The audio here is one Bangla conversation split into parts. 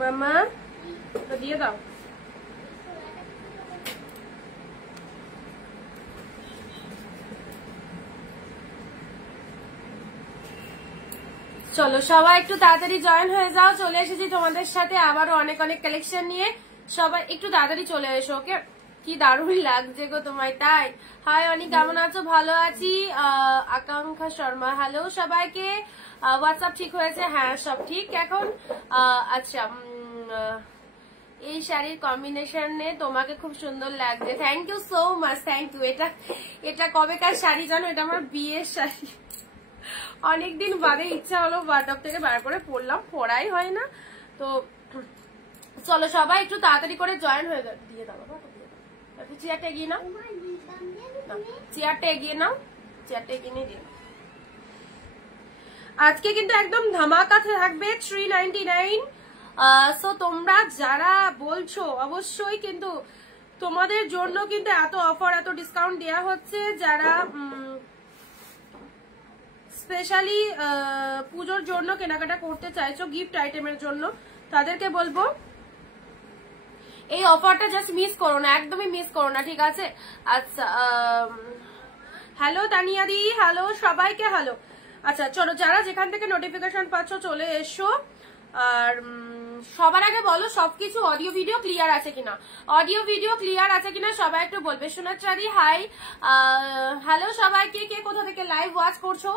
মামা দিয়ে দাও। চলো সবাই একটু তাড়াতাড়ি জয়েন হয়ে যাও, চলে এসেছি তোমাদের সাথে আবারও অনেক অনেক কালেকশন নিয়ে। সবাই একটু তাড়াতাড়ি চলে এসো, ওকে? কি দারুণ লাগছে গো তোমায়, তাই? হাই অনেক, কেমন আছো? ভালো আছি। আকাঙ্ক্ষা শর্মা, হ্যালো সবাইকে। হোয়াটসঅ্যাপ ঠিক হয়েছে? হ্যাঁ সব ঠিক এখন। আচ্ছা, এই শাড়ির কম্বিনেশনে তোমাকে খুব সুন্দর লাগছে, thank you so much, thank you. এটা কবেকার শাড়ি জানো? এটা আমার বিয়ের শাড়ি। অনেকদিন বাদে ইচ্ছা হলো ওয়ার্ডরোব থেকে বার করে পরলাম, পরাই হয় না। তো চলো সবাই একটু তাড়াতাড়ি করে জয়েন হয়ে যাবে। দিয়ে দাও বাবা, একটু চেয়ারটা এগিয়ে নাও, চেয়ারটা এগিয়ে নাও, চেয়ারটা এগিয়ে নিয়ে দিয়ে। আজকে কিন্তু একদম ধামাকা থাকবে 399। সো তোমরা যারা বলছো অবশ্যই কিন্তু তোমাদের জন্য কিন্তু এত অফার, এত ডিসকাউন্ট দেওয়া হচ্ছে। যারা স্পেশালি পুজোর জন্য কেনাকাটা করতে চাইছো, গিফট আইটেমের জন্য, তাদেরকে বলবো এই অফারটা জাস্ট মিস করো না, একদমই মিস করো না, ঠিক আছে? আচ্ছা, হ্যালো তানিয়া দি, হ্যালো সবাইকে, হ্যালো। আচ্ছা চলো, যারা যেখান থেকে নোটিফিকেশন পাচ্ছ চলে এসো। আর সবার আগে বলো সবকিছু অডিও ভিডিও ক্লিয়ার আছে কিনা, অডিও ভিডিও ক্লিয়ার আছে কিনা সবাই একটু বলবে। সোনাচারি হাই, হ্যালো সবাইকে, কে কোথা থেকে লাইভ ওয়াচ করছো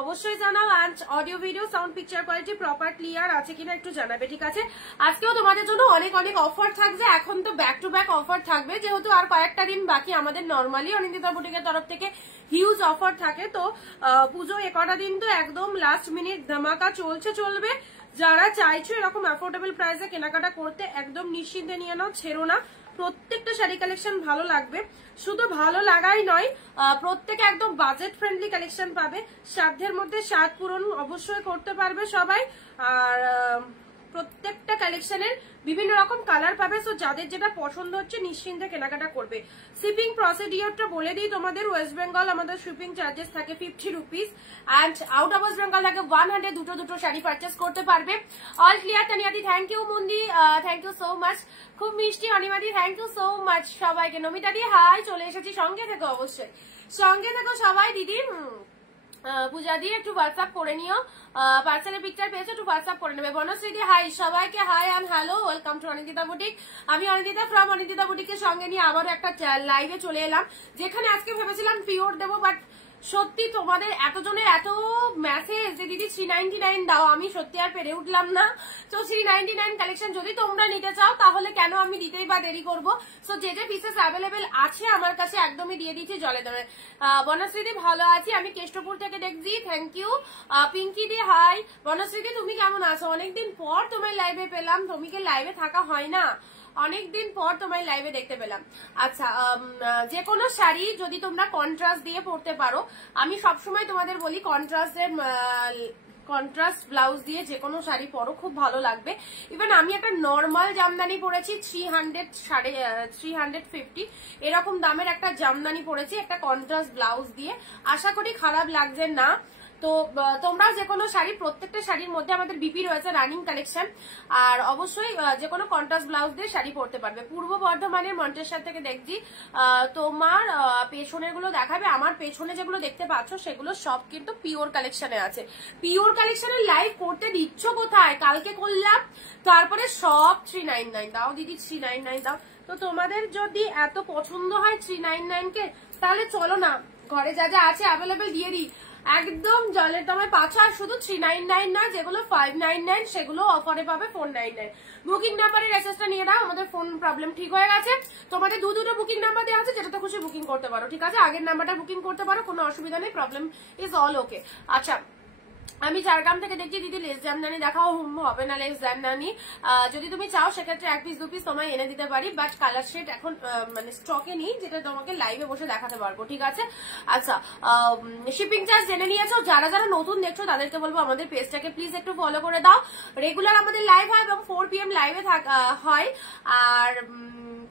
অবশ্যই জানাও। And audio video sound picture quality proper clear আছে কিনা একটু জানাবে, ঠিক আছে? আজকেও তোমাদের জন্য অনেক অনেক অফার থাকছে, এখন তো ব্যাক টু ব্যাক অফার থাকবে, যেহেতু আর কয়েকটা দিন বাকি আমাদের নর্মালি অনিন্দিতা বুটিকের তরফ থেকে হিউজ অফার থাকে। তো পুজো একটা দিন তো একদম লাস্ট মিনিট ধামাকা চলবে। যারা চাইছো এরকম অ্যাফোর্ডেবল প্রাইসে কেনাকাটা করতে, একদম নিশ্চিন্তে নিয়ে নাও, ছেড়ো না। প্রত্যেকটা শাড়ি কালেকশন ভালো লাগবে, শুধু ভালো লাগাই নয়, প্রত্যেকে একদম বাজেট ফ্রেন্ডলি কালেকশন পাবে। সাধ্যের মধ্যে স্বাদ পূরণ অবশ্যই করতে পারবে সবাই। আর প্রত্যেকটা কালেকশনের বিভিন্ন রকম কালার পাবে। সো যাদের যেটা পছন্দ হচ্ছে নিশ্চিন্তে কেনাকাটা করবে। শিপিং প্রসিডিওরটা বলে দিই তোমাদের। ওয়েস্ট বেঙ্গল আমাদের শিপিং চার্জেস থাকে 50 rupees, and out of West Bengal থাকে 100। দুটো শাড়ি পারচেস করতে পারবে। অল ক্লিয়ার তানিয়াদি, থ্যাংক ইউ। মুন্দি, থ্যাংক ইউ সো মাচ, খুব মিষ্টি। অনিমাদি, থ্যাংক ইউ সো মাচ সবাইকে। নমিতাদি হাই, চলে এসেছি, সঙ্গে থেকো, অবশ্যই সঙ্গে থেকো সবাই। দিদি পূজা দিয়ে একটু হোয়াটসঅ্যাপ করে নিও, পার্সেলের পিকচার পেয়েছো একটু হোয়াটসঅ্যাপ করে নেবে। বনশ্রী হাই, সবাইকে hi and hello, welcome to Anindita boutique. আমি অনিন্দিতা ফ্রম অনিন্দিতা বুটিকের সঙ্গে নিয়ে আবারও একটা লাইভে চলে এলাম, যেখানে আজকে ভেবেছিলাম পিওর দেবো, বাট সত্যি তোমাদের এতজনের এত মেসেজ যে দিদি 399 দাও, আমি সত্যি আর পেরে উঠলাম না। তো 399 কালেকশন যদি তোমরা নিতে চাও তাহলে কেন আমি দিতেই বা দেরি করবো। সো যে যে পিসেস অ্যাভেলেবেল আছে আমার কাছে একদমই দিয়ে দিচ্ছি জলে দেবে। বনশ্রীদি ভালো আছি, আমি কেষ্টপুর থেকে দেখছি, thank you. Pinky di hi. বনশ্রীদি তুমি কেমন আছো? অনেকদিন পর তোমার লাইভে পেলাম, তুমি কি লাইভে থাকা হয় না, অনেকদিন পর তোমার লাইভে দেখতে পেলাম। আচ্ছা, যে কোনো শাড়ি যদি তোমরা কন্ট্রাস্ট দিয়ে পরতে পারো, আমি সবসময় তোমাদের বলি কন্ট্রাস্ট ব্লাউজ দিয়ে যে কোনো শাড়ি পরো, খুব ভালো লাগবে। ইভেন আমি একটা নর্মাল জামদানি পরেছি 350 এরকম দামের একটা জামদানি পরেছি একটা কন্ট্রাস্ট ব্লাউজ দিয়ে, আশা করি খারাপ লাগছে না। তো তোমরা যে কোনো শাড়ি, প্রত্যেকটা শাড়ির মধ্যে আমাদের বিপি রয়েছে রানিং কালেকশন, আর অবশ্যই যে কোনো কন্ট্রাস্ট ব্লাউজ দিয়ে শাড়ি পরতে পারবে। পূর্ব বর্ধমানের মন্টেশ্বর থেকে দেখছি, তোমার পেছনের গুলো দেখাবে। আমার পেছনে যেগুলো দেখতে পাচ্ছ সেগুলো সব কিন্তু পিওর কালেকশনে আছে। পিওর কালেকশনের লাইভ করতে দিচ্ছ কোথায়? কালকে করলাম, তারপরে সব 399 দাও দিদি, 399 দাও। তো তোমাদের যদি এত পছন্দ হয় 399 কে, তাহলে চলো না ঘরে যা যা আছে অ্যাভেলেবেল দিয়ে দিই, একদম জলের দামে পাচ্ছ। আর শুধু 399 না, যেগুলো 599 সেগুলো অফারে পাবে 499। বুকিং নাম্বারের এসএসটা নিয়ে দাও, আমাদের ফোন প্রবলেম ঠিক হয়ে গেছে। তোমাদের দুটো বুকিং নাম্বার দেওয়া আছে, যেটাতে খুশি বুকিং করতে পারো, ঠিক আছে? আগের নাম্বারটা বুকিং করতে পারো, কোনো অসুবিধা নেই, প্রবলেম ইজ অল ওকে। আচ্ছা, আমি ঝাড়গ্রাম থেকে দেখছি দিদি লেস জামদানি দেখাও, হবে না লেস জামদানি। যদি তুমি চাও সেক্ষেত্রে 1 পিস 2 পিস তোমায় এনে দিতে পারি, বাট কালার শেড এখন মানে স্টকে নেই, যেটা তোমাকে লাইভে বসে দেখাতে পারবো, ঠিক আছে? আচ্ছা, শিপিং চার্জ জেনে নিয়েছো। যারা যারা নতুন দেখছো তাদেরকে বলবো আমাদের পেজটাকে প্লিজ একটু ফলো করে দাও। রেগুলার আমাদের লাইভ হয় এবং 4 PM লাইভে হয়। আর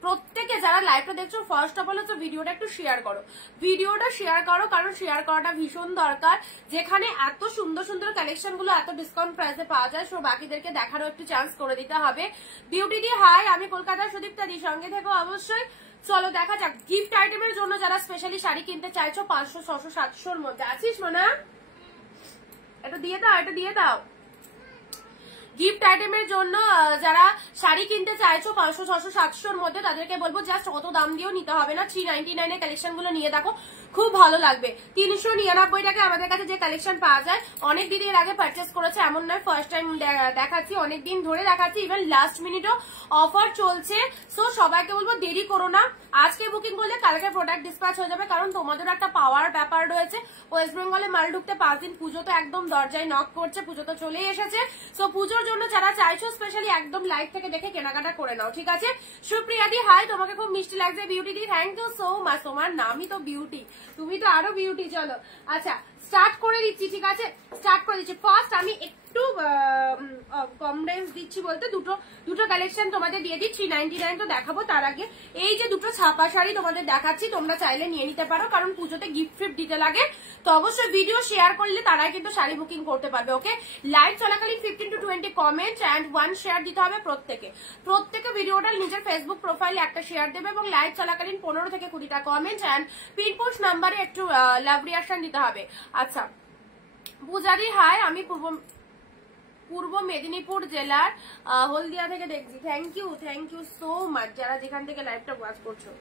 প্রত্যেকে যারা লাইভটা দেখছো ফার্স্ট অফ অল হচ্ছে ভিডিওটা একটু শেয়ার করো, ভিডিওটা শেয়ার করো, কারণ শেয়ার করাটা ভীষণ দরকার। যেখানে এত সুন্দর সুন্দর কালেকশন গুলো এত ডিসকাউন্ট প্রাইসে পাওয়া যায়, সো বাকিদেরকে দেখারও একটু চান্স করে দিতে হবে। বিউটি দি হাই, আমি কলকাতার সুদীপ্তা দি, সঙ্গে থেকো অবশ্যই। চলো দেখা যাক গিফট আইটেমের জন্য যারা স্পেশালি শাড়ি কিনতে চাইছো 500, 600, 700 মধ্যে আছিস মানা, এটা দিয়ে দাও, এটা দিয়ে দাও। গিফট আইটেমের জন্য যারা শাড়ি কিনতে চাইছো 500, 600, 700 মধ্যে, তাদেরকে বলবো জাস্ট অত দাম দিয়েও নিতে হবে না, 399 এর কালেকশন গুলো নিয়ে দেখো, খুব ভালো লাগবে। 399 টাকা আমাদের কাছে যে কালেকশন পাওয়া যায়, অনেক দিন এর আগে পারচেস করেছে এমন নয়, ফার্স্ট টাইম দেখাচ্ছি, অনেকদিন ধরে দেখাচ্ছি, ইভেন লাস্ট মিনিটও অফার চলছে। সো সবাইকে বলবো দেরি করো না, আজকে বুকিং করলে কালকে প্রোডাক্ট ডিসপ্যাচ হয়ে যাবে, কারণ তোমাদের একটা পাওয়ার ব্যাপার রয়েছে। ওয়েস্ট বেঙ্গলে মাল ঢুকতে 5 দিন, পুজো তো একদম দরজায় নক করছে, পুজো তো চলেই এসেছে। সো পুজোর জন্য যারা চাইছো স্পেশালি একদম লাইভ থেকে দেখে কেনাকাটা করে নাও, ঠিক আছে। সুপ্রিয়া দি হাই, তোমাকে খুব মিষ্টি লাগছে। Beauty di thank you so much, তোমার নামই তো বিউটি, তুমি তো আরো বিউটি। চলো আচ্ছা স্টার্ট করে দিচ্ছি, ঠিক আছে, স্টার্ট করে দিচ্ছি। ফার্স্ট আমি একটু কম রেঞ্জ দিচ্ছি বলতে দুটো কালেকশন তোমাদের দিয়ে দিই, 399 তো দেখাবো। তার আগে এই যে দুটো ছাপা শাড়ি তোমাদের দেখাচ্ছি, তোমরা চাইলে নিয়ে নিতে পারো, কারণ পুজোতে গিফট ফিফট দিতে লাগে। তো অবশ্যই ভিডিও শেয়ার করলে তারাই কিন্তু শাড়ি বুকিং করতে পারবে। ওকে, লাইভ চলাকালীন 15 to 20 কমেন্ট অ্যান্ড 1 শেয়ার দিতে হবে প্রত্যেকে ভিডিওটা নিজের ফেসবুক প্রোফাইলে একটা শেয়ার দেবে, এবং লাইভ চলাকালীন 15 থেকে 20টা কমেন্ট অ্যান্ড পিনপোস্ট নাম্বারে একটু লাভ রিয়াকশন দিতে হবে। আচ্ছা পূজারি হাই, আমি পূর্ব মেদিনীপুর জেলার হলদিয়া থেকে দেখছি। থ্যাংক ইউ সো মাচ যারা যেখান থেকে লাইভটা ওয়াচ করছো।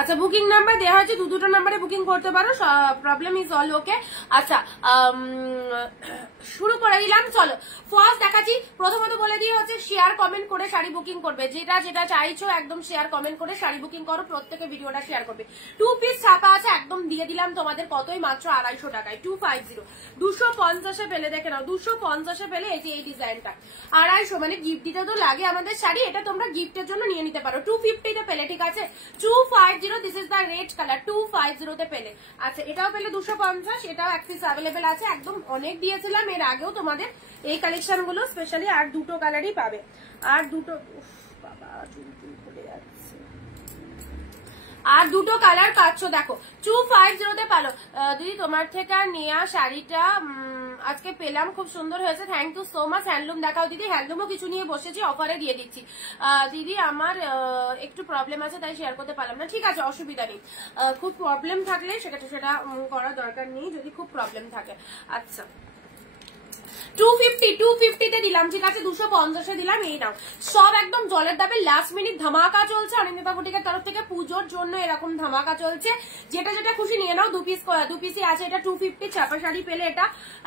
আচ্ছা বুকিং নাম্বার দেওয়া হয়েছে, দুটো নাম্বারে বুকিং করতে পারো, প্রবলেম ইজ অল ওকে। আচ্ছা শুরু করে দিলাম, চলো ফার্স্ট দেখাচ্ছি। প্রথমত বলে দিয়ে হচ্ছে শেয়ার কমেন্ট করে শাড়ি বুকিং করবে, যেটা চাইছো একদম শেয়ার কমেন্ট করে শাড়ি বুকিং করো, প্রত্যেকে ভিডিওটা শেয়ার করবে। 2 পিস ছাপা আছে, একদম দিয়ে দিলাম তোমাদের কতই, মাত্র 250 টাকায়, 250, 250-এ পেলে, দেখে নাও 250-এ পেলে। এই যে এই ডিজাইনটা 250, মানে গিফট দিতে তো লাগে আমাদের শাড়ি, এটা তোমরা গিফটের জন্য নিয়ে নিতে পারো। 250-তে পেলে, ঠিক আছে, 250, this is the red colour, 250-তে পেলে। আচ্ছা এটাও পেলে 250, এটাও এক পিস অ্যাভেলেবেল আছে, একদম অনেক দিয়েছিলাম এর আগেও তোমাদের এই কালেকশন গুলো স্পেশালি। আর দুটো কালারই পাবে, আর দুটো, বাবা চুল খুলে যাচ্ছে, আর দুটো কালার পাচ্ছ দেখো 250-তে পালো। দিদি তোমার থেকে নেওয়া শাড়িটা আজকে পেলাম, খুব সুন্দর হয়েছে, thank you so much. Handloom দেখাও দিদি, হ্যান্ডলুমও কিছু নিয়ে বসেছি, অফারে দিয়ে দিচ্ছি। দিদি আমার একটু প্রবলেম আছে তাই শেয়ার করতে পারলাম না, ঠিক আছে অসুবিধা নেই, খুব প্রবলেম থাকলে সেটা করার দরকার নেই যদি খুব প্রবলেম থাকে। আচ্ছা 250-তে দিলাম, ঠিক আছে, 250-এ দিলাম। এই নাও, সব একদম জলের দামে লাস্ট মিনিট ধামাকা চলছে অনিন্দিতা বুটিকের তরফ থেকে, পুজোর জন্য এরকম ধামাকা চলছে, যেটা খুশি নিয়ে নাও। দু পিসই আছে, এটা 250 ছাপা শাড়ি পেলে, এটা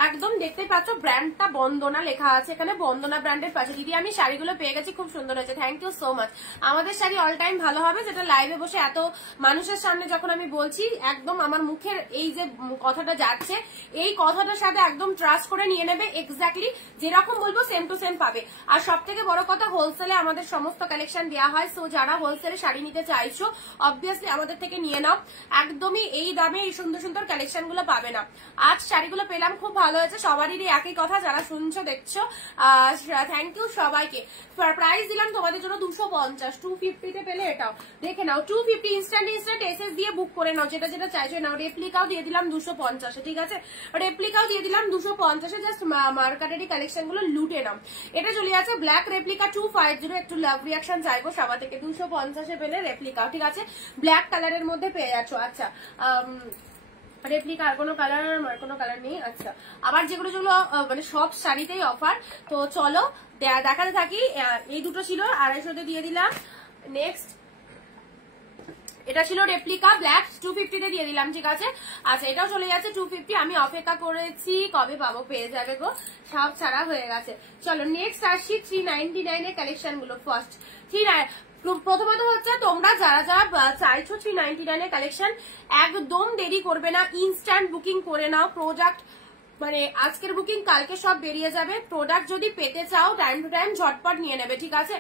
একদম দেখতে পাচ্ছ ব্র্যান্ডটা বন্দনা লেখা আছে এখানে, বন্দনা ব্র্যান্ডের পাশে। দিদি আমি শাড়িগুলো পেয়ে গেছি, খুব সুন্দর হয়েছে, থ্যাংক ইউ সো মাচ। আমাদের শাড়ি অল টাইম ভালো হবে, যেটা লাইভে বসে এত মানুষের সামনে যখন আমি বলছি, একদম আমার মুখের এই যে কথাটা যাচ্ছে, এই কথাটার সাথে একদম ট্রাস্ট করে নিয়ে নেবে, এক্স্যাক্টলি যেরকম বলবো সেম টু সেম পাবে। আর সব থেকে বড় কথা, হোলসেলে আমাদের সমস্ত কালেকশন দেওয়া হয়, সো যারা হোলসেলে শাড়ি নিতে চাইছো অবভিয়াসলি আমাদের থেকে নিয়ে নাও, একদমই এই দামে এই সুন্দর সুন্দর কালেকশন গুলো পাবে না। আজ শাড়িগুলো পেলাম, খুব ভালো হয়েছে, সবারই একই কথা, যারা শুনছো দেখছো থ্যাংক ইউ সবাইকে। প্রাইস দিলাম তোমাদের জন্য 250, 250-তে পেলে এটাও দেখে নাও, 250 ইনস্ট্যান্ট এসএস দিয়ে বুক করে নাও, যেটা চাইছো নাও। রেপ্লিকাও দিয়ে দিলাম 250-এ, ঠিক আছে, রেপ্লিকাও দিয়ে দিলাম 250-এ, জাস্ট মার্কেটেরই কালেকশন গুলো লুটে নাও। এটা চলে আছে ব্ল্যাক রেপ্লিকা 250, একটু লাভ রিয়াকশন চাইবো সবার থেকে, 250-এ পেলে রেপ্লিকা, ঠিক আছে, ব্ল্যাক কালারের মধ্যে পেয়ে যাচ্ছ। আচ্ছা রেপ্লিকা আর কোনো কালার নেই। আচ্ছা আবার যেগুলো মানে সব শাড়িতেই অফার, তো চলো দেখাতে থাকি। এই দুটো ছিল 250-তে দিয়ে দিলাম। নেক্সট এটা ছিল রেপ্লিকা ব্ল্যাক, 250-তে দিয়ে দিলাম, ঠিক আছে। আচ্ছা এটাও চলে যাচ্ছে 250, আমি অপেক্ষা করেছি কবে পাবো, পেয়ে যাবে গো, সব ছাড়া হয়ে গেছে। চলো নেক্সট আসছি 399 এর কালেকশন গুলো। ফার্স্ট প্রথমত হচ্ছে তোমরা যারা চাইছো 399 এর কালেকশন, একদম দেরি করবে না, ইনস্ট্যান্ট বুকিং করে নাও। প্রোডাক্ট মানে আজকের বুকিং কালকে সব বেরিয়ে যাবে, প্রোডাক্ট যদি পেতে চাও টাইম টু টাইম ঝটপট নিয়ে নেবে, ঠিক আছে।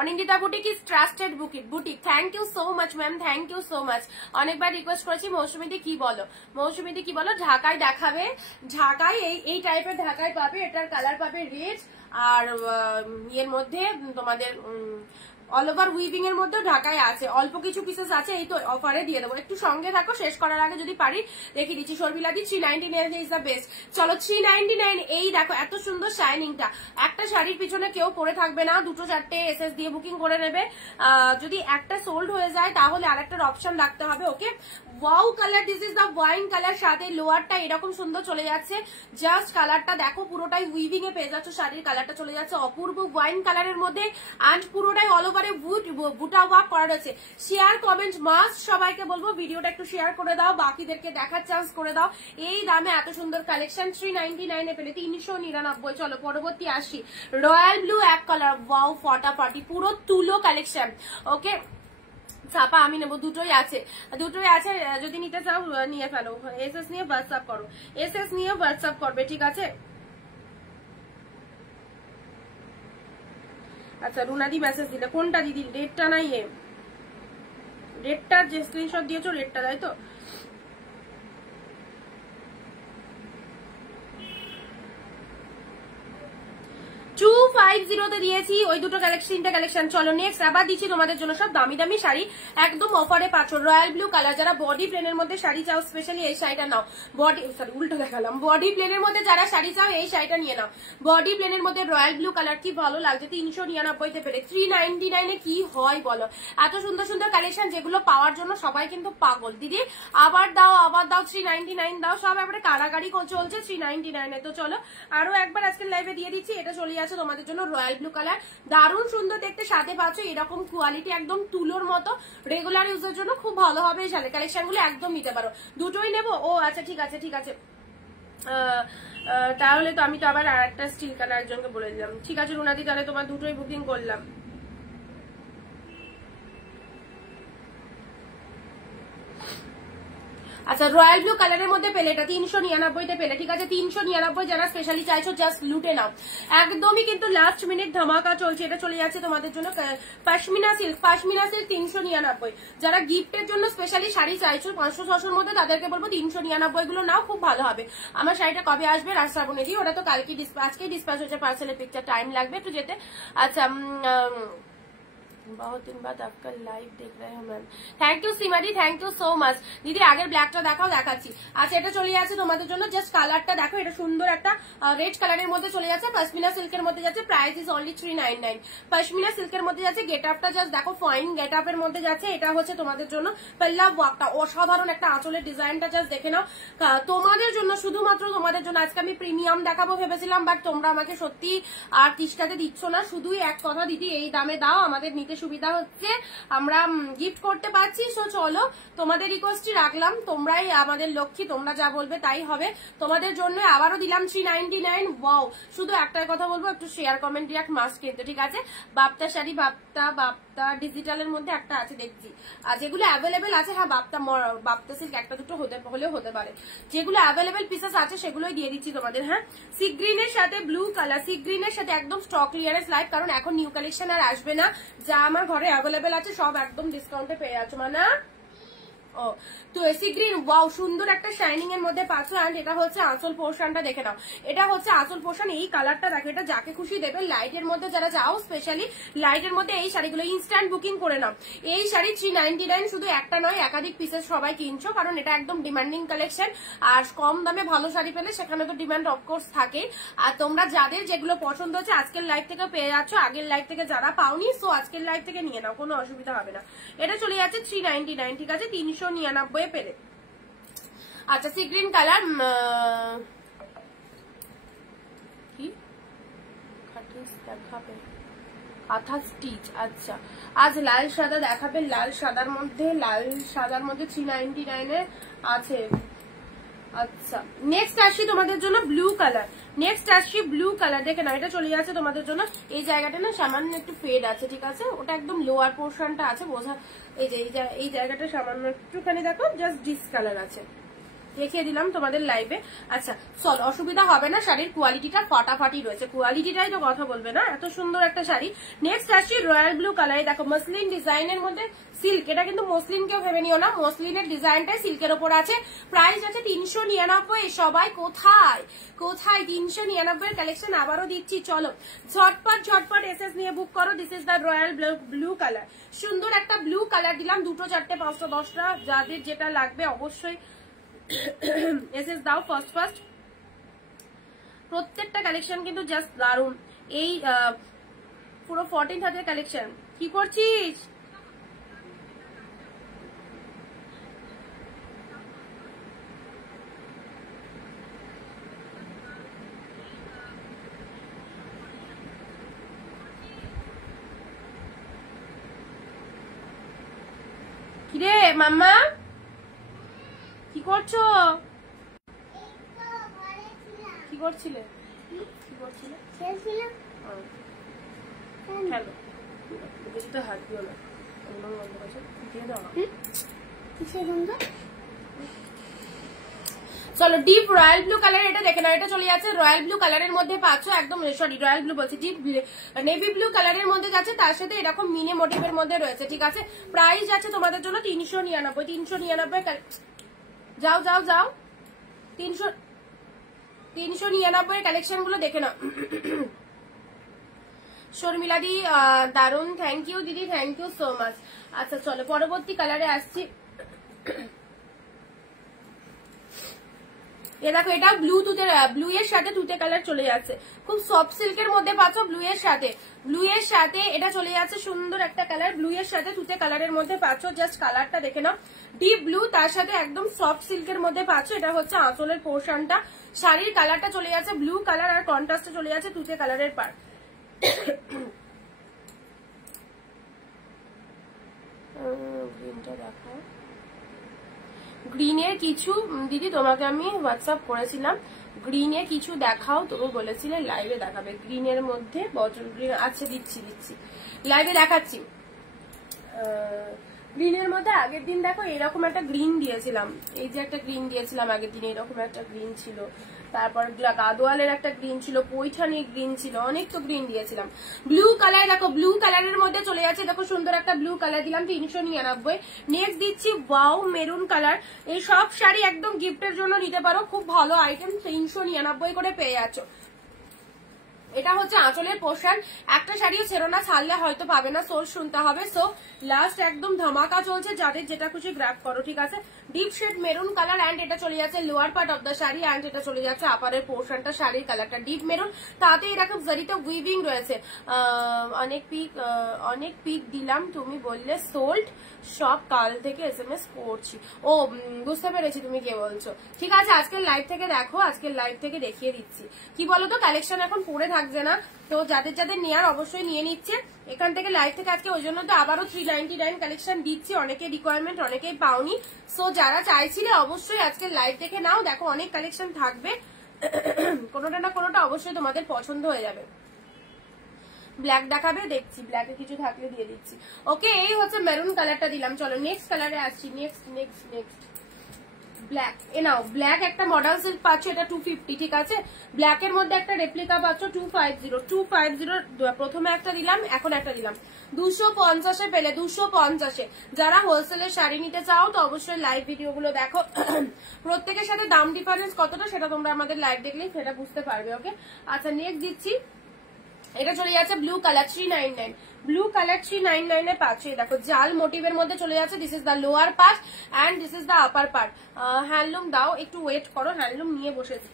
Anindita boutique is trusted boutique. Thank you so much ma'am, thank you so much. অনেকবার রিকোয়েস্ট করেছি মৌসুমীদি কি বলো, মৌসুমীদি কি বলো, ঢাকায় দেখাবে, ঢাকায় এই টাইপের ঢাকায় পাবে, এটার কালার পাবে রেড, আর এর মধ্যে তোমাদের অল ওভার উইভিং এর মধ্যে ঢাকায় আছে, অল্প কিছু পিসেস আছে, এই তো অফারে দিয়ে দেবো, একটু সঙ্গে থাকো, শেষ করার আগে যদি পারি দেখিয়ে দিচ্ছি। শর্মিলাদি 399 ইজ দ্য বেস্ট। চলো 399, এই দেখো এত সুন্দর শাইনিংটা, একটা শাড়ির পিছনে কেউ পরে থাকবে না, দুটো চারটে এসএস দিয়ে বুকিং করে নেবে, যদি একটা সোল্ড হয়ে যায় তাহলে আরেকটার অপশন রাখতে হবে। Okay, wow colour, this is the wine colour, সাথে লোয়ারটা এরকম সুন্দর চলে যাচ্ছে, জাস্ট কালারটা দেখো পুরোটাই উইভিং এ পেয়ে যাচ্ছে, শাড়ির কালারটা চলে যাচ্ছে অপূর্ব ওয়াইন কালারের মধ্যে, অ্যান্ড পুরোটাই অল ওভারে বুটা ওয়ার্ক করা রয়েছে। শেয়ার কমেন্ট মাস্ট, সবাইকে বলবো ভিডিওটা একটু শেয়ার করে দাও, বাকিদেরকে দেখার চান্স করে দাও। এই দামে এত সুন্দর কালেকশন 399 এ পেলে 399। চলো পরবর্তী আসি, রয়্যাল ব্লু এক কালার, ওয়াও ফটাফটি, পুরো তুলো কালেকশন। ওকে ছাপা আমি নেবো, দুটোই আছে, দুটোই আছে, যদি নিতে চাও নিয়ে ফেলো, এসএস নিয়ে হোয়াটসঅ্যাপ করো, এসএস নিয়ে হোয়াটসঅ্যাপ করবে, ঠিক আছে। আচ্ছা রুনাদি মেসেজ দিলে, কোনটা দিদি, রেডটা নাই, রেডটার যে স্ক্রিনশট দিয়েছো রেডটা, তাই তো? 250 তে দিয়েছি ওই দুটো কালেকশনটা কালেকশন। চলো নেক্সট আবার দিচ্ছি তোমাদের জন্য সব দামি দামি শাড়ি, একদম অফারে পাচ্ছ। রয়্যাল ব্লু কালার, যারা বডি প্লেনের মধ্যে শাড়ি চাও স্পেশালি এই শাড়িটা নাও, বডি সরি উল্টো দেখালাম, বডি প্লেনের মধ্যে যারা শাড়ি চাও এই শাড়িটা নিয়ে নাও, বডি প্লেনের মধ্যে রয়্যাল ব্লু কালার, কি ভালো লাগছে, 399 তে পেরে 399 এ কি হয় বলো, এত সুন্দর সুন্দর কালেকশন যেগুলো পাওয়ার জন্য সবাই কিন্তু পাগল। দিদি আবার দাও, আবার দাও, 399 দাও, সব এবারে কারাগারি চলছে 399 এ। তো চলো আরো একবার আজকের লাইভে দিয়ে দিচ্ছি, এটা চলে আছে তোমাদের জন্য রয়্যাল ব্লু কালার, দারুণ সুন্দর দেখতে, সাথে পাচ্ছ এরকম কোয়ালিটি একদম তুলোর মতো, রেগুলার ইউজের জন্য খুব ভালো হবে এই শাড়ি কালেকশন গুলো, একদম নিতে পারো। দুটোই নেবো, ও আচ্ছা ঠিক আছে ঠিক আছে, তাহলে তো আমি তো আবার আর একটা স্টিল কালার একজনকে বলে দিলাম, ঠিক আছে রুনাদি, তাহলে তোমার দুটোই বুকিং করলাম। আচ্ছা রয়্যাল ব্লু কালারের মধ্যে পেলে এটা 399 তে পেলে, ঠিক আছে 399, যারা স্পেশালি চাইছো জাস্ট লুটে নাও, একদমই কিন্তু লাস্ট মিনিট ধামাকা চলছে, এটা চলে যাচ্ছে তোমাদের জন্য পশমিনা সিল্ক, পশমিনা সিল্ক 399, যারা গিফটের জন্য স্পেশালি শাড়ি চাইছো 500-600 মধ্যে তাদেরকে বলবো 399 গুলো নাও, খুব ভালো হবে। আমার শাড়িটা কবে আসবে রাস্তাবনে দিয়ে, ওটা তো কালকে আজকেই ডিসপ্যাচ হচ্ছে, পার্সেলের পিকচার, টাইম লাগবে একটু যেতে। আচ্ছা बहुत दिन बाद आपका लाइव देख रहे हैं ma'am, thank you Seema the, thank you so माच। দিদি আগের ব্ল্যাকটা দেখাও, দেখাচ্ছি। আচ্ছা এটা চলে যাচ্ছে তোমাদের জন্য, জাস্ট কালারটা দেখো, এটা সুন্দর একটা রেড কালারের মধ্যে চলে যাচ্ছে, পশমিনা সিল্কের মধ্যে যাচ্ছে, প্রাইস ইজ অনলি 399। পশমিনা সিল্কের মধ্যে যাচ্ছে, গেট আপটা জাস্ট দেখো, ফাইন গেট আপের মধ্যে যাচ্ছে, এটা হচ্ছে তোমাদের জন্য পেল্লা ওয়ার্কটা, অসাধারণ একটা আঁচলের ডিজাইনটা জাস্ট দেখে নাও, তোমাদের জন্য, শুধুমাত্র তোমাদের জন্য। আজকে আমি প্রিমিয়াম দেখাবো ভেবেছিলাম, বাট তোমরা আমাকে সত্যি আর তিষ্টাতে দিচ্ছ না, শুধুই এক কথা দিদি এই দামে দাও, আমাদের নিতে সুবিধা হচ্ছে, আমরা গিফট করতে পারছি। সো চলো তোমাদের রিকোয়েস্টই রাখলাম, তোমরাই আমাদের লক্ষ্মী, তোমরা যা বলবে তাই হবে। তোমাদের জন্য আবারও দিলাম 399। ওয়াও, শুধু একটাই কথা বলবো, একটু শেয়ার কমেন্ট রিয়াক্ট মাস্ট কিন্তু, ঠিক আছে। বাপ্তা শাড়ি, বাপ্তা ডিজিটালের মধ্যে একটা আছে দেখছি, আর যেগুলো অ্যাভেলেবেল আছে, হ্যাঁ বাপ্তা সিল্ক একটা দুটো হলেও হতে পারে, যেগুলো অ্যাভেলেবেল পিসেস আছে সেগুলোই দিয়ে দিচ্ছি তোমাদের। হ্যাঁ সি গ্রিনের সাথে ব্লু কালার, সি গ্রিনের সাথে একদম স্টক ক্লিয়ারেন্স লাইভ, কারণ এখন নিউ কালেকশন আর আসবে না, যা আমার ঘরে অ্যাভেলেবেল আছে সব একদম ডিসকাউন্টে পেয়ে যাচ্ছ মানে। ও তো এসি গ্রিন, ওয়াও সুন্দর একটা শাইনিং এর মধ্যে পাচ্ছ, এন্ড এটা হচ্ছে আঁচল পোর্শনটা দেখে নাও, এটা হচ্ছে আঁচল পোর্শন, এই কালারটা দেখো, এটা যাকে খুশি দেবে। লাইটের মধ্যে যারা চাও স্পেশালি লাইটের মধ্যে এই শাড়িগুলো ইনস্ট্যান্ট বুকিং করে নাও। এই শাড়ি 399, শুধু একটা নয় একাধিক পিসেস সবাই কিনছো, কারণ এটা একদম ডিমান্ডিং কালেকশন, আর কম দামে ভালো শাড়ি পেলে সেখানে তো ডিমান্ড অফকোর্স থাকে। আর তোমরা যাদের যেগুলো পছন্দ হচ্ছে আজকের লাইভ থেকে পেয়ে যাচ্ছ, আগের লাইভ থেকে যারা পাওনি, সো আজকের লাইভ থেকে নিয়ে নাও, কোনো অসুবিধা হবে না। এটা চলে যাচ্ছে 399, ঠিক আছে 399 পেলে। আচ্ছা সি গ্রিন কালার, কি দেখাবে কাঁথা স্টিচ, আচ্ছা আজ লাল সাদা দেখাবে, লাল সাদার মধ্যে 399 এ আছে। আচ্ছা নেক্সট আসি তোমাদের জন্য ব্লু কালার, নেক্সট আসছি ব্লু কালার, দেখে না এটা চলে যাচ্ছে তোমাদের জন্য, এই জায়গাটা না সামান্য একটু ফেড আছে, ঠিক আছে, ওটা একদম লোয়ার পোর্শনটা আছে বোঝা, এই যে এই জায়গাটা সামান্য একটুখানি দেখো জাস্ট ডিসকালার আছে, দেখিয়ে দিলাম তোমাদের লাইভে। আচ্ছা চল, অসুবিধা হবে না, শাড়ির কোয়ালিটিটা ফাটাফাটি রয়েছে, কোয়ালিটিটাই তো কথা বলবে না, এত সুন্দর একটা শাড়ি। নেক্সট আসছি রয়্যাল ব্লু কালারে, দেখো মসলিন ডিজাইনের মধ্যে সিল্ক, এটা কিন্তু মসলিন কেউ ভেবে নিও না, মসলিনের ডিজাইনটাই সিল্কের ওপর আছে। প্রাইস আছে 399। সবাই কোথায় কোথায় 399 কালেকশন আবারও দিচ্ছি, চলো ঝটপট ঝটপট এসএস নিয়ে বুক করো। This is the royal blue colour, সুন্দর একটা ব্লু কালার দিলাম, 2টো 4টে 5টা 10টা, যাদের যেটা লাগবে অবশ্যই এসএস দাও ফার্স্ট। প্রত্যেকটা কালেকশন কিন্তু জাস্ট দারুন, এই পুরো 14 হাতের কালেকশন। কি করছিস? কিরে মাম্মা, কি করছো? কি করছিলে? কি করছিলে? খেলছিলাম। খেলো, বেশি তো হাত দিও না, দিয়ে দাও। চলো ডিপ রয়্যাল ব্লু কালার, এটা দেখে না, এটা চলে যাচ্ছে রয়্যাল ব্লু কালারের মধ্যে পাচ্ছ, একদম সরি রয়্যাল ব্লু বলছি, ডিপ নেভি ব্লু কালারের মধ্যে যাচ্ছে, তার সাথে এরকম মিনে মোটিভের মধ্যে রয়েছে, ঠিক আছে। প্রাইস যাচ্ছে তোমাদের জন্য 399। 399 যাও যাও যাও, 399 কালেকশন গুলো দেখে নাও। শর্মিলা দি দারুন, থ্যাংক ইউ দিদি, থ্যাংক ইউ সো মাচ। আচ্ছা চলো পরবর্তী কালারে আসছি। এ দেখো, এটা ব্লু এর সাথে তুতে কালার চলে যাচ্ছে, খুব সফট সিল্কের মধ্যে পাচ্ছ, ব্লু এর সাথে এটা চলে যাচ্ছে, সুন্দর একটা কালার, ব্লু এর সাথে তুতে কালারের মধ্যে পাচ্ছ, জাস্ট কালারটা দেখে নাও, ডিপ ব্লু, তার সাথে একদম সফট সিল্কের মধ্যে পাচ্ছ। এটা হচ্ছে আঁচলের পোর্শনটা, শাড়ির কালারটা চলে যাচ্ছে ব্লু কালার, আর কন্ট্রাস্টে চলে যাচ্ছে তুতে কালারের পার। গ্রিনটা দেখো, গ্রিনের কিছু দিদি তোমাকে আমি হোয়াটসঅ্যাপ করেছিলাম, গ্রিনে কিছু দেখাও, তুমি বলেছিলে লাইভে দেখাবে, গ্রিনের মধ্যে বটল গ্রিন, আচ্ছা দিচ্ছি লাইভে দেখাচ্ছি। গ্রিনের মধ্যে আগের দিন দেখো এরকম একটা গ্রিন দিয়েছিলাম, এই যে একটা গ্রিন দিয়েছিলাম আগের দিন, এরকম একটা গ্রিন ছিল, তারপর গাদোয়ালের একটা গ্রিন ছিল, পৈঠানির গ্রিন ছিল, অনেক তো গ্রিন দিয়েছিলাম। ব্লু কালার দেখো, ব্লু কালারের মধ্যে চলে যাচ্ছে, দেখো সুন্দর একটা ব্লু কালার দিলাম 399। নেক্সট দিচ্ছি ওয়াও মেরুন কালার, এই সব শাড়ি একদম গিফটের জন্য নিতে পারো, খুব ভালো আইটেম, 399 করে পেয়ে যাচ্ছ। এটা হচ্ছে আঁচলের পোর্শন, একটা শাড়িও ছেড়ো না, ছাড়লে হয়তো পাবে না, সোর্স শুনতে হবে। সো লাস্ট একদম ধামাকা চলছে, যাদের যেটা খুশি গ্র্যাব করো, ঠিক আছে। Deep shade maroon colour, and এটা চলে যাচ্ছে lower part of the sari, and এটা চলে যাচ্ছে আপারের পোর্শনটা, শাড়ির কালারটা ডিপ মেরুন, তাতে এরকম জারিতে উইভিং রয়েছে। অনেক পিক দিলাম, তুমি বললে সোল্ড, সব কাল থেকে SMS করছি। ও বুঝতে পেরেছি তুমি কে বলছো, ঠিক আছে। আজকের লাইভ থেকে দেখো, আজকের লাইভ থেকে দেখিয়ে দিচ্ছি। কি বলতো, কালেকশন এখন পড়ে থাকছে না, তো যাদের যাদের নেয়ার অবশ্যই নিয়ে নিচ্ছে এখান থেকে লাইভ থেকে আজকে, ওই জন্য তো আবারও 399 কালেকশন দিচ্ছি, অনেকের রিকোয়ারমেন্ট, অনেকেই পাওনি। সো যারা চাইছিলে অবশ্যই আজকে লাইভ থেকে নাও, দেখো অনেক কালেকশন থাকবে, কোনোটা না কোনোটা অবশ্যই তোমাদের পছন্দ হয়ে যাবে। ব্ল্যাক দেখাবে, দেখছি ব্ল্যাকে কিছু থাকলে দিয়ে দিচ্ছি। ওকে, এই হচ্ছে মেরুন কালারটা দিলাম, চলো নেক্সট কালারে আসছি। নেক্সট ব্ল্যাক, এ নাও ব্ল্যাক একটা মডেল সিল্ক পাচ্ছ, এটা 250, ঠিক আছে। ব্ল্যাকের মধ্যে একটা রেপ্লিকা পাচ্ছ 250, প্রথমে একটা দিলাম, এখন একটা দিলাম 250-এ পেলে, 250-এ। যারা হোলসেলের শাড়ি নিতে চাও তো অবশ্যই লাইভ ভিডিও গুলো দেখো, প্রত্যেকের সাথে দাম ডিফারেন্স কতটা সেটা তোমরা আমাদের লাইভ দেখলেই সেটা বুঝতে পারবে। ওকে, আচ্ছা নেক্সট দিচ্ছি, এটা চলে যাচ্ছে ব্লু কালার 399, ব্লু কালার 399 এ পাচ্ছে, দেখো জাল মোটিভের মধ্যে চলে যাচ্ছে। This is the lower part and this is the upper part. Handloom দাও, একটু ওয়েট করো, হ্যান্ডলুম নিয়ে বসেছি।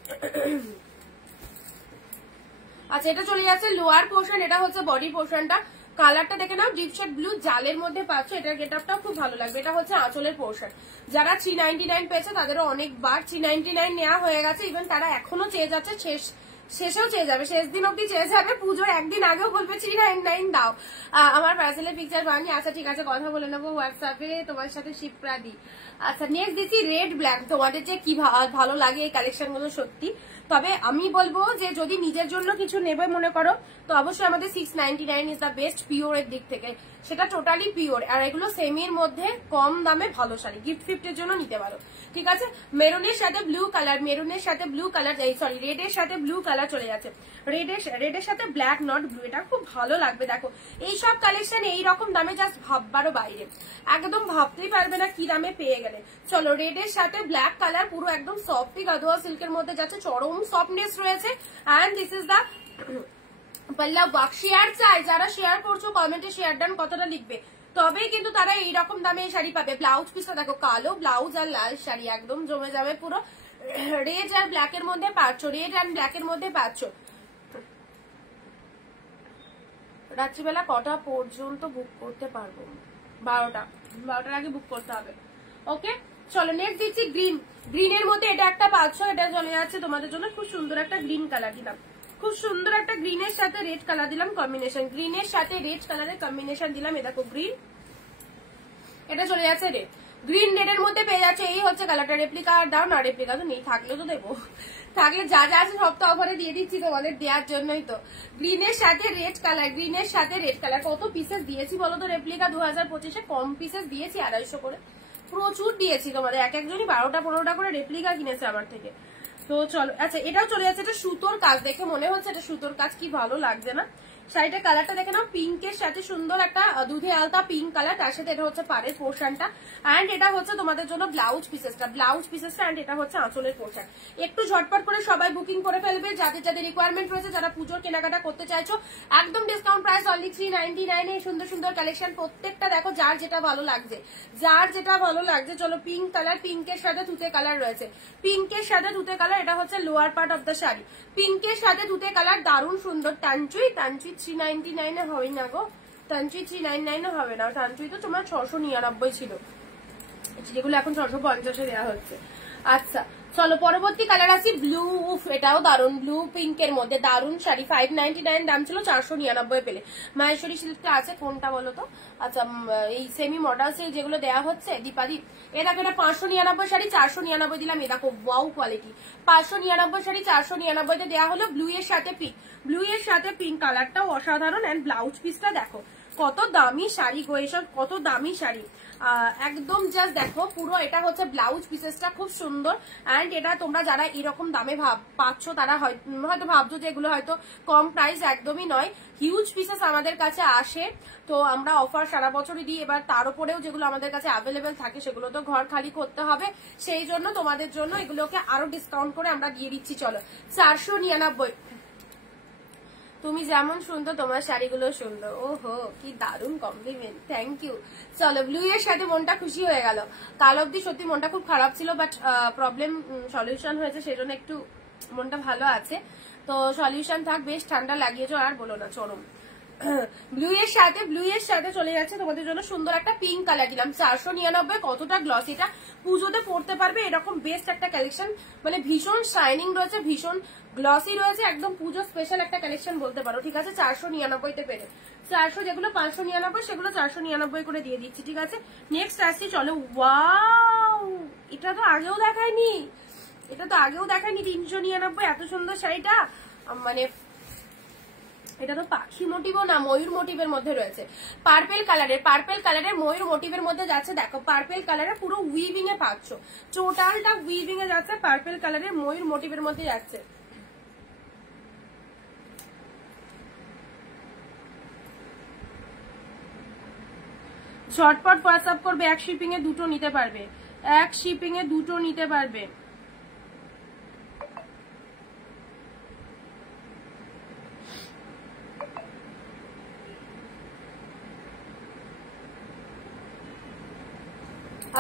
আচ্ছা, এটা চলে যাচ্ছে লোয়ার পোর্শন, এটা হচ্ছে বডি পোর্শনটা, কালারটা দেখে নাও, ডিপ শেড ব্লু জালের মধ্যে পাচ্ছ, এটার গেটআপটাও খুব ভালো লাগবে। এটা হচ্ছে আঁচলের পোর্শন, যারা 399 পেয়েছে তাদেরও অনেকবার 399 নেওয়া হয়ে গেছে, ইভেন তারা এখনো চেয়ে যাচ্ছে, শেষেও চেয়ে যাবে, শেষ দিন অব্দি চেয়ে যাবে, পুজোর একদিন আগেও বলবে 399 দাও। আমার পার্সেলের পিকচার বানি, আচ্ছা ঠিক আছে, কথা বলে নেবো হোয়াটসঅ্যাপে, তোমার সাথে শিপ্রা দি। আচ্ছা নেক্সট দিচ্ছি রেড ব্ল্যাক, তোমাদের যে কি ভালো লাগে এই কালেকশন গুলো, সত্যি তবে আমি বলবো যে যদি নিজের জন্য কিছু নেবে মনে করো তো অবশ্যই আমাদের 699 ইজ দ্য বেস্ট পিওর এর দিক থেকে, সেটা টোটালি পিওর। আর এগুলো সেমির মধ্যে কম দামে ভালো শাড়ি, গিফট ফিফটের জন্য নিতে পারো, ঠিক আছে। মেরুনের সাথে ব্লু কালার, মেরুনের সাথে ব্লু কালার, সরি রেডের সাথে ব্লু কালার চলে যাচ্ছে, রেডের সাথে ব্ল্যাক নট ব্লু, এটা খুব ভালো লাগবে। দেখো এইসব কালেকশন এইরকম দামে জাস্ট ভাববারও বাইরে, একদম ভাবতেই পারবে না কি দামে পেয়ে গেলে। চলো রেডের সাথে ব্ল্যাক কালার, পুরো একদম সফটি গাদোয়া সিল্কের মধ্যে যাচ্ছে, চরম সফটনেস রয়েছে। And this is the Pallab work. Share চাই, যারা শেয়ার করছো কমেন্টে শেয়ার ডান কথাটা লিখবে, তবেই কিন্তু তারা এইরকম দামে এই শাড়ি পাবে। ব্লাউজ পিসটা দেখো, কালো ব্লাউজ আর লাল শাড়ি, একদম জমে যাবে পুরো। রেড আর ব্ল্যাক এর মধ্যে পাচ্ছ, রেড অ্যান্ড ব্ল্যাক এর মধ্যে পাচ্ছ। রাত্রিবেলা কটা পর্যন্ত বুক করতে পারবো? 12টার আগে বুক করতে হবে। ওকে চলো নেক্সট দিচ্ছি গ্রিন। গ্রিনের মধ্যে এটা একটা পাচ্ছ, এটা চলে যাচ্ছে তোমাদের জন্য। খুব সুন্দর একটা গ্রিন কালার দিলাম, খুব সুন্দর একটা গ্রিনের সাথে রেড কালার দিলাম কম্বিনেশন, গ্রিনের সাথে রেড কালারের কম্বিনেশন দিলাম। এ দেখো গ্রিন, এটা চলে যাচ্ছে রেড, গ্রিন রেডের মধ্যে পেয়ে যাচ্ছে। এই হচ্ছে কালারটা। রেপ্লিকা আর দাও না, রেপ্লিকা তো নেই, থাকলেও তো দেবো, থাকলে যা যা আছে সব তো অফারে দিয়ে দিচ্ছি তোমাদের, দেওয়ার জন্যই তো। গ্রিনের সাথে রেড কালার, গ্রিনের সাথে রেড কালার। কত পিসেস দিয়েছি বলো তো রেপ্লিকা 2025-এ? কম পিসেস দিয়েছি, 250 করে, প্রচুর দিয়েছি তোমাদের। এক একজনই 12টা-15টা করে রেপ্লিকা কিনেছে আমার থেকে। তো চলো, আচ্ছা এটাও চলে যাচ্ছে। এটা সুতোর কাজ, দেখে মনে হচ্ছে এটা সুতোর কাজ, কি ভালো লাগছে না শাড়িটা। কালারটা দেখে নাও, পিঙ্কের সাথে সুন্দর একটা দুধে আলতা পিঙ্ক কালার, তার সাথে এটা হচ্ছে পাড়ের পোর্শনটা, অ্যান্ড এটা হচ্ছে তোমাদের জন্য ব্লাউজ পিসেসটা, অ্যান্ড এটা হচ্ছে আঁচলের পোর্শন। একটু ঝটপট করে সবাই বুকিং করে ফেলবে যাদের যাদের রিকোয়ারমেন্ট রয়েছে, যারা পুজোর কেনাকাটা করতে চাইছো। একদম ডিসকাউন্ট প্রাইস, অনলি 399 এ সুন্দর সুন্দর কালেকশন। প্রত্যেকটা দেখো যার যেটা ভালো লাগছে, যার যেটা ভালো লাগছে। চলো পিঙ্ক কালার, পিঙ্কের সাথে তুতে কালার রয়েছে, পিঙ্কের সাথে তুতে কালার, এটা হচ্ছে lower part of the sari. পিঙ্কের সাথে তুতে কালার, দারুণ সুন্দর। টানচুই 399 এ হবে না গো, টানচুই 399 এ হবে না, টানচুই তো তোমার 699 ছিল, যেগুলো এখন 650-এ দেওয়া হচ্ছে। আচ্ছা চলো পরবর্তী কালার আছে ব্লু। এটাও দারুন, ব্লু পিঙ্কের মধ্যে দারুন শাড়ি। 599 দাম ছিল, 499 পেলে। মাহেশ্বরী সিল্কটা আছে, কোনটা বলো তো? আচ্ছা এই সেমি মডেল সিল্ক যেগুলো দেওয়া হচ্ছে দীপাদি, এ দেখো এটা 599 শাড়ি, 499 দিলাম। এ দেখো ওয়াও কোয়ালিটি, 599 শাড়ি 499-তে দেওয়া হলো। ব্লু এর সাথে পিঙ্ক, ব্লু এর সাথে পিঙ্ক কালারটাও অসাধারণ। এন্ড ব্লাউজ পিসটা দেখো কত দামি শাড়ি গো, এসব কত দামি শাড়ি, একদম জাস্ট দেখো পুরো। এটা হচ্ছে ব্লাউজ পিসেসটা, খুব সুন্দর। অ্যান্ড এটা তোমরা যারা এরকম দামে পাচ্ছ তারা হয়তো ভাবছো যে এগুলো হয়তো কম প্রাইস, একদমই নয়। হিউজ পিসেস আমাদের কাছে আসে, তো আমরা অফার সারা বছরই দিই। এবার তার উপরেও যেগুলো আমাদের কাছে অ্যাভেলেবেল থাকে সেগুলো তো ঘর খালি করতে হবে, সেই জন্য তোমাদের জন্য এগুলোকে আরো ডিসকাউন্ট করে আমরা দিয়ে দিচ্ছি। চলো 499। তুমি যেমন সুন্দর তোমার শাড়িগুলো সুন্দর। ওহো কি দারুণ কমপ্লিমেন্ট, থ্যাংক ইউ। চলো ব্লু এর সাথে মনটা খুশি হয়ে গেল। কাল অব্দি সত্যি মনটা খুব খারাপ ছিল, বাট প্রবলেম সলিউশন হয়েছে, সেজন্য একটু মনটা ভালো আছে। তো সলিউশন থাক, বেশ ঠান্ডা লাগিয়েছো আর বলো না, চরম। ব্লু এর সাথে চলে যাচ্ছে তোমাদের জন্য সুন্দর একটা পিঙ্ক কালার দিলাম। 499, কতটা গ্লস, এটা পুজোতে পরতে পারবে এরকম বেস্ট একটা কালেকশন। মানে ভীষণ শাইনিং রয়েছে, ভীষণ গ্লসি রয়েছে, একদম পুজো স্পেশাল একটা কালেকশন বলতে পারো, ঠিক আছে। 499-তে পেরে 400 যেগুলো 599 সেগুলো 499 করে দিয়ে দিচ্ছি, ঠিক আছে। নেক্সট আসছি, চলো। ওয়াও এটা তো আগেও দেখায়নি, 399 এত সুন্দর শাড়িটা। মানে এটা তো পাখি মোটিভও না, ময়ূর মোটিভের মধ্যে রয়েছে। পার্পেল কালারের ময়ূর মোটিভের মধ্যে যাচ্ছে। দেখো পার্পেল কালারে পুরো উইভিং এ পাচ্ছ, টোটালটা উইভিং এ যাচ্ছে, পার্পেল কালারের ময়ূর মোটিভের মধ্যে যাচ্ছে। ঝটপট হোয়াটসঅ্যাপ করবে, এক শিপিং এ দুটো নিতে পারবে,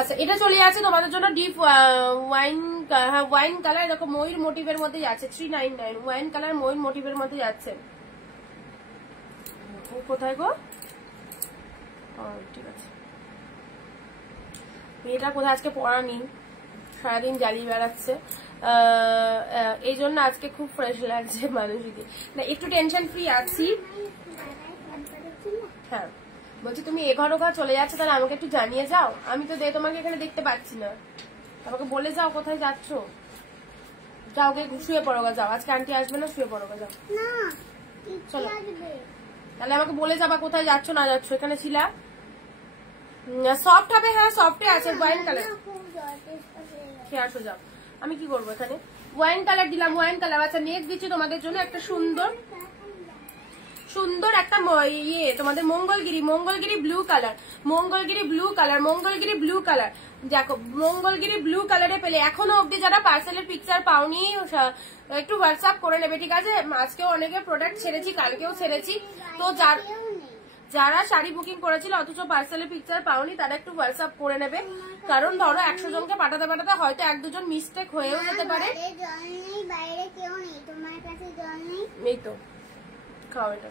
আচ্ছা এটা চলে যাচ্ছে তোমাদের জন্য ডিপ ওয়াইন কালার। দেখো ময়ূর মোটিভের মধ্যে যাচ্ছে, 399 ওয়াইন কালার ময়ূর মোটিভের মধ্যে যাচ্ছে। কোথায় গো? ঠিক আছে, মেয়েটা কোথায় আজকে পড়ানি, সারাদিন জ্বালিয়ে বেড়াচ্ছে, এই জন্য আজকে খুব ফ্রেশ লাগছে মানুষদের না, একটু টেনশন ফ্রি আছি। হ্যাঁ বলছি তুমি এঘর চলে যাচ্ছ, তাহলে আমাকে একটু জানিয়ে যাও, আমি তো তোমাকে এখানে দেখতে পাচ্ছি না, আমাকে বলে যাও কোথায় যাচ্ছ, যাও গে শুয়ে পড়ো গা, যাও আজকে আন্টি আসবে না, শুয়ে পড়ো গা, যাও। চলো তাহলে আমাকে বলে যাবা কোথায় যাচ্ছ না যাচ্ছ। এখানে ছিলা সফট হবে, হ্যাঁ সফটে আছে, ওয়াইন কালার খেয়ে আসো যাও। আমি কি করবো এখানে, ওয়াইন কালার দিলাম, ওয়াইন কালার। আচ্ছা নেক্সট দিচ্ছি তোমাদের জন্য একটা সুন্দর সুন্দর একটা ইয়ে তোমাদের Mangalagiri, Mangalagiri blue colour, Mangalagiri blue colour, Mangalagiri blue colour. দেখো মঙ্গলগিরি ব্লু কালারে পেলে এখনো অব্দি যারা পার্সেলের পিকচার পাওনি একটু হোয়াটসঅ্যাপ করে নেবে, ঠিক আছে। আজকেও অনেকে প্রোডাক্ট ছেড়েছি, কালকেও ছেড়েছি, তো যারা শাড়ি বুকিং করেছিল অথচ পার্সেলের পিকচার পাওনি তারা একটু হোয়াটসঅ্যাপ করে নেবে, কারণ ধরো 100 জনকে পাঠাতে পাঠাতে হয়তো 1-2 জন মিস্টেক হয়েও যেতে পারে। এই তো খাও এটা।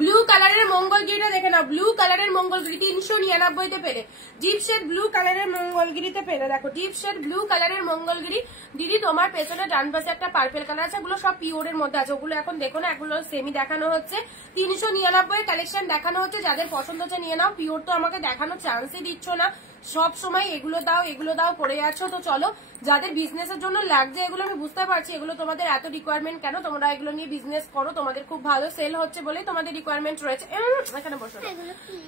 ব্লু কালারের মঙ্গলগিরিটা দেখে নাও, ব্লু কালারের মঙ্গলগিরি 399 পেলে, ডিপ শেড ব্লু কালারের মঙ্গলগিরিতে পেলে। দেখো ডিপ শেড ব্লু কালারের মঙ্গলগিরি। দিদি তোমার পেছনে ডান পাশে একটা পার্পেল কালার আছে, ওগুলো সব পিওরের মধ্যে আছে, ওগুলো এখন দেখো না, এগুলো সেমি দেখানো হচ্ছে। 399 কালেকশন দেখানো হচ্ছে, যাদের পছন্দ হচ্ছে নিয়ে নাও। পিওর তো আমাকে দেখানোর চান্সই দিচ্ছ না, সব সময় এগুলো দাও করে যাচ্ছ। তো চলো, যাদের বিজনেসের জন্য লাগছে এগুলো আমি বুঝতে পারছি, এগুলো তোমাদের এত রিকোয়ারমেন্ট কেন, তোমরা এগুলো নিয়ে বিজনেস করো, তোমাদের খুব ভালো সেল হচ্ছে বলেই তোমাদের রিকোয়ারমেন্ট রয়েছে। এখানে বসো,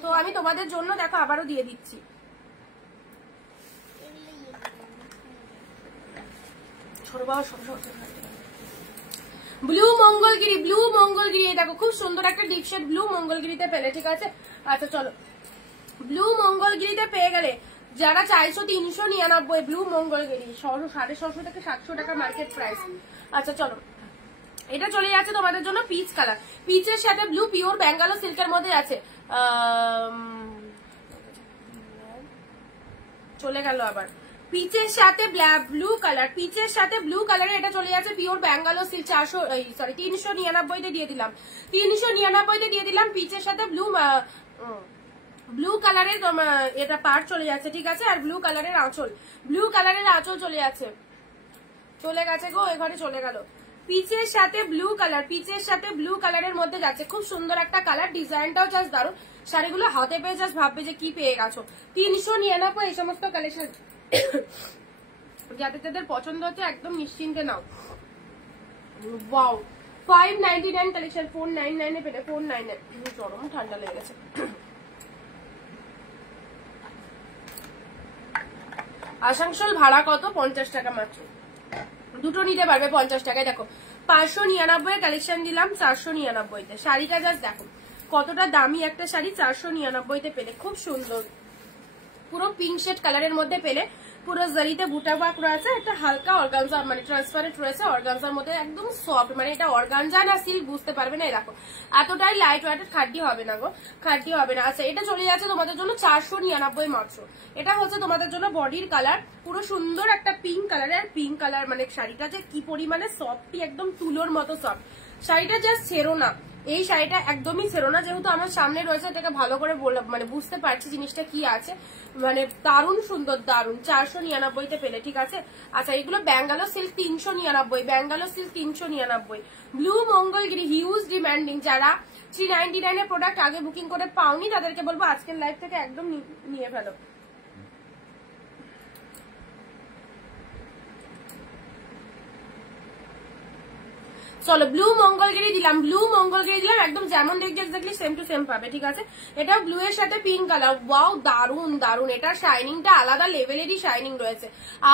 তো আমি তোমাদের জন্য দেখো আবারও দিয়ে দিচ্ছি। ব্লু মঙ্গলগিরি, ব্লু মঙ্গলগিরি দেখো খুব সুন্দর একটা ডিপ শেড ব্লু মঙ্গলগিরিতে পেলে, ঠিক আছে। আচ্ছা চলো, ব্লু মঙ্গলগিরিতে পেয়ে গেলে যারা চাইছো 399 ব্লু মঙ্গলগিরি, 650 থেকে 700 টাকা মার্কেট প্রাইস। আচ্ছা চলো, এটা চলে যাচ্ছে তোমাদের জন্য পিচ কালার, পিচের সাথে ব্লু, পিওর ব্যাঙ্গালো সিল্কের মধ্যে আছে। চলে গেল আবার, পিচের সাথে ব্লু কালার, পিচের সাথে ব্লু কালারে এটা চলে যাচ্ছে পিওর ব্যাঙ্গালো সিল্ক। 399 দিয়ে দিলাম, 399 দিয়ে দিলাম পিচের সাথে ব্লু কালারের এটা পার্ট চলে যাচ্ছে, ঠিক আছে। আর ব্লু কালারের আঁচল, ব্লু কালারের আঁচল চলে যাচ্ছে, চলে গেছে গো, এখানে চলে গেল। পিচের সাথে ব্লু কালার, পিচের সাথে ব্লু কালারের মধ্যে যাচ্ছে, খুব সুন্দর একটা কালার, ডিজাইনটাও জাস্ট দারুন। শাড়িগুলো হাতে পেয়ে জাস্ট ভাববে যে কি পেয়ে গেছো। 399 এই সমস্ত কালেকশন, যাদের যাদের পছন্দ হচ্ছে একদম নিশ্চিন্তে নাও। ওয়াও 599 কালেকশন, 499 পেলে, 499। চরম ঠান্ডা লেগে গেছে। আসানসোল ভাড়া কত? 50 টাকা মাত্র, দুটো নিতে পারবে 50 টাকায়। দেখো 599 কালেকশন দিলাম 499-তে। শাড়িটা জাস্ট দেখো কতটা দামি একটা শাড়ি, 499-তে পেলে, খুব সুন্দর, পুরো পিঙ্ক শেড কালারের মধ্যে পেলে, পুরো জরিতে বুটা ওয়ার্ক রয়েছে, একটা হালকা অর্গানজা মানে ট্রান্সপারেন্ট রয়েছে, অর্গানজার মধ্যে একদম সফট, মানে এটা অর্গানজা না সিল্ক বুঝতে পারবে না। দেখো এতটাই লাইট ওয়েটেড, খাড্ডি হবে না গো, খাড্ডি হবে না। আচ্ছা এটা চলে যাচ্ছে তোমাদের জন্য 499 মাত্র। এটা হচ্ছে তোমাদের জন্য বডির কালার, পুরো সুন্দর একটা পিঙ্ক কালার। আর পিঙ্ক কালার মানে শাড়িটা যে কি পরিমাণে সফটি, একদম তুলোর মতো সফট শাড়িটা, জাস্ট ছেড়ো না। এই শাড়িটা একদমই ছেড়ো না, যেহেতু আমার সামনে রয়েছে এটাকে ভালো করে মানে বুঝতে পারছি জিনিসটা কি আছে, মানে দারুণ সুন্দর, দারুণ। 499-তে পেলে, ঠিক আছে। আচ্ছা এগুলো Bangalore silk 399, Bangalore silk 399। Blue Mangalagiri huge demanding, যারা 399 প্রোডাক্ট আগে বুকিং করে পাওনি তাদেরকে বলবো আজকের লাইভ থেকে একদম নিয়ে ফেলো। চলো ব্লু মঙ্গলগিরি দিলাম, ব্লু মঙ্গলগিরি দিলাম, একদম যেমন দেখছি এক্স্যাক্টলি সেম টু সেম পাবে, ঠিক আছে। এটা ব্লু এর সাথে পিঙ্ক কালার, ওয়াও দারুন দারুন। এটা শাইনিংটা আলাদা লেভেলেরই শাইনিং রয়েছে,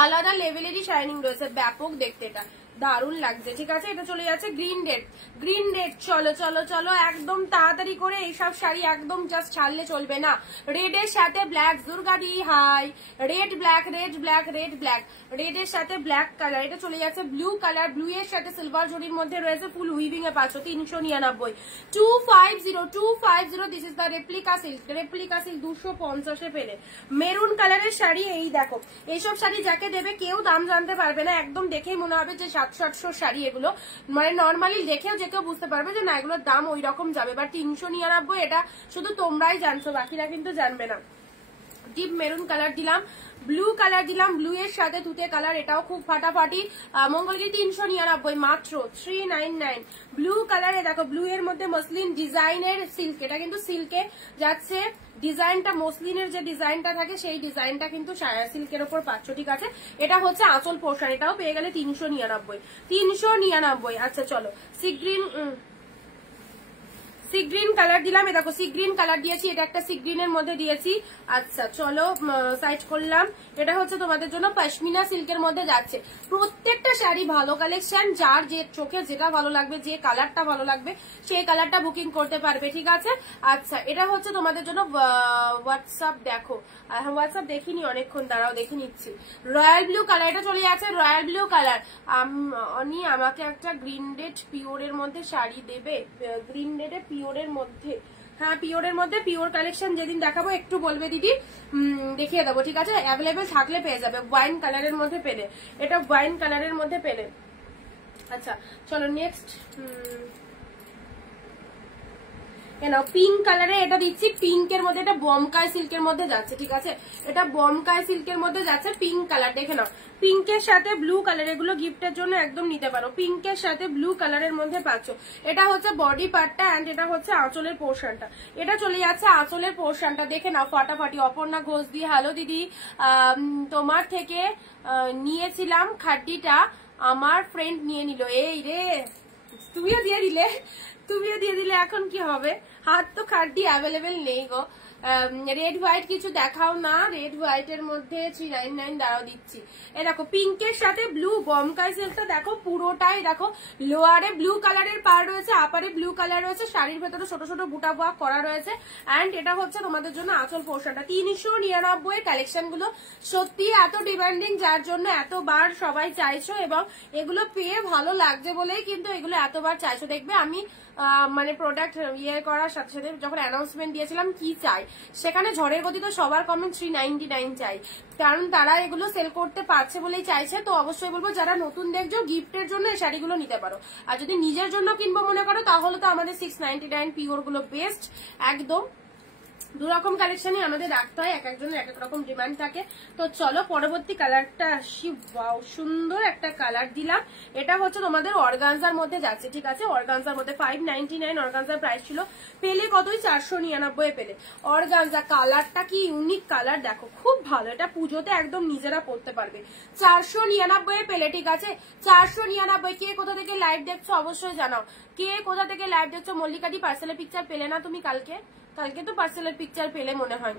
আলাদা লেভেলেরই শাইনিং রয়েছে, ব্যাপক দেখতে, এটা দারুন লাগছে, ঠিক আছে। এটা চলে যাচ্ছে গ্রিন রেড, গ্রিন রেড। চলো চলো চলো একদম তাড়াতাড়ি করে, এইসব শাড়ি একদম জাস্ট ছাড়লে চলবে না। রেড এর সাথে ব্ল্যাক, দুর্গাদি hi, red black, red black, red black, red এর সাথে ব্ল্যাক কালার। এটা চলে যাচ্ছে ব্লু কালার, ব্লু এর সাথে সিলভার জরির মধ্যে রয়েছে, ফুল উইভিং এ পাচ্ছ 399। 250 this is the replica silk, replica silk 250-এ পেলে। মেরুন কালারের শাড়ি, এই দেখো এইসব শাড়ি যাকে দেবে কেউ দাম জানতে পারবে না, একদম দেখেই মনে হবে যে 700-800 শাড়ি এগুলো, মানে নর্মালি দেখেও যে কেউ বুঝতে পারবে যে না এগুলোর দাম ওই রকম যাবে, বা 399 এটা শুধু তোমরাই জানছো, বাকিরা কিন্তু জানবে না। ডিপ মেরুন কালার দিলাম, ব্লু কালার দিলাম, ব্লু এর সাথে তুতে কালার, এটাও খুব ফাটাফাটি। মঙ্গলগিরি 399 মাত্র 399। ব্লু কালারে দেখো, ব্লু এর মধ্যে মসলিন ডিজাইনের সিল্ক, এটা কিন্তু সিল্কে যাচ্ছে, ডিজাইনটা মসলিনের যে ডিজাইনটা থাকে সেই ডিজাইনটা কিন্তু সিল্কের উপর পাচ্ছ, ঠিক আছে। এটা হচ্ছে আঁচল পোর্শন, এটাও পেয়ে গেলে 399 399। আচ্ছা চলো, সি গ্রিন কালার দিলাম, এ দেখো সি গ্রিন কালার দিয়েছি, এটা একটা সি গ্রিনের মধ্যে দিয়েছি। আচ্ছা চলো সাইড করলাম। এটা হচ্ছে তোমাদের জন্য পশমিনা সিল্কের মধ্যে যাচ্ছে। প্রত্যেকটা শাড়ি ভালো কালেকশন, যার যে চোখে যেটা ভালো লাগবে, যে কালারটা ভালো লাগবে সেই কালারটা বুকিং করতে পারবে, ঠিক আছে। আচ্ছা এটা হচ্ছে তোমাদের জন্য হোয়াটসঅ্যাপ, দেখো হোয়াটসঅ্যাপ দেখিনি অনেকক্ষণ, দাঁড়াও দেখে নিচ্ছি। রয়্যাল ব্লু কালার, এটা চলে যাচ্ছে রয়্যাল ব্লু কালার। অনি আমাকে একটা গ্রিন রেড পিওরের মধ্যে শাড়ি দেবে, গ্রিন রেডে পিওরের মধ্যে, হ্যাঁ পিওরের মধ্যে, পিওর কালেকশন যেদিন দেখাবো একটু বলবে দিদি, দেখিয়ে দেবো, ঠিক আছে। অ্যাভেলেবেল থাকলে পেয়ে যাবে, ওয়াইন কালারের মধ্যে পেলে, এটা ওয়াইন কালারের মধ্যে পেলে। আচ্ছা চলো নেক্সট, পিঙ্ক কালারে এটা দিচ্ছি, পিঙ্কের মধ্যে, এটা বমকাই সিল্কের মধ্যে যাচ্ছে, ঠিক আছে। এটা বমকাই সিল্কের মধ্যে যাচ্ছে, পিঙ্ক কালার, দেখে নাও। পিঙ্কের সাথে ব্লু কালার, এগুলো গিফটের জন্য একদম নিতে পারো। পিঙ্কের সাথে ব্লু কালারের মধ্যে পাচ্ছ। এটা হচ্ছে বডি পার্টটা এন্ড এটা হচ্ছে আঁচলের পোর্শনটা। এটা চলে যাচ্ছে আঁচলের পোর্শনটা, দেখে নাও ফাটাফাটি। অপর্ণা ঘোষ দি, হ্যালো দিদি, তোমার থেকে নিয়েছিলাম খাড্ডিটা, আমার ফ্রেন্ড নিয়ে নিল। এই রে, তুমিও দিয়ে দিলে, তুমিও দিয়ে দিলে, এখন কি হবে? হাত তো খাড্ডি অ্যাভেলেবেল নেই গো। রেড হোয়াইট কিছু দেখাও না, রেড হোয়াইট এর মধ্যে 399 দাঁড়াও দিচ্ছি। এ দেখো পিঙ্কের সাথে ব্লু বমকাই সিল্কটা দেখো, পুরোটাই দেখো, লোয়ারে ব্লু কালারের পার রয়েছে, আপারে ব্লু কালার রয়েছে, শাড়ির ভেতরে ছোট ছোট বুটা বুয়া করা রয়েছে। এন্ড এটা হচ্ছে তোমাদের জন্য আঁচল পোর্শনটা। 399 কালেকশন গুলো সত্যি এত ডিমান্ডিং, যার জন্য এতবার সবাই চাইছো, এবং এগুলো পেয়ে ভালো লাগছে বলেই কিন্তু এগুলো এতবার চাইছো। দেখবে আমি মানে প্রোডাক্ট ইয়ে করার সাথে সাথে যখন অ্যানাউন্সমেন্ট দিয়েছিলাম কি চাই, সেখানে ঝড়ের গতিতে সবার কমেন্ট 399 চাই, কারণ তারা এগুলো সেল করতে পারছে বলেই চাইছে। তো অবশ্যই বলবো যারা নতুন দেখছো গিফটের জন্য এই শাড়িগুলো নিতে পারো, আর যদি নিজের জন্য কিনবো মনে করো তাহলে তো আমাদের 699 পিওর গুলো বেস্ট একদম। দুরকম কালেকশনই আমাদের রাখতে হয়, এক একজনের এক এক রকম ডিমান্ড থাকে। তো চলো পরবর্তী কালারটা আসি। ওয়াও সুন্দর একটা কালার দিলাম, এটা হচ্ছে তোমাদের অর্গানজার মধ্যে যাচ্ছে, ঠিক আছে। অর্গানজার মধ্যে 599 অর্গানজার প্রাইস ছিল, পেলে কতই 499 পেলে। অর্গানজা কালারটা কি ইউনিক কালার দেখো, খুব ভালো, এটা পুজোতে একদম নিজেরা পড়তে পারবে। 499 পেলে, ঠিক আছে 499। কে কোথা থেকে লাইভ দেখছো অবশ্যই জানাও, কে কোথা থেকে লাইভ দেখছো। মল্লিকাদি পার্সেলের পিকচার পেলে না তুমি কালকে? কালকে তো পার্সেলের পিকচার পেলে মনে হয়।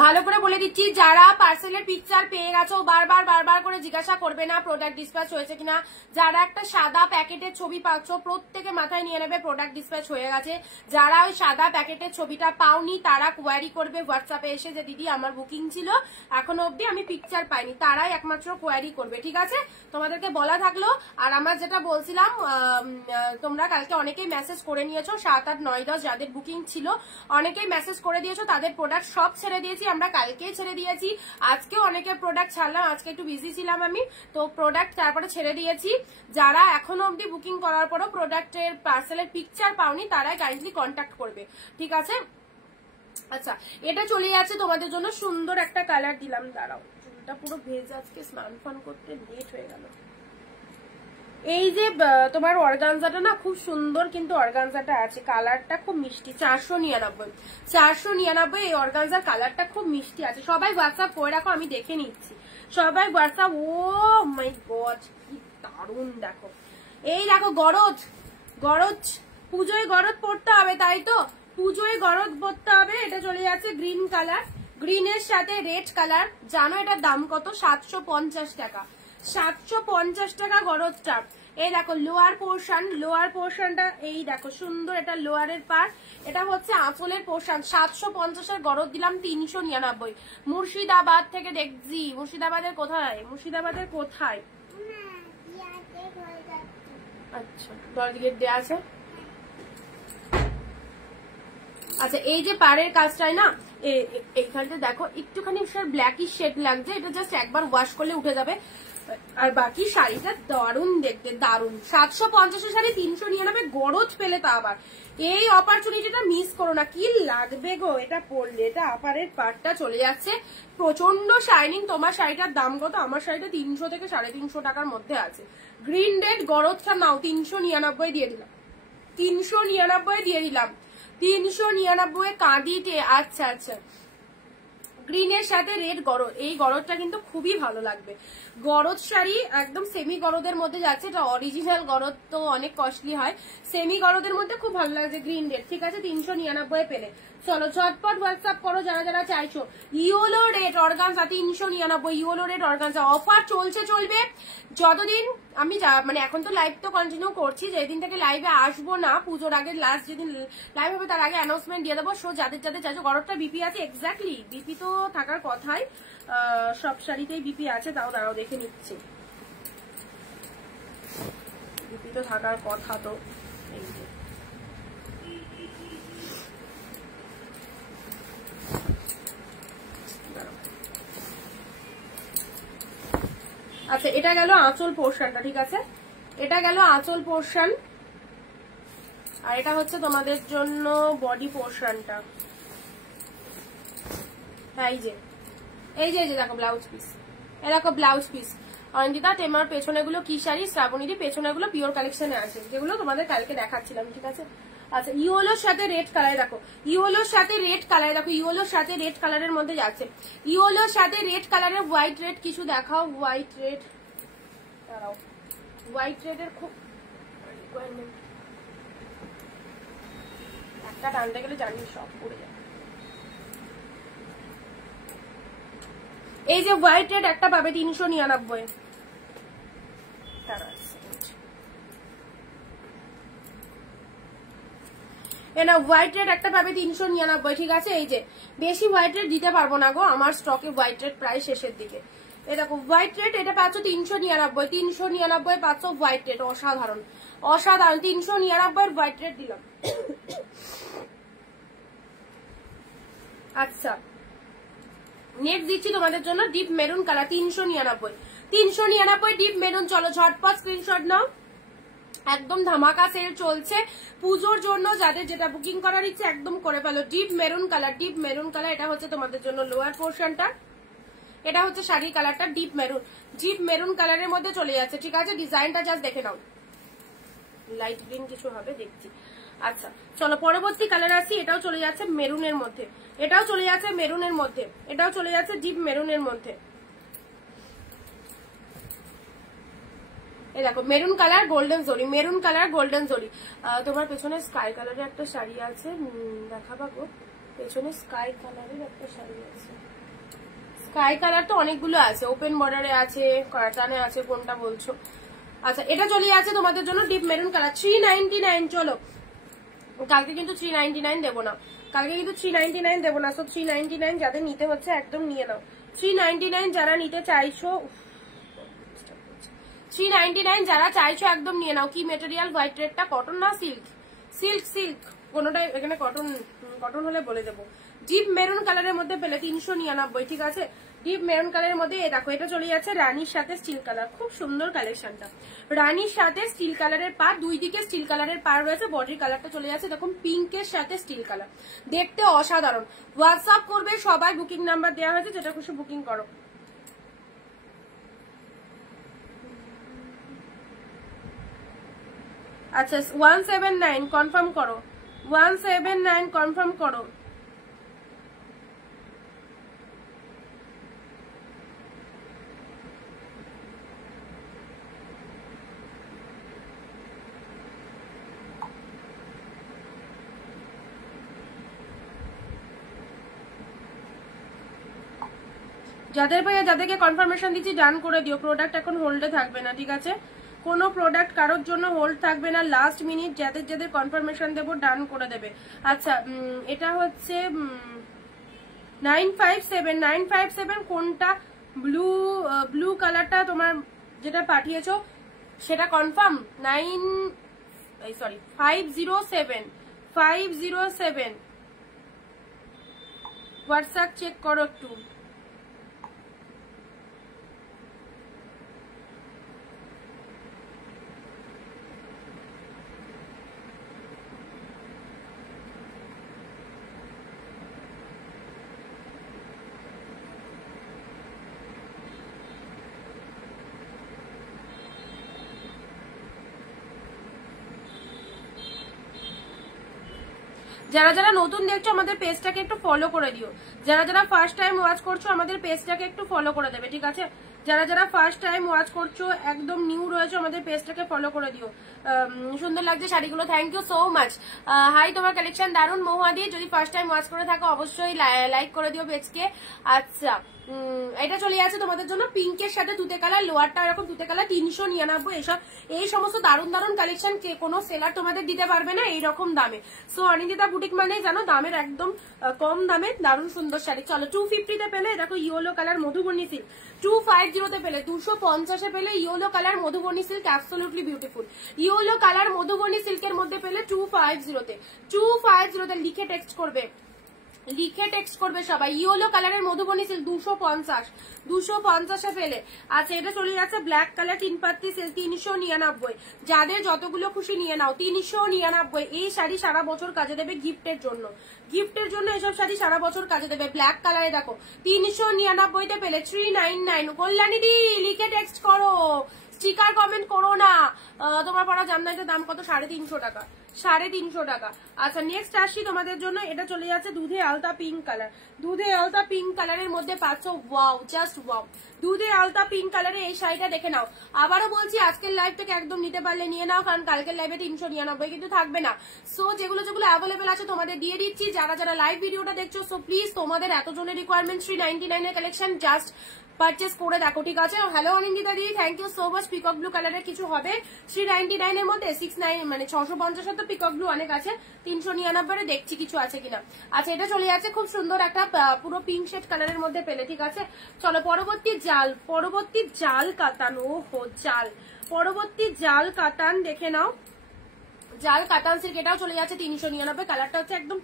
ভালো করে বলে দিচ্ছি, যারা পার্সেলের পিকচার পেয়ে গেছো বারবার করে জিজ্ঞাসা করবে না প্রোডাক্ট ডিসপ্যাচ হয়েছে কিনা। যারা একটা সাদা প্যাকেটের ছবি পাচ্ছ প্রত্যেকে মাথায় নিয়ে নেবে প্রোডাক্ট ডিসপ্যাচ হয়ে গেছে। যারা ওই সাদা প্যাকেটের ছবিটা পাওনি তারা কোয়ারি করবে হোয়াটসঅ্যাপে এসে যে দিদি আমার বুকিং ছিল এখনো অব্দি আমি পিকচার পাইনি, তারাই একমাত্র কোয়ারি করবে, ঠিক আছে। তোমাদেরকে বলা থাকলো। আর আমার যেটা বলছিলাম, তোমরা কালকে অনেকেই মেসেজ করে নিয়েছো, 7, 8, 9, 10 যাদের বুকিং ছিল অনেকেই মেসেজ করে দিয়েছো, তাদের প্রোডাক্ট সব ছেড়ে দিয়েছি আমরা, কালকেই ছেড়ে দিয়েছি, আজকেও অনেকের প্রোডাক্ট ছাড়লাম, আজকে একটু বিজি ছিলাম আমি, তো প্রোডাক্ট তারপরে ছেড়ে দিয়েছি। যারা এখনো অব্দি বুকিং করার পরও প্রোডাক্টের পার্সেলের পিকচার পাওনি তারাই কাইন্ডলি কন্ট্যাক্ট করবে, ঠিক আছে। আচ্ছা এটা চলে যাচ্ছে তোমাদের জন্য, সুন্দর একটা কালার দিলাম, দাঁড়াও চুলটা পুরো ভেজে, আজকে স্নান ফান করতে লেট হয়ে গেল। এই যে তোমার অর্গানজাটা না খুব সুন্দর, কিন্তু অর্গানজাটা আছে, কালারটা খুব মিষ্টি। 499 এই অর্গানজার কালারটা খুব মিষ্টি আছে। সবাই হোয়াটসঅ্যাপ করে রাখো, আমি দেখে নিচ্ছি সবাই হোয়াটসঅ্যাপ। ও মাই গড কি দারুণ দেখো, এই দেখো গরজ, গরজ পুজোয় গরজ পড়তে হবে, তাই তো পুজোয় গরজ পড়তে হবে। এটা চলে যাচ্ছে গ্রিন কালার, গ্রিনের সাথে রেড কালার। জানো এটার দাম কত? 750 টাকা, 750 টাকা গরজটা। এই দেখো লোয়ার পোর্শন, লোয়ার পোর্শনটা এই দেখো সুন্দর, এটা লোয়ারের পার্ট, এটা হচ্ছে আঁচলের পোর্শন। 750 এর গরজ দিলাম 399। মুর্শিদাবাদ থেকে দেখছি, মুর্শিদাবাদের কোথায়? মুর্শিদাবাদের কোথায়? আচ্ছা দরজা গেট দেওয়া আছে। আচ্ছা এই যে পাড়ের কাজটাই না, এইখানটা দেখো একটুখানি ব্ল্যাকিশ শেড লাগছে, এটা জাস্ট একবার ওয়াশ করলে উঠে যাবে। আর বাকি শাড়িটা দারুন দেখতে, দারুন। 750 শাড়ি 399 গরজ পেলে, তা আবার এই অপরচুনিটিটা মিস করো না। কি লাগবে গো এটা পরলে, এটা আপারের পার্টটা চলে যাচ্ছে, প্রচন্ড শাইনিং। তোমার শাড়িটার দাম কত? আমার শাড়িটা 300 থেকে 350 টাকার মধ্যে আছে। গ্রিন রেড গরজটা নাও, 399 দিয়ে দিলাম, 399 দিয়ে দিলাম, 399 কাঁদিতে। আচ্ছা আচ্ছা, গ্রিনের সাথে রেড গরজ, এই গরজটা কিন্তু খুবই ভালো লাগবে। গরজ শাড়ি একদম সেমি গরদের মধ্যে যাচ্ছে, এটা অরিজিনাল গরদ তো অনেক কস্টলি হয়, সেমি গরদের মধ্যে খুব ভালো লাগছে গ্রিন রেড। ঠিক আছে, 399 পেলে। চলো ঝটপট হোয়াটসঅ্যাপ করো যারা যারা চাইছো। Yellow red organza 399, yellow red organza offer চলছে, চলবে যতদিন আমি মানে এখন তো লাইভ তো কন্টিনিউ করছি, যেদিন থেকে লাইভে আসবো না, পুজোর আগে লাস্ট যেদিন লাইভ হবে তার আগে অ্যানাউন্সমেন্ট দিয়ে দেবো। সো যাদের যাদের চাইছো, গরমটা বিপি আছে, এক্স্যাক্টলি বিপি তো থাকার কথাই, সব শাড়িতেই বিপি আছে, তাও দাঁড়াও দেখে নিচ্ছি, বিপি তো থাকার কথা। তো এই যে আচ্ছা, এটা গেল আঁচল পোর্শনটা। ঠিক আছে, এটা গেল আঁচল পোর্শন, আর এটা হচ্ছে তোমাদের জন্য বডি পোর্শনটা। এই যে এই যে দেখো ব্লাউজ পিস, এ দেখো ব্লাউজ পিস। অঞ্জিতা টেমার পেছনে গুলো কি শাড়ি? শ্রাবণীদি পেছনে গুলো পিওর কালেকশনে আছে, যেগুলো তোমাদের কালকে দেখাচ্ছিলাম। ঠিক আছে, আচ্ছা ইয়েলোর সাথে রেড কালার দেখো, ইয়েলোর সাথে রেড কালার দেখো, ইয়েলোর সাথে রেড কালারের মধ্যে যাচ্ছে, ইয়েলোর সাথে রেড কালারের হোয়াইট রেড কিছু দেখাও। হোয়াইট রেড, দাঁড়াও, হোয়াইট রেডের খুব রিকোয়ারমেন্ট, একটা টানতে গেলে জানি সব পড়ে যায়। এই যে হোয়াইট রেড একটা পাবে 399। না হোয়াইট রেড একটা পাবে 399। ঠিক আছে, এই যে বেশি হোয়াইট রেড দিতে পারবো না গো, আমার স্টকে হোয়াইট রেড প্রায় শেষের দিকে। এই দেখো হোয়াইট রেড, এটা পাচ্ছ 399, 399 পাচ্ছ হোয়াইট রেড। অসাধারণ অসাধারণ, 399 হোয়াইট রেড দিলাম। আচ্ছা নেক্সট দিচ্ছি তোমাদের জন্য deep maroon colour, 399, 399 deep maroon. চলো ঝটপট স্ক্রিনশট নাও, একদম ধামাকা সেল চলছে পুজোর জন্য, যাদের যেটা বুকিং করার ইচ্ছে একদম করে ফেলো। Deep maroon colour, deep maroon colour, এটা হচ্ছে তোমাদের জন্য লোয়ার পোর্শনটা, এটা হচ্ছে শাড়ির কালারটা ডিপ মেরুন, ডিপ মেরুন কালারের মধ্যে চলে যাচ্ছে। ঠিক আছে, ডিজাইনটা জাস্ট দেখে নাও, লাইট গ্রিন কিছু হবে দেখছি। আচ্ছা চলো পরবর্তী কালার আসি, এটাও চলে যাচ্ছে মেরুনের মধ্যে, এটাও চলে যাচ্ছে মেরুনের মধ্যে, এটাও চলে যাচ্ছে ডিপ মেরুনের মধ্যে। এই দেখো মেরুন কালার গোল্ডেন জরি, মেরুন কালার গোল্ডেন জরি। তোমার পেছনে স্কাই কালারের একটা শাড়ি আছে, দেখাবা গো, পেছনে স্কাই কালারের একটা শাড়ি আছে। স্কাই কালার তো অনেকগুলো আছে, ওপেন বর্ডারে আছে, কাটানে আছে, কোনটা বলছো? আচ্ছা এটা চলে যাচ্ছে তোমাদের জন্য ডিপ মেরুন কালার, 399। চলো কালকে কিন্তু 399 দেবো না, কালকে কিন্তু 399 দেবো না। সো 399 যাদের নিতে হচ্ছে একদম নিয়ে নাও, 399 যারা নিতে চাইছো, 399 যারা চাইছো একদম নিয়ে নাও। কি মেটেরিয়াল? হোয়াইট রেডটা কটন না সিল্ক? সিল্ক, সিল্ক কোনোটাই, এখানে কটন, কটন হলে বলে দেবো। ডিপ মেরুন কালারের মধ্যে পেলে 399। ঠিক আছে, ডিপ মেরুন কালারের মধ্যে দেখো এটা চলে যাচ্ছে রানীর সাথে স্টিল কালার, খুব সুন্দর কালেকশনটা। রানীর সাথে স্টিল কালারের পার, দুই দিকে স্টিল কালারের পার রয়েছে, বডির কালারটা চলে যাচ্ছে দেখুন পিঙ্কের সাথে স্টিল কালার, দেখতে অসাধারণ। হোয়াটসঅ্যাপ করবে সবাই, বুকিং নাম্বার দেওয়া হয়েছে, যেটা খুশি বুকিং করো। আচ্ছা 179 কনফার্ম করো, 179 কনফার্ম করো। যাদের ভাইয়া যাদেরকে কনফার্মেশন দিচ্ছি ডান করে দিও, প্রোডাক্ট এখন হোল্ডে থাকবে না। ঠিক আছে, কোনো প্রোডাক্ট কারোর জন্য হোল্ড থাকবে না, লাস্ট মিনিট যাদের যাদের কনফার্মেশন দেবো ডান করে দেবে। আচ্ছা এটা হচ্ছে 957, 957 কোনটা? ব্লু, ব্লু কালারটা তোমার যেটা পাঠিয়েছো সেটা কনফার্ম। 507, 507 হোয়াটসঅ্যাপ চেক করো একটু। যারা যারা নতুন দেখছো আমাদের পেজটাকে একটু ফলো করে দিও, যারা যারা ফার্স্ট টাইম ওয়াচ করছো আমাদের পেজটাকে একটু ফলো করে দেবে, ঠিক আছে? যারা যারা ফার্স্ট টাইম ওয়াচ করছো, একদম নিউ রয়েছে, আমাদের পেজটাকে ফলো করে দিও। সুন্দর লাগছে শাড়িগুলো, thank you so much. Hi, তোমার কালেকশন দারুণ মহুয়াদি। যদি ফার্স্ট টাইম ওয়াচ করে থাকো অবশ্যই লাইক করে দিও পেজকে। আচ্ছা, এটা চলে যাচ্ছে তোমাদের জন্য পিঙ্কের সাথে তুতে কালার, লোয়ারটা এরকম তুতে কালার, 399। এসব এই সমস্ত দারুণ দারুণ কালেকশন কোনো সেলার তোমাদের দিতে পারবে না এইরকম দামে। সো অনিন্দিতা বুটিক মানে জানো দামের একদম কম দামে দারুণ সুন্দর শাড়ি। চলো 250 তে পেলে দেখো ইয়েলো কালার মধুবনী সিল্ক, 250 তে পেলে, 250 এ পেলে yellow colour Madhubani silk, absolutely beautiful. Yellow colour Madhubani সিল্কের মধ্যে পেলে 250 তে, 250 তে লিখে টেক্সট করবে, লিখে টেক্সট করবে সবাই। ইয়েলো কালারের মধুবনী সিল্ক 250 এ পেলে। আচ্ছা, এটা চলে যাচ্ছে ব্ল্যাক কালার 3 পাত্তি সিল্ক 399। যাদের যতগুলো খুশি নিয়ে নাও, 399। এই শাড়ি সারা বছর কাজে দেবে গিফটের জন্য, গিফটের জন্য এসব শাড়ি সারা বছর কাজে দেবে। ব্ল্যাক কালারে দেখো 399 তে পেলে 399। কল্যাণী দি লিখে টেক্সট করো, স্টিকার কমেন্ট করো না। তোমার পড়া জামদানিতে দাম কত? 350 টাকা, 350 টাকা। আচ্ছা, নেক্সট আসি তোমাদের জন্য, এটা চলে যাচ্ছে দুধে আলতা পিঙ্ক কালার, দুধে আলতা পিঙ্ক কালারের মধ্যে পাচ্ছ, ওয়াও, জাস্ট ওয়াও। দুধে আলতা পিঙ্ক কালারের এই শাড়িটা দেখে নাও। আবারও বলছি, আজকের লাইভ থেকে একদম নিতে পারলে নিয়ে নাও, কারণ কালকের লাইভে 399 কিন্তু থাকবে না। সো যেগুলো যেগুলো অ্যাভেলেবেল আছে তোমাদের দিয়ে দিচ্ছি। যারা যারা লাইভ ভিডিওটা দেখছো, সো প্লিজ তোমাদের এতজনের রিকোয়ারমেন্ট 399 এর কালেকশন জাস্ট পারচেস করে দেখো, ঠিক আছে? Hello Anindita di, thank you so much. Peacock blue কালারের কিছু হবে 399 এর মধ্যে, 69 মানে 650 তো পিকক ব্লু অনেক আছে, 399 দেখছি কিছু আছে কিনা। আচ্ছা, এটা চলে যাচ্ছে খুব সুন্দর একটা পুরো পিঙ্ক শেড কালারের মধ্যে পেলে, ঠিক আছে? চলো পরবর্তী জাল, পরবর্তী জাল কাতান, ও হো জাল, পরবর্তী জাল কাতান দেখে নাও। জাল কাতান সিল্ক, এটাও চলে যাচ্ছে 399। কালারটা হচ্ছে একদম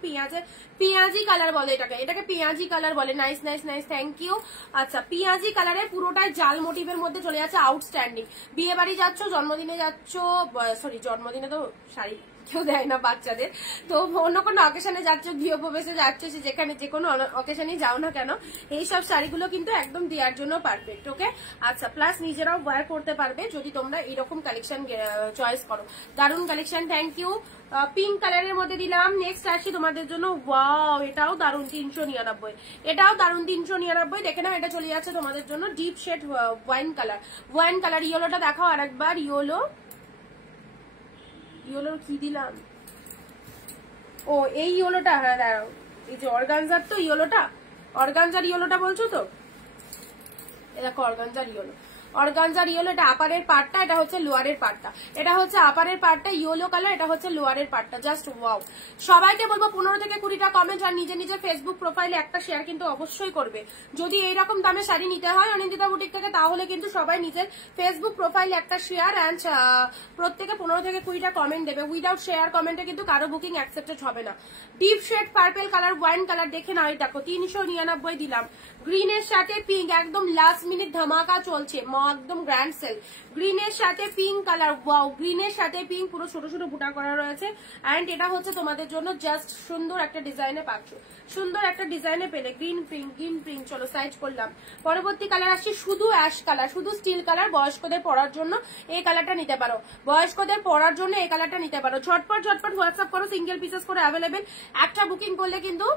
পেঁয়াজি কালার বলে এটাকে, এটাকে পেঁয়াজি কালার বলে। Nice nice nice, thank you. আচ্ছা, পেঁয়াজি কালারের পুরোটাই জাল মোটিভের মধ্যে চলে যাচ্ছে, আউটস্ট্যান্ডিং। বিয়ে বাড়ি যাচ্ছ, জন্মদিনে যাচ্ছ, সরি জন্মদিনে তো শাড়ি কেউ দেয় না বাচ্চাদের, তো অন্য কোনো অকেশনে যাচ্ছ, গৃহপ্রবেশে যাচ্ছ, যেখানে যে কোনো অকেশনে যাও না কেন, এইসব শাড়িগুলো কিন্তু একদম দেওয়ার জন্য পারফেক্ট, ওকে? আচ্ছা, প্লাস নিজেরাও ওয়্যার করতে পারবে যদি তোমরা এরকম কালেকশন চয়েস করো। দারুণ কালেকশন, থ্যাংক ইউ। পিঙ্ক কালারের মধ্যে দিলাম। নেক্সট আসি তোমাদের জন্য, ওয়াও, এটাও দারুণ 399, এটাও দারুণ 399। দেখে নাও, এটা চলে যাচ্ছে তোমাদের জন্য deep shade wine colour, wine colour. ইয়েলোটা দেখাও আরেকবার, ইয়েলো, ইয়েলোর কি দিলাম? ও এই ইয়েলোটা, হ্যাঁ দাঁড়াও, এই যে অর্গানজার তো ইয়েলোটা, অর্গানজার ইয়েলোটা বলছো তো? দেখো অর্গানজার ইয়েলো, অর্গানজার ইয়েলো, এটা আপারের পার্টটা, এটা হচ্ছে লোয়ারের পার্টটা, এটা হচ্ছে আপারের পার্টটা ইয়েলো কালার, এটা হচ্ছে লোয়ারের পার্টটা, জাস্ট ওয়াও। সবাইকে বলবো 15 থেকে 20টা কমেন্ট আর নিজে নিজে ফেসবুক প্রোফাইলে একটা শেয়ার কিন্তু অবশ্যই করবে। যদি এইরকম দামে শাড়ি নিতে হয় অনিন্দিতা বুটিক থেকে, তাহলে কিন্তু সবাই নিজের ফেসবুক প্রোফাইলে একটা শেয়ার অ্যান্ড প্রত্যেকে 15 থেকে 20টা কমেন্ট দেবে। উইদাউট শেয়ার কমেন্টে কিন্তু কারো বুকিং অ্যাকসেপ্টেড হবে না। Deep shade purple colour, wine colour দেখে নাও, এই দেখো 399 দিলাম। গ্রিনের সাথে পিঙ্ক, একদম লাস্ট মিনিট ধামাকা চলছে, একদম গ্র্যান্ড সেল। গ্রিনের সাথে পিঙ্ক কালার, ওয়াও, গ্রিনের সাথে পিঙ্ক, পুরো ছোট ছোট বুটা করা রয়েছে। এন্ড এটা হচ্ছে তোমাদের জন্য জাস্ট সুন্দর একটা ডিজাইনে পাচ্ছ, সুন্দর একটা ডিজাইনে পেলে। গ্রিন পিঙ্ক, গ্রিন পিঙ্ক, চলো সাইজ করলাম। পরবর্তী কালার আসছে শুধু অ্যাশ কালার, শুধু স্টিল কালার। বয়স্কদের পরার জন্য এই কালারটা নিতে পারো, বয়স্কদের পরার জন্য এই কালারটা নিতে পারো। ঝটপট ঝটপট হোয়াটসঅ্যাপ করো, সিঙ্গেল পিসেস করে অ্যাভেলেবেল। একটা বুকিং করলে কিন্তু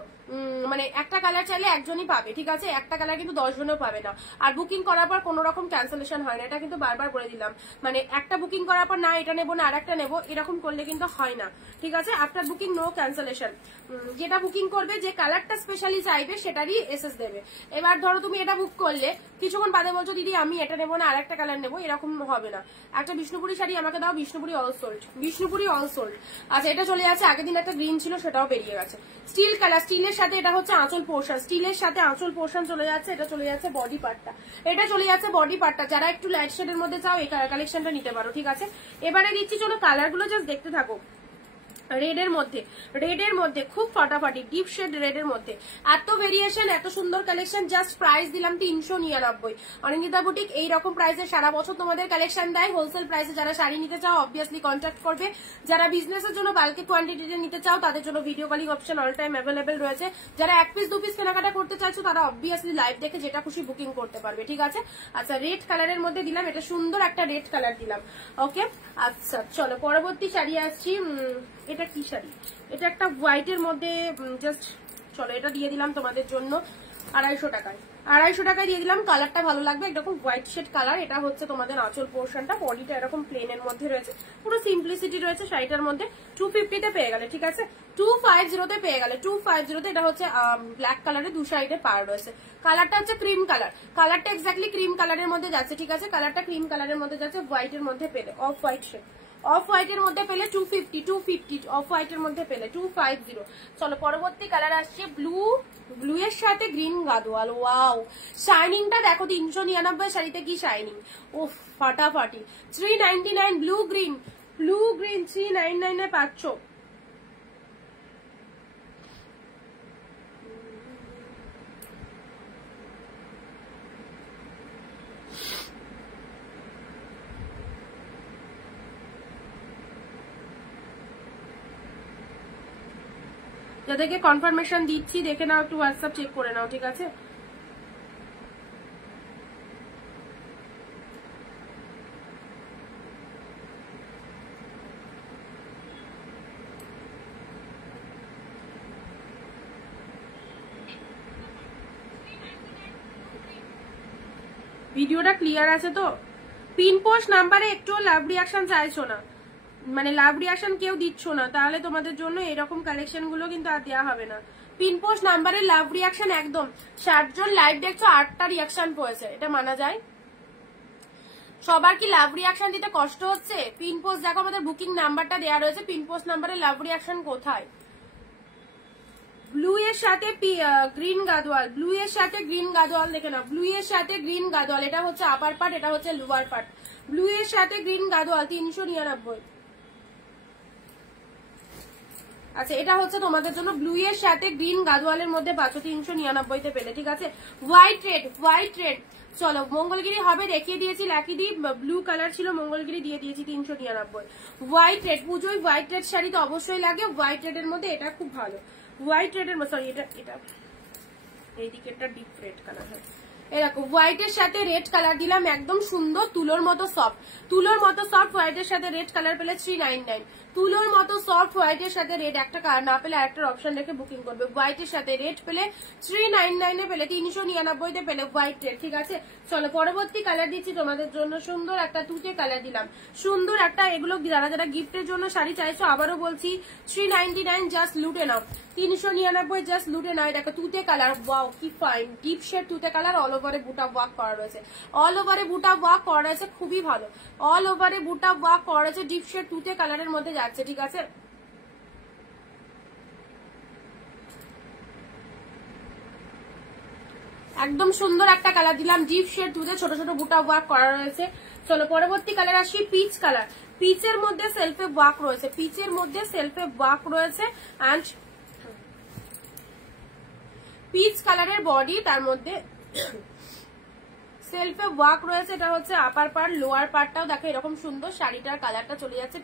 মানে একটা কালার চাইলে একজনই পাবে, ঠিক আছে? একটা কালার কিন্তু 10 জনও পাবে না। আর বুকিং করার পর কোনো রকম ক্যান্সেলেশন হয় না, এটা কিন্তু বারবার বলে দিলাম। মানে একটা বুকিং করার পর না এটা নেবো না আর একটা নেবো, এরকম করলে কিন্তু হয় না, ঠিক আছে? After booking no cancellation. যেটা বুকিং করবে, যে কালারটা স্পেশালি চাইবে সেটারই এসএস দেবে। এবার ধরো তুমি এটা বুক করলে, কিছুক্ষণ বাদে বলছো দিদি আমি এটা নেবো না আর একটা কালার নেবো, এরকম হবে না। একটা বিষ্ণুপুরি শাড়ি আমাকে দাও, Bishnupuri all sold, Bishnupuri all sold. আচ্ছা, এটা চলে যাচ্ছে, আগের দিন একটা গ্রিন ছিল সেটাও বেরিয়ে গেছে। স্টিল কালার, স্টিলের সাথে এটা হচ্ছে আঁচল পোর্শন, স্টিলের সাথে আঁচল পোর্শন চলে যাচ্ছে। এটা চলে যাচ্ছে বডি পার্টটা, এটা চলে যাচ্ছে বডি পার্টটা। যারা একটু লাইট শেডের মধ্যে চাও এই কালেকশনটা নিতে পারো, ঠিক আছে? এবারে দিচ্ছি, চলো কালারগুলো জাস্ট দেখতে থাকো। রেডের মধ্যে, রেডের মধ্যে খুব ফাটাফাটি ডিপ শেড রেডের মধ্যে এত ভেরিয়েশন, এত সুন্দর কালেকশন। জাস্ট প্রাইস দিলাম 399। অনিন্দিতা বুটিক এইরকম প্রাইসে সারা বছর তোমাদের কালেকশন দেয়। হোলসেল প্রাইসে যারা শাড়ি নিতে চাও অবভিয়াসলি কন্ট্যাক্ট করবে। যারা বিজনেসের জন্য বাল্কি কোয়ান্টিটিতে নিতে চাও তাদের জন্য video calling option all time available রয়েছে। যারা 1 পিস 2 পিস কেনাকাটা করতে চাইছো তারা অবভিয়াসলি লাইভ দেখে যেটা খুশি বুকিং করতে পারবে, ঠিক আছে? আচ্ছা, রেড কালারের মধ্যে দিলাম, এটা সুন্দর একটা রেড কালার দিলাম, ওকে? আচ্ছা, চলো পরবর্তী শাড়ি আসছি। এটা কি শাড়ি, এটা একটা হোয়াইটের মধ্যে জাস্ট চলো এটা দিয়ে দিলাম তোমাদের জন্য 250 টাকায়। 250 টাকায় দিয়ে দিলাম। কালারটা ভালো লাগবে, এরকম হোয়াইট শেড কালার। এটা হচ্ছে তোমাদের আঁচল পোর্শনটা, বডিটা এরকম প্লেনের মধ্যে রয়েছে, পুরো সিম্পলিসিটি রয়েছে শাড়িটার মধ্যে। 250 তে পেয়ে গেলে, ঠিক আছে 250 তে পেয়ে গেলে। 250 তে এটা হচ্ছে ব্ল্যাক কালারের 2 সাইডে পার রয়েছে। কালারটা হচ্ছে ক্রিম কালার, কালারটা এক্স্যাক্টলি ক্রিম কালারের মধ্যে যাচ্ছে, ঠিক আছে কালারটা ক্রিম কালারের মধ্যে যাচ্ছে। হোয়াইটের মধ্যে পেলে, অফ হোয়াইট শেড, অফ হোয়াইটের মধ্যে পেলে 250, অফ হোয়াইটের মধ্যে পেলে 250। চলো পরবর্তী কালার আসছে ব্লু, ব্লু এর সাথে গ্রিন গাদোয়াল। ওয়াও, শাইনিংটা দেখো 399 শাড়িতে কি শাইনিং, ও ফাটাফাটি। 399 ব্লু গ্রিন, ব্লু গ্রিন 399 এ পাচ্ছ। যাদেরকে কনফার্মেশন দিচ্ছি দেখে নাও, একটু হোয়াটসঅ্যাপ চেক করে নাও, ঠিক আছে। ভিডিওটা ক্লিয়ার আছে তো? পিন পোস্ট নাম্বারে একটু লাভ রিয়াকশন চাইছো না, মানে লাভ রিয়াকশন কেউ দিচ্ছ না, তাহলে তোমাদের জন্য এরকম কালেকশন গুলো কিন্তু আর দেওয়া হবে না। পিন পোস্ট নাম্বারে লাভ রিয়াকশন একদম 60 জন লাইভ দেখছো, 8টা রিয়াকশন পড়েছে, এটা মানা যায়? সবার কি লাভ রিয়াকশন দিতে কষ্ট হচ্ছে? পিন পোস্ট দেখো, আমাদের বুকিং নাম্বারটা দেওয়া রয়েছে, পিন পোস্ট নাম্বারে লাভ রিয়াকশন কোথায়? ব্লু এর সাথে গ্রিন গাদোয়াল, ব্লু এর সাথে গ্রিন গাদোয়াল দেখে নাও, ব্লু এর সাথে গ্রিন গাদোয়াল। এটা হচ্ছে আপার পার্ট, এটা হচ্ছে লোয়ার পার্ট। ব্লু এর সাথে গ্রিন গাদোয়াল 399। আচ্ছা, এটা হচ্ছে তোমাদের জন্য ব্লু এর সাথে গ্রিন গাদোয়ালের মধ্যে 399 তে পেলে, ঠিক আছে। White red, white red. চলো মঙ্গলগিরি হবে, দেখিয়ে দিয়েছি লাকি দি, ব্লু কালার ছিল, মঙ্গলগিরি দিয়ে দিয়েছি 399। হোয়াইট রেড, পুজোয় হোয়াইট রেড শাড়ি তো অবশ্যই লাগে। হোয়াইট রেড এর মধ্যে এটা খুব ভালো, হোয়াইট রেড এর, সরি এটা এই দিকেরটা ডিপ রেড কালার হয়। এরকম হোয়াইটের সাথে রেড কালার দিলাম, একদম সুন্দর তুলোর মতো সফট, তুলোর মতো সফট হোয়াইটের সাথে রেড কালার পেলে 399। তুলোর মতো সফট হোয়াইটের সাথে রেড, একটা কালার না পেলে আরেকটা অপশন রেখে বুকিং করবে। হোয়াইটের সাথে রেড পেলে 399 এ পেলে, 399 তে পেলে হোয়াইট রেড, ঠিক আছে। চলো পরবর্তী কালার দিচ্ছি তোমাদের জন্য, সুন্দর একটা তুতে কালার দিলাম, সুন্দর একটা। এগুলো যারা যারা গিফটের জন্য শাড়ি চাইছো, আবারও বলছি 399 জাস্ট লুটে নাও, 399 জাস্ট লুটে নাও। দেখো তুতে কালার, ওয়াও কি ফাইন ডিপ শেড তুতে কালার, অল ওভারে বুটা ওয়ার্ক করা রয়েছে, অল ওভারে বুটা ওয়ার্ক করা রয়েছে, খুবই ভালো। অল ওভারে বুটা ওয়ার্ক করা রয়েছে, ডিপ শেড তুতে কালারের মধ্যে যাচ্ছে, ঠিক আছে। একদম সুন্দর একটা কালার দিলাম, ডিপ শেড তুতে ছোট ছোট বুটা ওয়ার্ক করা রয়েছে। চলো পরবর্তী কালার আসি পিচ কালার। পিচের মধ্যে সেলফে ওয়ার্ক রয়েছে, পিচের মধ্যে সেলফে ওয়ার্ক রয়েছে, এন্ড পিচ কালারের বডি, তার মধ্যে সেলফে ওয়ার্ক রয়েছে। এটা হচ্ছে আপার পার্ট, লোয়ার পার্টটাও দেখো এরকম সুন্দর। শাড়িটার কালারটা চলে যাচ্ছে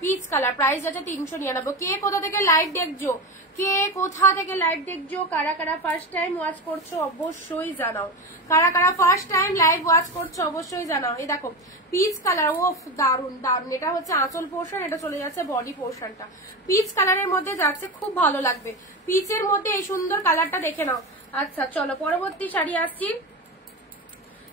পিচ কালার, প্রাইস আছে 399। কে কোথা থেকে লাইভ দেখছো, কে কোথা থেকে লাইভ দেখছো, কারা কারা ফার্স্ট টাইম ওয়াচ করছো অবশ্যই জানাও, কারা কারা ফার্স্ট টাইম লাইভ ওয়াচ করছো অবশ্যই জানাও। এই দেখো পিচ কালার, ওফ দারুন দারুন। এটা হচ্ছে আঁচল পোর্শন, এটা চলে যাচ্ছে বডি পোর্শনটা, পিচ কালারের মধ্যে যাচ্ছে, খুব ভালো লাগবে। পিচের মধ্যে এই সুন্দর কালারটা দেখে নাও। আচ্ছা চলো পরবর্তী শাড়ি আসছি,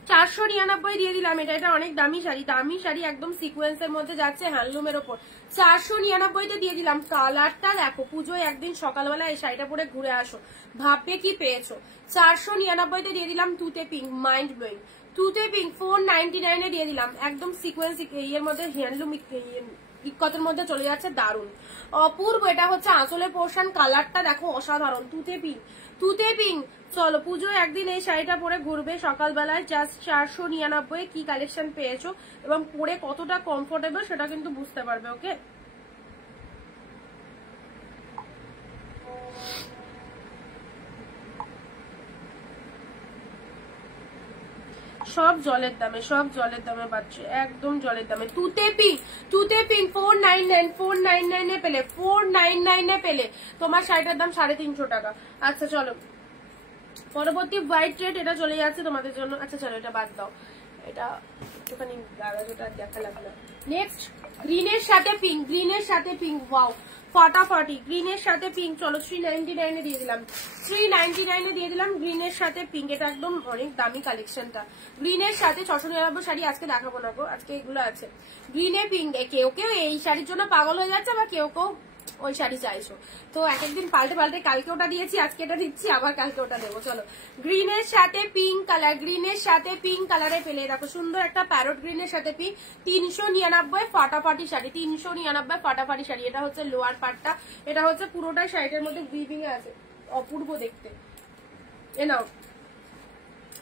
499 দিয়ে দিলাম। এটা অনেক দামি শাড়ি, দামি শাড়ি, একদম সিকোয়েন্সের মধ্যে যাচ্ছে, হ্যান্ডলুমের ওপর। 499 তে দিয়ে দিলাম। কালারটা দেখো, পুজোয় একদিন সকালবেলা এই শাড়িটা পরে ঘুরে আসো, ভাববে কি পেয়েছো। 499 তে দিয়ে দিলাম তুতে পিঙ্ক, মাইন্ড ব্লোয়িং তুতে পিঙ্ক। 499 এ দিয়ে দিলাম, একদম সিকোয়েন্স এর মধ্যে, হ্যান্ডলুম ইকতের মধ্যে চলে যাচ্ছে, দারুন অপূর্ব। এটা হচ্ছে আঁচলের পোর্শন, কালারটা দেখো অসাধারণ, তুতে পিঙ্ক, তুতে পিঙ্ক। চলো পুজোয় একদিন এই শাড়িটা পরে ঘুরবে সকালবেলায়, জাস্ট 499 কি কালেকশন পেয়েছো এবং পরে কতটা কমফোর্টেবল সেটা কিন্তু বুঝতে পারবে। ওকে সব জলের দামে, সব জলের দামে পাচ্ছে, একদম জলের দামে। তুতে পিঙ্ক, তুতে পিঙ্ক 499, 499 এ পেলে, 499 এ পেলে। তোমার শাড়িটার দাম 350 টাকা। আচ্ছা চলো পরবর্তী হোয়াইট রেড, এটা চলে যাচ্ছে তোমাদের জন্য। আচ্ছা চলো এটা বাদ দাও, এটা একটুখানি গাঢ়টা দেখা লাগবে না। নেক্সট গ্রিনের সাথে পিঙ্ক, গ্রিনের সাথে পিঙ্ক, ওয়াও ফাটাফাটি, গ্রিনের সাথে পিঙ্ক। চলো 399 দিয়ে দিলাম, 399 দিয়ে দিলাম গ্রিনের সাথে পিঙ্ক। এটা একদম অনেক দামি কালেকশনটা। গ্রিনের সাথে 699 শাড়ি আজকে দেখাবো না গো, আজকে এগুলো আছে। গ্রিনে পিঙ্ক, কেউ কেউ এই শাড়ির জন্য পাগল হয়ে যাচ্ছে, বা কেউ কেউ ওই শাড়ি চাইছো, তো এক একদিন পাল্টে পাল্টে, কালকে ওটা দিয়েছি, আজকে এটা দিচ্ছি, আবার কালকে ওটা দেবো। চলো গ্রিনের সাথে পিঙ্ক কালার, গ্রিনের সাথে পিঙ্ক কালারে পেলে দেখো সুন্দর একটা প্যারট গ্রিনের সাথে পিঙ্ক। 399 ফাটাফাটি শাড়ি, 399 ফাটাফাটি শাড়ি। এটা হচ্ছে লোয়ার পার্টটা, এটা হচ্ছে পুরোটাই শাড়িটার মধ্যে উইভিং এ আছে, অপূর্ব দেখতে। এ নাও,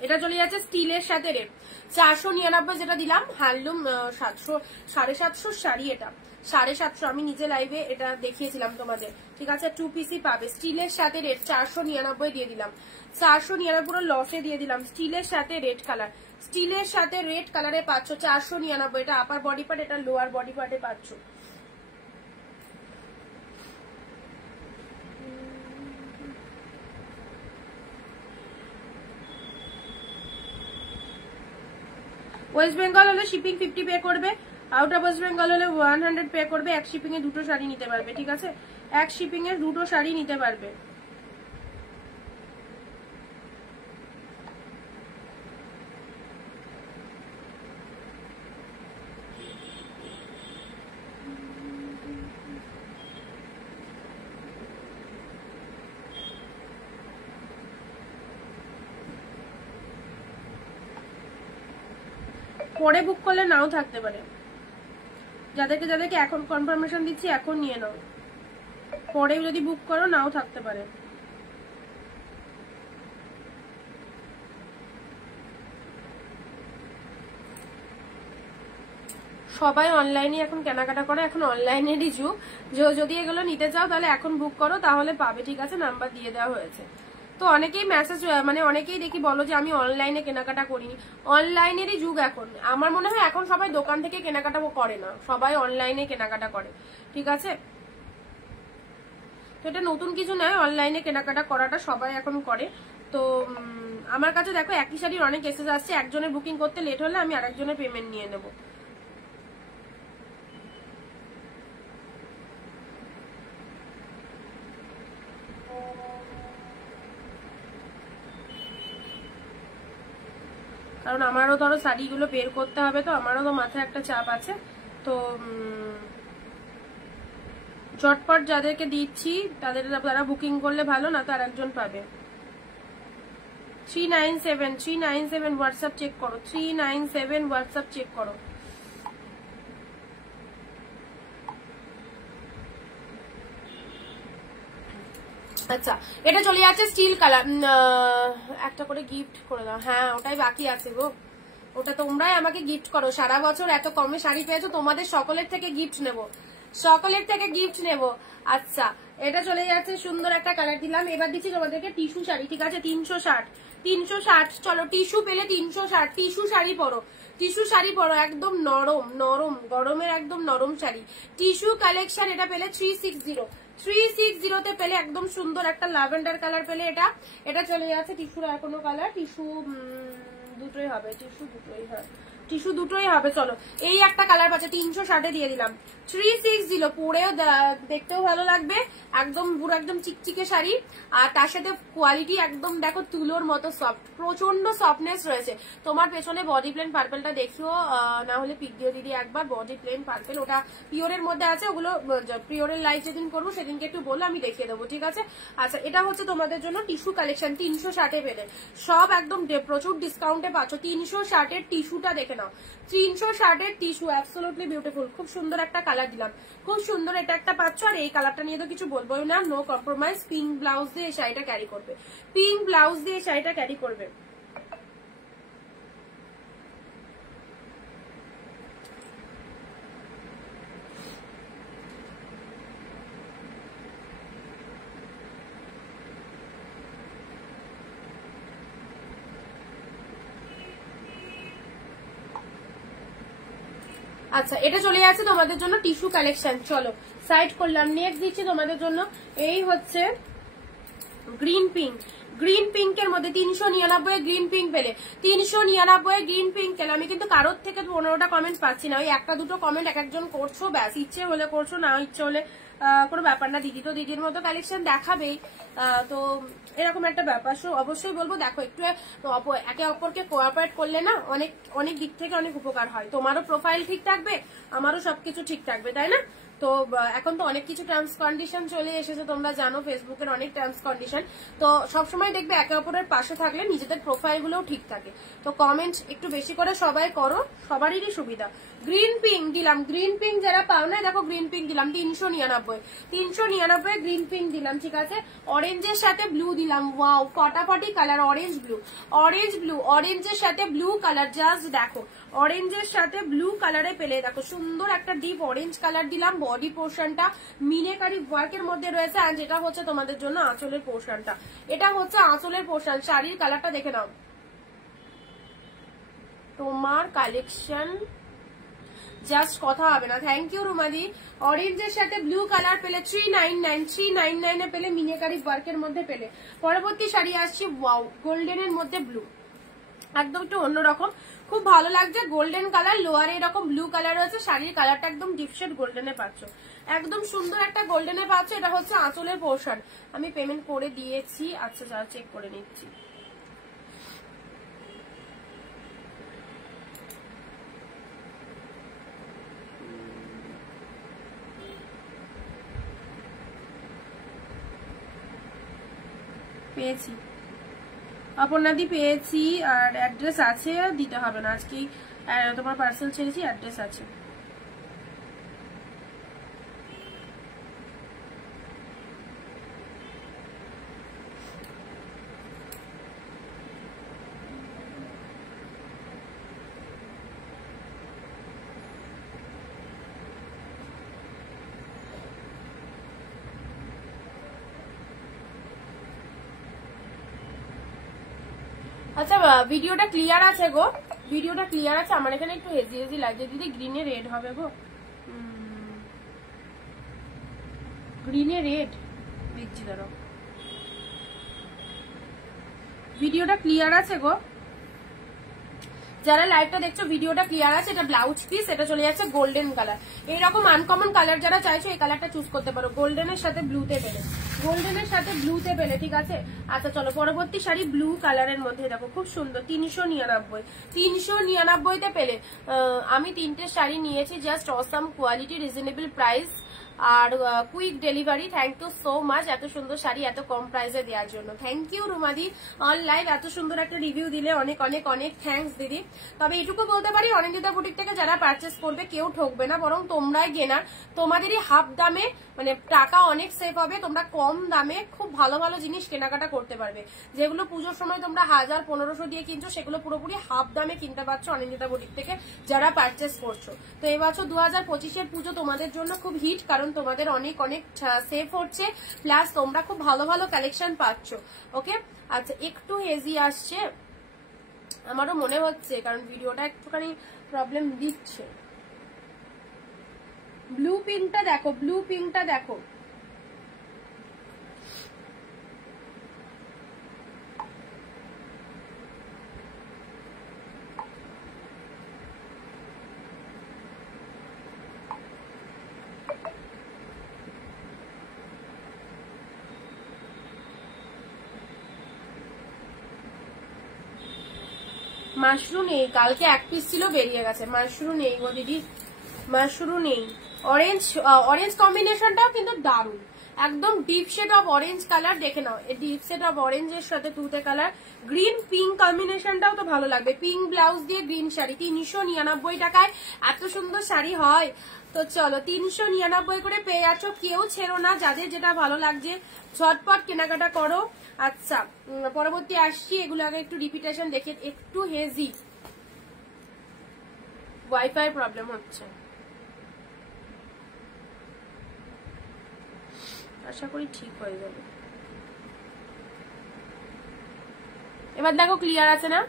এটা চলে যাচ্ছে স্টিলের সাথে রেড, 499 যেটা দিলাম, হ্যান্ডলুম 700 750 শাড়ি, এটা 750। আমি নিজে লাইভে এটা দেখিয়েছিলাম তোমাদের, ঠিক আছে। 2 পিসই পাবে, স্টিলের সাথে রেড, 499 দিয়ে দিলাম, 499 পুরো লসে দিয়ে দিলাম। স্টিলের সাথে রেড কালার, স্টিলের সাথে রেড কালারে পাচ্ছ 499। এটা আপার বডি পার্ট, এটা লোয়ার বডি পার্টে পাচ্ছ। ওয়েস্ট বেঙ্গল হলে শিপিং 50 পে করবে, আউট অফ ওয়েস্ট বেঙ্গল হলে 100 পে করবে। এক শিপিং এ দুটো শাড়ি নিতে পারবে, ঠিক আছে, এক শিপিং এ দুটো শাড়ি নিতে পারবে। পরে বুক করলে নাও থাকতে পারে, যাদেরকে যাদেরকে এখন কনফার্মেশন দিচ্ছি এখন নিয়ে নাও, পরে যদি বুক করো নাও থাকতে পারে। সবাই অনলাইনে এখন কেনাকাটা করে, এখন অনলাইনেরই যুগ। যদি এগুলো নিতে চাও তাহলে এখন বুক করো, তাহলে পাবে, ঠিক আছে, নাম্বার দিয়ে দেওয়া হয়েছে। তো অনেকেই মেসেজ, মানে অনেকেই দেখি বলো যে আমি অনলাইনে কেনাকাটা করিনি, অনলাইনেরই যুগ এখন। আমার মনে হয় এখন সবাই দোকান থেকে কেনাকাটা করে না, সবাই অনলাইনে কেনাকাটা করে, ঠিক আছে। তো এটা নতুন কিছু নয়, অনলাইনে কেনাকাটা করাটা সবাই এখন করে। তো আমার কাছে দেখো একই শাড়ির অনেক এসেজ আসছে, একজনের বুকিং করতে লেট হলে আমি আরেকজনের পেমেন্ট নিয়ে নেবো। কারণ আমারও ধরো শাড়িগুলো বের করতে হবে, তো আমারও তো মাথায় একটা চাপ আছে। তো চটপট যাদেরকে দিচ্ছি তারা বুকিং করলে ভালো, না তো আর একজন পাবে। 397 হোয়াটসঅ্যাপ চেক করো, 397 হোয়াটসঅ্যাপ চেক করো। আচ্ছা, এটা চলে যাচ্ছে স্টিল কালার, একটা করে গিফট করে দাও। হ্যাঁ, ওটাই বাকি আছে গো, ওটা তোমরাই আমাকে গিফট করো। সারা বছর এত কমে শাড়ি পেয়েছো, তোমাদের সকলের থেকে গিফট নেব, সকলের থেকে গিফট নেব। আচ্ছা, এটা চলে যাচ্ছে সুন্দর একটা কালার দিলাম। এবার দিচ্ছি তোমাদেরকে টিস্যু শাড়ি, ঠিক আছে, 360। চলো টিস্যু পেলে 360, টিস্যু শাড়ি পরো, টিস্যু শাড়ি পরো, একদম নরম নরম, গরমের একদম নরম শাড়ি। টিস্যু কালেকশন এটা পেলে 360 পেলে একদম সুন্দর একটা ল্যাভেন্ডার কালার পেলে। এটা চলে যাচ্ছে টিস্যুর আর কোনো কালার, টিস্যু দুটোই হবে, টিস্যু দুটোই, হ্যাঁ টিস্যু দুটোই হবে। চলো এই একটা কালার পাচ্ছে, 360 দিয়ে দিলাম, 360 পরেও দেখতেও ভালো লাগবে, একদম পুরো একদম চিকচিকে শাড়ি। আর তার সাথে কোয়ালিটি একদম দেখো তুলোর মতো সফট, প্রচন্ড সফটনেস রয়েছে। তোমার পেছনে বডি প্লেন পার্পেলটা দেখিও, না হলে পিক দিয়ে দিদি একবার, বডি প্লেন পার্পেল, ওটা পিওরের মধ্যে আছে। ওগুলো পিওরের লাইভ যেদিন করবো সেদিনকে একটু বললো, আমি দেখিয়ে দেবো, ঠিক আছে। আচ্ছা, এটা হচ্ছে তোমাদের জন্য টিস্যু কালেকশন, 360 পেলে, সব একদম প্রচুর ডিসকাউন্টে পাচ্ছ। 360 টিস্যুটা দেখে নাও, 360 টিস্যু, অ্যাবসলিউটলি বিউটিফুল, খুব সুন্দর একটা কালার দিলাম, খুব সুন্দর এটা একটা পাচ্ছ। আর এই কালারটা নিয়ে তো কিছু বলবোই না, নো কম্প্রোমাইজ। পিঙ্ক ব্লাউজ দিয়ে এই শাড়িটা ক্যারি করবে, পিঙ্ক ব্লাউজ দিয়ে এই শাড়িটা ক্যারি করবে। আচ্ছা, এটা চলে যাচ্ছে তোমাদের জন্য টিস্যু কালেকশন। চলো সাইড করলাম, নেক্সট দিচ্ছি তোমাদের জন্য, এই হচ্ছে গ্রিন পিঙ্ক, গ্রিন পিঙ্কের মধ্যে 399 গ্রিন পিঙ্ক পেলে, 399 গ্রিন পিঙ্ক পেলে। আমি কিন্তু কারোর থেকে 15টা কমেন্ট পাচ্ছি না, ওই একটা দুটো কমেন্ট এক একজন করছো, ব্যাস। ইচ্ছে হলে করছো, না ইচ্ছে হলে কোনো ব্যাপার না। দিদি তো দিদির মতো কালেকশন দেখাবেই, তো এরকম একটা ব্যাপার। অবশ্যই বলবো দেখো একটু একে অপরকে কোঅপারেট করলে না অনেক অনেক দিক থেকে অনেক উপকার হয়। তোমারও প্রোফাইল ঠিক থাকবে, আমারও সবকিছু ঠিক থাকবে, তাই না? তো এখন তো অনেক কিছু টার্মস কন্ডিশন চলে এসেছে, তোমরা জানো ফেসবুকের অনেক টার্মস কন্ডিশন। তো সবসময় দেখবে একে অপরের পাশে থাকলে নিজেদের প্রোফাইল গুলোও ঠিক থাকে। তো কমেন্ট একটু বেশি করে সবাই করো, সবারই সুবিধা। গ্রিন পিঙ্ক দিলাম, গ্রিন পিঙ্ক যারা পাও না দেখো গ্রিন পিঙ্ক দিলাম 399 গ্রিন পিঙ্ক দিলাম, ঠিক আছে। অরেঞ্জের সাথে ব্লু দিলাম, ওয়াও ফটাফটি colour, orange blue, orange blue, অরেঞ্জের সাথে ব্লু কালার, জাস্ট দেখো অরেঞ্জের সাথে ব্লু কালারে পেলে দেখো সুন্দর একটা ডিপ অরেঞ্জ কালার দিলাম। বডি পোর্শনটা মিনেকারি ওয়ার্কের মধ্যে রয়েছে, আর যেটা হচ্ছে তোমাদের জন্য আঁচলের পোর্শনটা, এটা হচ্ছে আঁচলের পোর্শন। শাড়ির কালারটা দেখে নাও, তোমার কালেকশন জাস্ট কথা হবে না। থ্যাংক ইউ রুমাদি। অরেঞ্জের সাথে ব্লু কালার পেলে 399 এ পেলে, মিনেকারি ওয়ার্কের মধ্যে পেলে। পরবর্তী শাড়ি আসছি, ওয়াও গোল্ডেনের মধ্যে ব্লু, একদম একটু অন্যরকম, খুব ভালো লাগছে। গোল্ডেন কালার, লোয়ারে এরকম ব্লু কালার রয়েছে, শাড়ির কালারটা একদম ডিপ শেড গোল্ডেনে পাচ্ছ, একদম সুন্দর একটা গোল্ডেনে পাচ্ছ। এটা হচ্ছে আঁচলের পোর্শন। আমি পেমেন্ট করে দিয়েছি, আচ্ছা যা চেক করে নিচ্ছি। পেয়েছি অপর্ণাদি, পেয়েছি। আর অ্যাড্রেস আছে, দিতে হবে না আজকেই, তোমার পার্সেল ছেড়েছি, অ্যাড্রেস আছে। আচ্ছা ভিডিওটা ক্লিয়ার আছে গো, ভিডিওটা ক্লিয়ার আছে। আমার এখানে একটু হেজি হেজি লাগছে দিদি, গ্রিনে রেড হবে গো, গ্রিনে রেড দেখছি, ধরো ভিডিওটা ক্লিয়ার আছে গো, যারা লাইভটা দেখছো ভিডিওটা ক্লিয়ার আছে। এটা ব্লাউজ পিস, এটা চলে যাচ্ছে গোল্ডেন কালার। এইরকম আনকমন কালার যারা চাইছো এই কালারটা চুজ করতে পারো, গোল্ডেনের সাথে ব্লুতে পেলে, গোল্ডেনের সাথে ব্লুতে পেলে, ঠিক আছে। আচ্ছা চলো পরবর্তী শাড়ি ব্লু কালারের মধ্যে দেখো খুব সুন্দর, 399 তে পেলে। আমি 3টে শাড়ি নিয়েছি, just awesome quality, reasonable price আর quick delivery. Thank you so much এত সুন্দর শাড়ি এত কম প্রাইসে দেওয়ার জন্য। থ্যাংক ইউ রুমাদি, অনলাইন এত সুন্দর একটা রিভিউ দিলে অনেক অনেক অনেক থ্যাংকস দিদি। তবে এটুকু বলতে পারি অনিন্দিতা বুটিক থেকে যারা পারচেস করবে কেউ ঠকবে না, বরং তোমরাই গেনার। তোমাদেরই হাফ দামে, মানে টাকা অনেক সেভ হবে, তোমরা কম দামে খুব ভালো ভালো জিনিস কেনাকাটা করতে পারবে। যেগুলো পুজোর সময় তোমরা 1000-1500 দিয়ে কিনছো, সেগুলো পুরোপুরি হাফ দামে কিনতে পারছো অনিন্দিতা বুটিক থেকে যারা পারচেস করছো। তো এবছর 2025-এর পুজো তোমাদের জন্য খুব হিট, কারণ তোমাদের অনেক অনেক সেভ হচ্ছে, প্লাস তোমরা খুব ভালো ভালো কালেকশন পাচ্ছ। ওকে আচ্ছা, একটু হেজি আসছে আমারও মনে হচ্ছে, কারণ ভিডিওটা একটুখানি প্রবলেম দিচ্ছে। ব্লু পিঙ্কটা দেখো, ব্লু পিঙ্কটা দেখো, মাশরু নেই, কালকে এক পিস ছিল বেরিয়ে গেছে। মাশরু নেই গো দিদি, মাশরু নেই। অরেঞ্জ, অরেঞ্জ কম্বিনেশনটাও কিন্তু দারুণ, একদম deep shade of orange colour, দেখে নাও এই ডিপ শেড অফ অরেঞ্জের সাথে তুতে কালার, গ্রিন পিঙ্ক কম্বিনেশনটাও তো ভালো লাগবে। পিঙ্ক ব্লাউজ দিয়ে গ্রিন শাড়ি, 399 টাকায় এত সুন্দর শাড়ি হয়। তো চলো 399 করে পেয়ে যাচ্ছ, কেউ ছেড়ো না, যাদের যেটা ভালো লাগছে ঝটপট কেনাকাটা করো। আচ্ছা পরবর্তী আসছি, এগুলো আগে একটু রিপিটেশন দেখে, একটু হেজি, ওয়াইফাই প্রবলেম হচ্ছে, আশা করি ঠিক হয়ে যাবে। এবার দেখো ক্লিয়ার আছে না?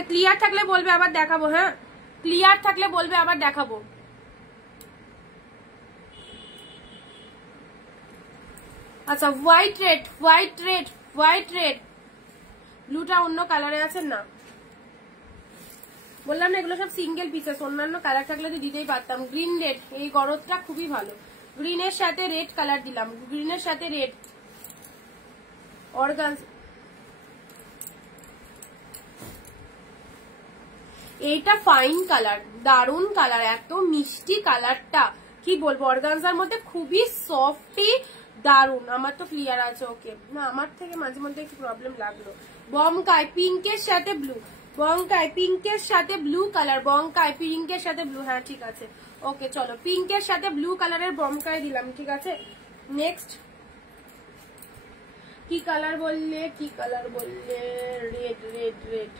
আচ্ছা ক্লিয়ার থাকলে বলবে আবার দেখাবো, হ্যাঁ ক্লিয়ার থাকলে বলবে আবার দেখাবো। আচ্ছা white red, white red, white red, ব্লুটা অন্য কালারে আছে না, বললাম না এগুলো সব সিঙ্গেল পিসেস, অন্যান্য কালার থাকলে তো দিতেই পারতাম। গ্রিন রেড, এই গরজটা খুবই ভালো, গ্রিনের সাথে রেড কালার দিলাম, গ্রিনের সাথে রেড অর্গানজা। এইটা ফাইন কালার, দারুন কালার, এত মিষ্টি কালারটা কি বলবো, অর্গানজার মধ্যে খুবই সফটি, দারুন। আমার তো ক্লিয়ার আছে, ওকে না আমার থেকে মাঝে মধ্যে একটু প্রবলেম লাগলো। বমকাই পিঙ্কের সাথে ব্লু, বংকাই পিঙ্কের সাথে ব্লু কালার, বংকাই পিঙ্কের সাথে ব্লু, হ্যাঁ ঠিক আছে ওকে চলো পিঙ্কের সাথে ব্লু কালারের বমকাই দিলাম, ঠিক আছে। নেক্সট কি কালার বললে, কি কালার বললে, রেড রেড রেড,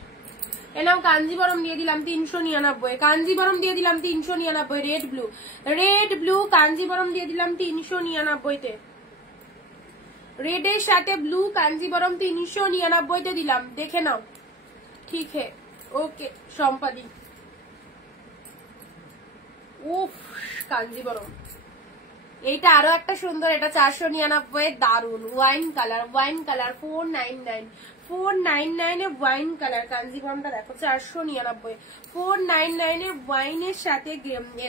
এনাও কাঞ্জিবরম দিয়ে দিলাম 399, কাঞ্জিবরম দিয়ে দিলাম 399, red blue, red blue Kanjeevaram দিয়ে দিলাম 399 তে, রেডের সাথে ব্লু কাঞ্জিবরম 399 তে দিলাম, দেখে নাও ঠিক হে ওকে। সম্পাদি উফ কাঞ্জিবরম, এইটা আরো একটা সুন্দর, এটা 499, দারুন ওয়াইন কালার, ওয়াইন কালার 499, 499 এ ওয়াইন কালার কাঞ্জিবরমটা দেখো 499, 499 এ ওয়াইনের সাথে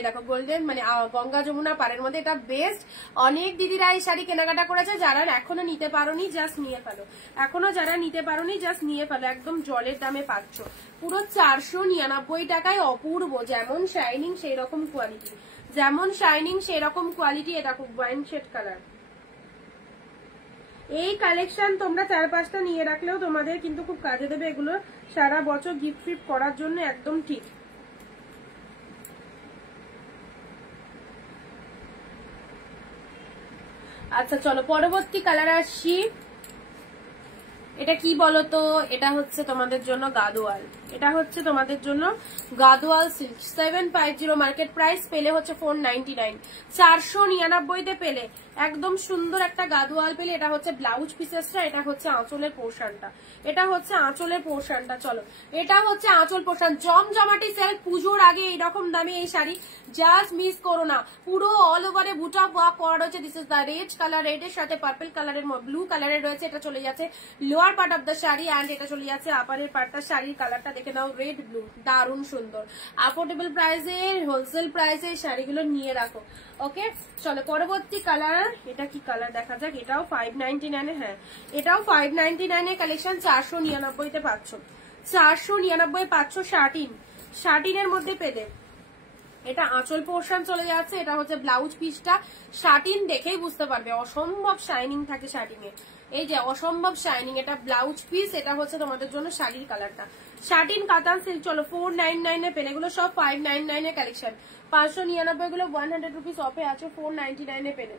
দেখো গোল্ডেন মানে গঙ্গা যমুনা পাড়ের মধ্যে, এটা বেস্ট। অনেক দিদিরা এই শাড়ি কেনাকাটা করেছে, যারা এখনো নিতে পারোনি জাস্ট নিয়ে ফেলো, এখনো যারা নিতে পারোনি জাস্ট নিয়ে ফেলো, একদম জলের দামে পাচ্ছ পুরো 499 টাকায়, অপূর্ব, যেমন শাইনিং সেই রকম কোয়ালিটি, যেমন শাইনিং সেই রকম কোয়ালিটি। এটা খুব ওয়াইন শেড কালার, এই কালেকশন তোমরা 4-5টা নিয়ে রাখলেও তোমাদের কিন্তু খুব কাজে দেবে, এগুলো সারা বছর গিফট ফিফট করার জন্য একদম ঠিক। আচ্ছা চলো পরবর্তী কালার আসছি, এটা কি বলতো, এটা হচ্ছে তোমাদের জন্য গাদোয়াল, এটা হচ্ছে তোমাদের জন্য গাদোয়াল সিল্ক 750 মার্কেট প্রাইস, পেলে হচ্ছে 499, 499 তে পেলে একদম সুন্দর একটা গাদোয়াল পেলে। এটা হচ্ছে ব্লাউজ পিসেসটা, এটা হচ্ছে আঁচলের পোর্শনটা, এটা হচ্ছে আঁচলের পোর্শনটা। চলো এটা হচ্ছে আঁচল পোর্শন, জমজমাটি সেল, পুজোর আগে এইরকম দামে এই শাড়ি জাস্ট মিস করো না, পুরো অল ওভারে বুটা ওয়ার্ক করা রয়েছে। This is the red colour, রেডের সাথে পার্পল কালারের ব্লু কালারের রয়েছে, এটা চলে যাচ্ছে lower part of the sari and এটা চলে যাচ্ছে আপারের পার্টটা। শাড়ির কালারটা দেখে নাও, রেড ব্লু, দারুণ সুন্দর, অ্যাফোর্ডেবল প্রাইসে, হোলসেল প্রাইসে শাড়িগুলো নিয়ে রাখো। ওকে চলো পরবর্তী কালার, এটা কি কালার দেখা যাক, এটাও 599, হ্যাঁ এটাও 599 কালেকশন, 499 তে পাচ্ছ, 499 পাচ্ছ শার্টিন, শার্টিনের মধ্যে পেলে। এটা আঁচল পোর্শন চলে যাচ্ছে, এটা হচ্ছে ব্লাউজ পিসটা, শার্টিন দেখেই বুঝতে পারবে অসম্ভব শাইনিং থাকে শার্টিং এ, এই যে অসম্ভব শাইনিং, এটা ব্লাউজ পিস, এটা হচ্ছে তোমাদের জন্য শাড়ির কালারটা, শার্টিন কাতান সিল্ক। চলো 499 এ পেলে, এগুলো সব 599 এর কালেকশন, 599 গুলো 100 রুপিস অফে আছে, 499 এ পেলে।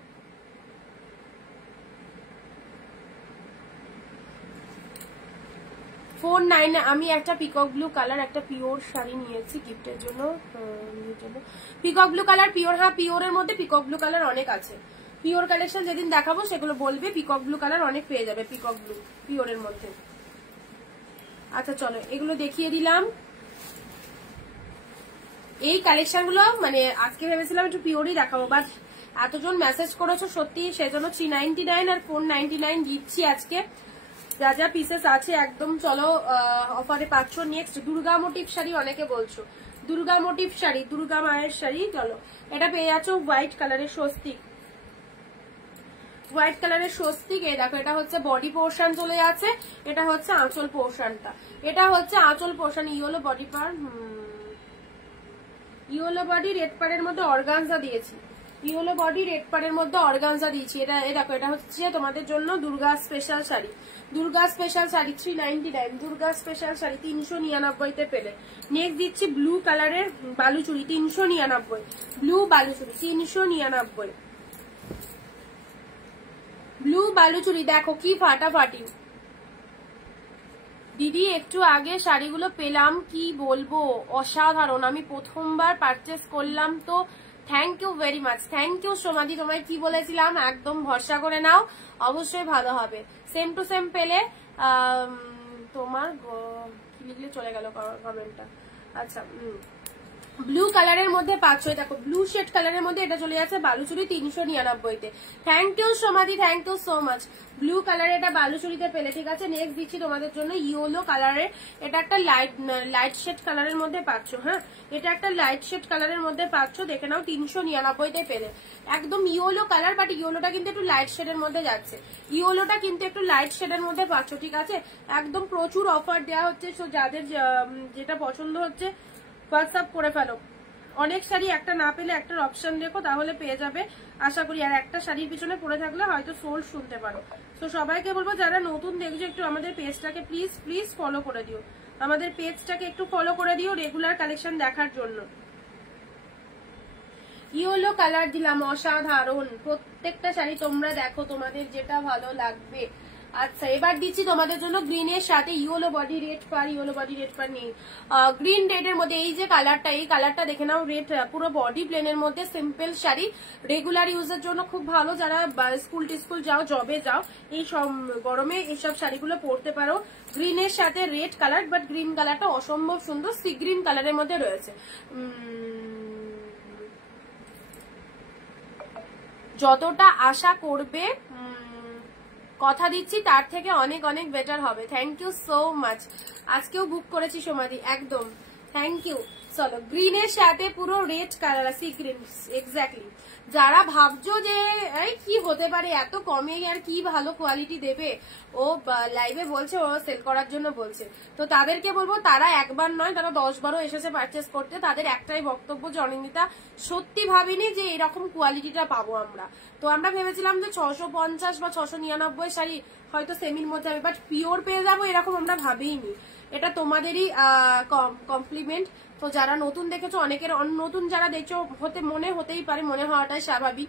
আমি একটা পিকক ব্লু কালার একটা পিওর শাড়ি নিয়েছি গিফটের জন্য, পিকক ব্লু কালার পিওর, হ্যাঁ পিওরের মধ্যে পিকক ব্লু কালার অনেক আছে, পিওর কালেকশন যেদিন দেখাবো সেগুলো বলবে, পিকক ব্লু কালার অনেক পেয়ে যাবে, পিকক ব্লু পিওরের মধ্যে। আচ্ছা চলো এগুলো দেখিয়ে দিলাম, এই কালেকশন গুলো মানে আজকে ভেবেছিলাম একটু পিওরই দেখাবো, বাট এতজন মেসেজ করেছো সত্যি, সেজন্য 399 আর 499 দিচ্ছি আজকে, যা যা পিসেস আছে একদম। চলো অফারে পাচ্ছ। নেক্সট দুর্গা মোটিভ শাড়ি, অনেকে বলছো দুর্গা মোটিভ শাড়ি, দুর্গা মায়ের শাড়ি, চলো এটা পেয়ে যাচ্ছ হোয়াইট কালারের স্বস্তিক, হোয়াইট কালারের স্বস্তিক। এই দেখো এটা হচ্ছে বডি পোর্শন চলে যাচ্ছে, এটা হচ্ছে আঁচল পোর্শনটা, এটা হচ্ছে আঁচল পোর্শন, ইয়েলো বডি পার, ইয়েলো বডি রেড পাড়ের মধ্যে অর্গানজা দিয়েছি, ইয়েলো বডি রেড পাড়ের মধ্যে অর্গানজা দিয়েছি। এটা দেখো এটা হচ্ছে তোমাদের জন্য Durga special sari, Durga special sari 399, Durga special sari 399 তে পেলে। নেক্সট দিচ্ছি ব্লু কালারের বালুচুরি 399, ব্লু বালুচুরি 399, ব্লু বালুচুরি দেখো কি ফাটাফাটি। দিদি একটু আগে শাড়িগুলো পেলাম, কি বলবো অসাধারণ, আমি প্রথমবার পারচেস করলাম, তো thank you very much, thank you সোমাদি। তোমায় কি বলেছিলাম, একদম ভরসা করে নাও, অবশ্যই ভালো হবে। সেম টু সেম পেলে, তোমার কি লিখলে চলে গেল কমেন্টটা। আচ্ছা, ব্লু কালারের মধ্যে পাচ্ছ, দেখো ব্লু শেড কালারের মধ্যে এটা চলে যাচ্ছে বালুচুরি 399-তে। Thank you Samadhi, thank you so much. Blue কালারের এটা বালুচুরিতে পেলে, ঠিক আছে। নেক্সট দিচ্ছি তোমাদের জন্য ইয়েলো কালারের, এটা একটা লাইট শেড কালারের মধ্যে পাচ্ছ। হ্যাঁ, এটা একটা লাইট শেড কালারের মধ্যে পাচ্ছ, দেখে নাও 399-তে পেলে। একদম ইয়েলো কালার, বাট ইয়েলোটা কিন্তু একটু লাইট শেডের মধ্যে যাচ্ছে, ইয়েলোটা কিন্তু একটু লাইট শেডের মধ্যে পাচ্ছ, ঠিক আছে। একদম প্রচুর অফার দেওয়া হচ্ছে, সো যাদের যেটা পছন্দ হচ্ছে হোয়াটসঅ্যাপ করে ফেলো। অনেক শাড়ি একটা না পেলে একটার অপশন দেখো, তাহলে পেয়ে যাবে আশা করি। আর একটা শাড়ির পিছনে পড়ে থাকলে হয়তো সোল্ড শুনতে পারো। তো সবাইকে বলবো যারা নতুন দেখছো একটু আমাদের পেজটাকে প্লিজ প্লিজ ফলো করে দিও, আমাদের পেজটাকে একটু ফলো করে দিও রেগুলার কালেকশন দেখার জন্য। ইয়েলো কালার দিলাম, অসাধারণ। প্রত্যেকটা শাড়ি তোমরা দেখো তোমাদের যেটা ভালো লাগবে। আচ্ছা, এবার দিচ্ছি তোমাদের জন্য গ্রিনের সাথে ইয়েলো বডি রেড পার, ইয়েলো বডি রেড পার নেই, গ্রিন রেডের মধ্যে এই যে কালারটা, এই কালারটা দেখে নাও, রেড পুরো বডি প্লেনের মধ্যে সিম্পল শাড়ি, রেগুলার ইউজের জন্য খুব ভালো। যারা স্কুল টিস্কুল যাও, জবে যাও, এই সব গরমে এইসব শাড়িগুলো পরতে পারো। গ্রিনের সাথে রেড কালার, বাট গ্রিন কালারটা অসম্ভব সুন্দর, সি গ্রিন কালারের মধ্যে রয়েছে। যতটা আশা করবে কথা দিচ্ছি তার থেকে অনেক অনেক বেটার হবে। Thank you so much. আজকেও বুক করেছি সমাধি, একদম থ্যাংক ইউ। চলো, গ্রিনের সাথে পুরো red colour, sea green exactly. যারা ভাবছো যে এই কি হতে পারে এত কমে আর কি ভালো কোয়ালিটি দেবে, ও লাইভে বলছে ও সেল করার জন্য বলছে, তো তাদেরকে বলবো তারা একবার নয়, তারা 10 বারও এসেছে পারচেস করতে। তাদের একটাই বক্তব্য যে অনিন্দিতা সত্যি ভাবিনি যে এরকম কোয়ালিটিটা পাবো আমরা। তো আমরা ভেবেছিলাম যে 650 বা 699 শাড়ি হয়তো সেমির মধ্যে হবে, বাট পিওর পেয়ে যাবো এরকম আমরা ভাবিনি। এটা তোমাদেরই কমপ্লিমেন্ট। তো যারা নতুন দেখেছো, অনেকের নতুন যারা দেখছো হতেই পারে, মনে হওয়াটাই স্বাভাবিক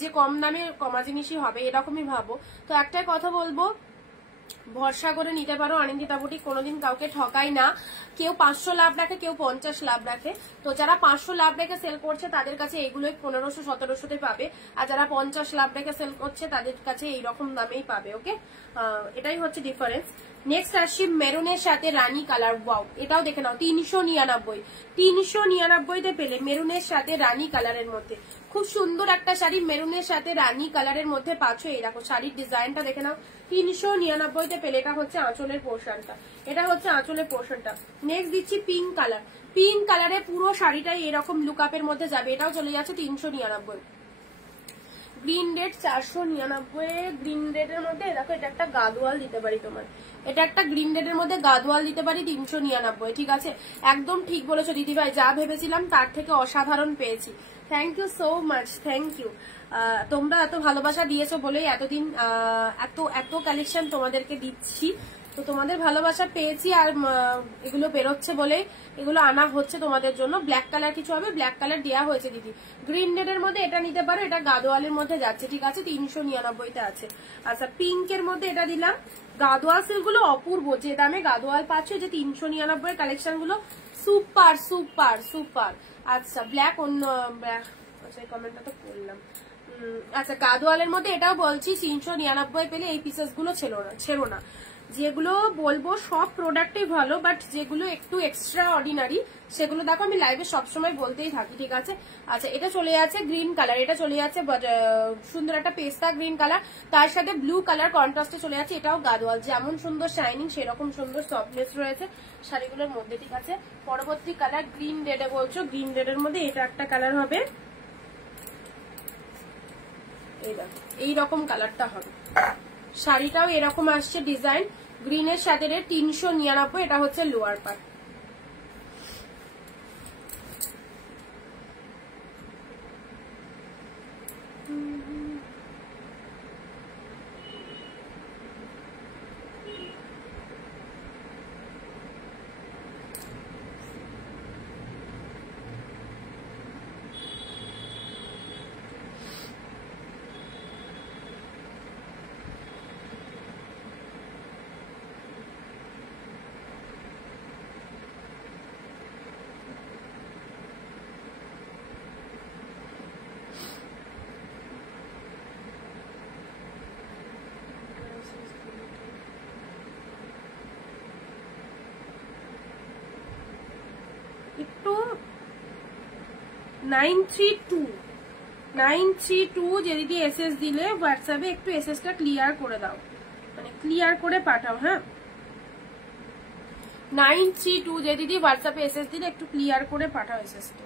যে কম দামে কমা জিনিসই হবে, এরকমই ভাবো। তো একটাই কথা বলবো, ভরসা করে নিতে পারো। অনিন্দিতা বুটিক কোনোদিন কাউকে ঠকাই না। কেউ 500 লাভ রাখে, কেউ 50 লাভ রাখে। তো যারা 500 লাভ রেখে সেল করছে তাদের কাছে এগুলোই 1500-1700-তে পাবে, আর যারা 50 লাভ রেখে সেল করছে তাদের কাছে এইরকম দামেই পাবে। ওকে, এটাই হচ্ছে ডিফারেন্স। নেক্সট আসছি মেরুনের সাথে রানী কালার। ওয়াও, এটাও দেখে নাও 399-399-তে পেলে মেরুনের সাথে রানী কালারের মধ্যে। খুব সুন্দর একটা শাড়ি মেরুনের সাথে রানী কালারের মধ্যে পাচ্ছ। এই দেখো শাড়ির ডিজাইনটা দেখে নাও, 399-তে পেলে। এটা হচ্ছে আঁচলের পোর্শনটা, এটা হচ্ছে আঁচলের পোর্শনটা। নেক্সট দিচ্ছি পিঙ্ক কালার। পিঙ্ক কালারে পুরো শাড়িটাই এরকম লুকআপের মধ্যে যাবে, এটাও চলে যাচ্ছে 399। Green red 499। গ্রিন রেডের মধ্যে দেখো এটা একটা গাদোয়াল দিতে পারি তোমার, এটা একটা গ্রিন রেডের মধ্যে গাদোয়াল দিতে পারি 399। ঠিক আছে, একদম ঠিক বলেছো দিদিভাই, যা ভেবেছিলাম তার থেকে অসাধারণ পেয়েছি। Thank you so much, thank you. তোমরা এত ভালোবাসা দিয়েছো বলেই এতদিন এত কালেকশন তোমাদেরকে দিচ্ছি। তো তোমাদের ভালোবাসা পেয়েছি, আর এগুলো বেরোচ্ছে বলে এগুলো আনা হচ্ছে তোমাদের জন্য। ব্ল্যাক কালার কিছু হবে, ব্ল্যাক কালার দেওয়া হয়েছে দিদি। গ্রিন রেডের মধ্যে এটা নিতে পারো, এটা গাদোয়ালের মধ্যে যাচ্ছে, ঠিক আছে, 399-তে আছে। আচ্ছা, পিঙ্কের মধ্যে এটা দিলাম। গাদোয়াল সিল্কগুলো অপূর্ব, যে দামে গাদোয়াল পাচ্ছ, যে 399 কালেকশন গুলো সুপার সুপার সুপার। আচ্ছা, ব্ল্যাক অন্য আচ্ছা, এই কমেন্টটা তো করলাম। আচ্ছা, গাদোয়ালের মধ্যে এটাও বলছি 399 পেলে এই পিসেস গুলো ছেড়ো না। যেগুলো বলবো সব প্রোডাক্টই ভালো, বাট যেগুলো একটু এক্সট্রা অর্ডিনারি সেগুলো দেখো আমি লাইভে সবসময় বলতেই থাকি, ঠিক আছে। আচ্ছা, এটা চলে যাচ্ছে গ্রিন কালার, এটা চলে যাচ্ছে সুন্দর একটা পেস্তা গ্রিন কালার, তার সাথে ব্লু কালার কন্ট্রাস্টে চলে যাচ্ছে। এটাও গাদোয়াল, যেমন সুন্দর শাইনিং সেরকম সুন্দর সফটনেস রয়েছে শাড়িগুলোর মধ্যে, ঠিক আছে। পরবর্তী কালার গ্রিন রেডে বলছো, গ্রিন রেডের মধ্যে এটা একটা কালার হবে, এইরকম কালারটা হবে। শাড়িটাও এরকম আসছে ডিজাইন, গ্রিনের সাথে 399। এটা হচ্ছে লোয়ার পার্ট। একটু 932 যে দিদি এসএস দিলে হোয়াটসঅ্যাপে একটু এসএসটা ক্লিয়ার করে দাও, মানে ক্লিয়ার করে পাঠাও। হ্যাঁ 932 যে দিদি হোয়াটসঅ্যাপে এসএস দিলে একটু ক্লিয়ার করে পাঠাও এসএসটা।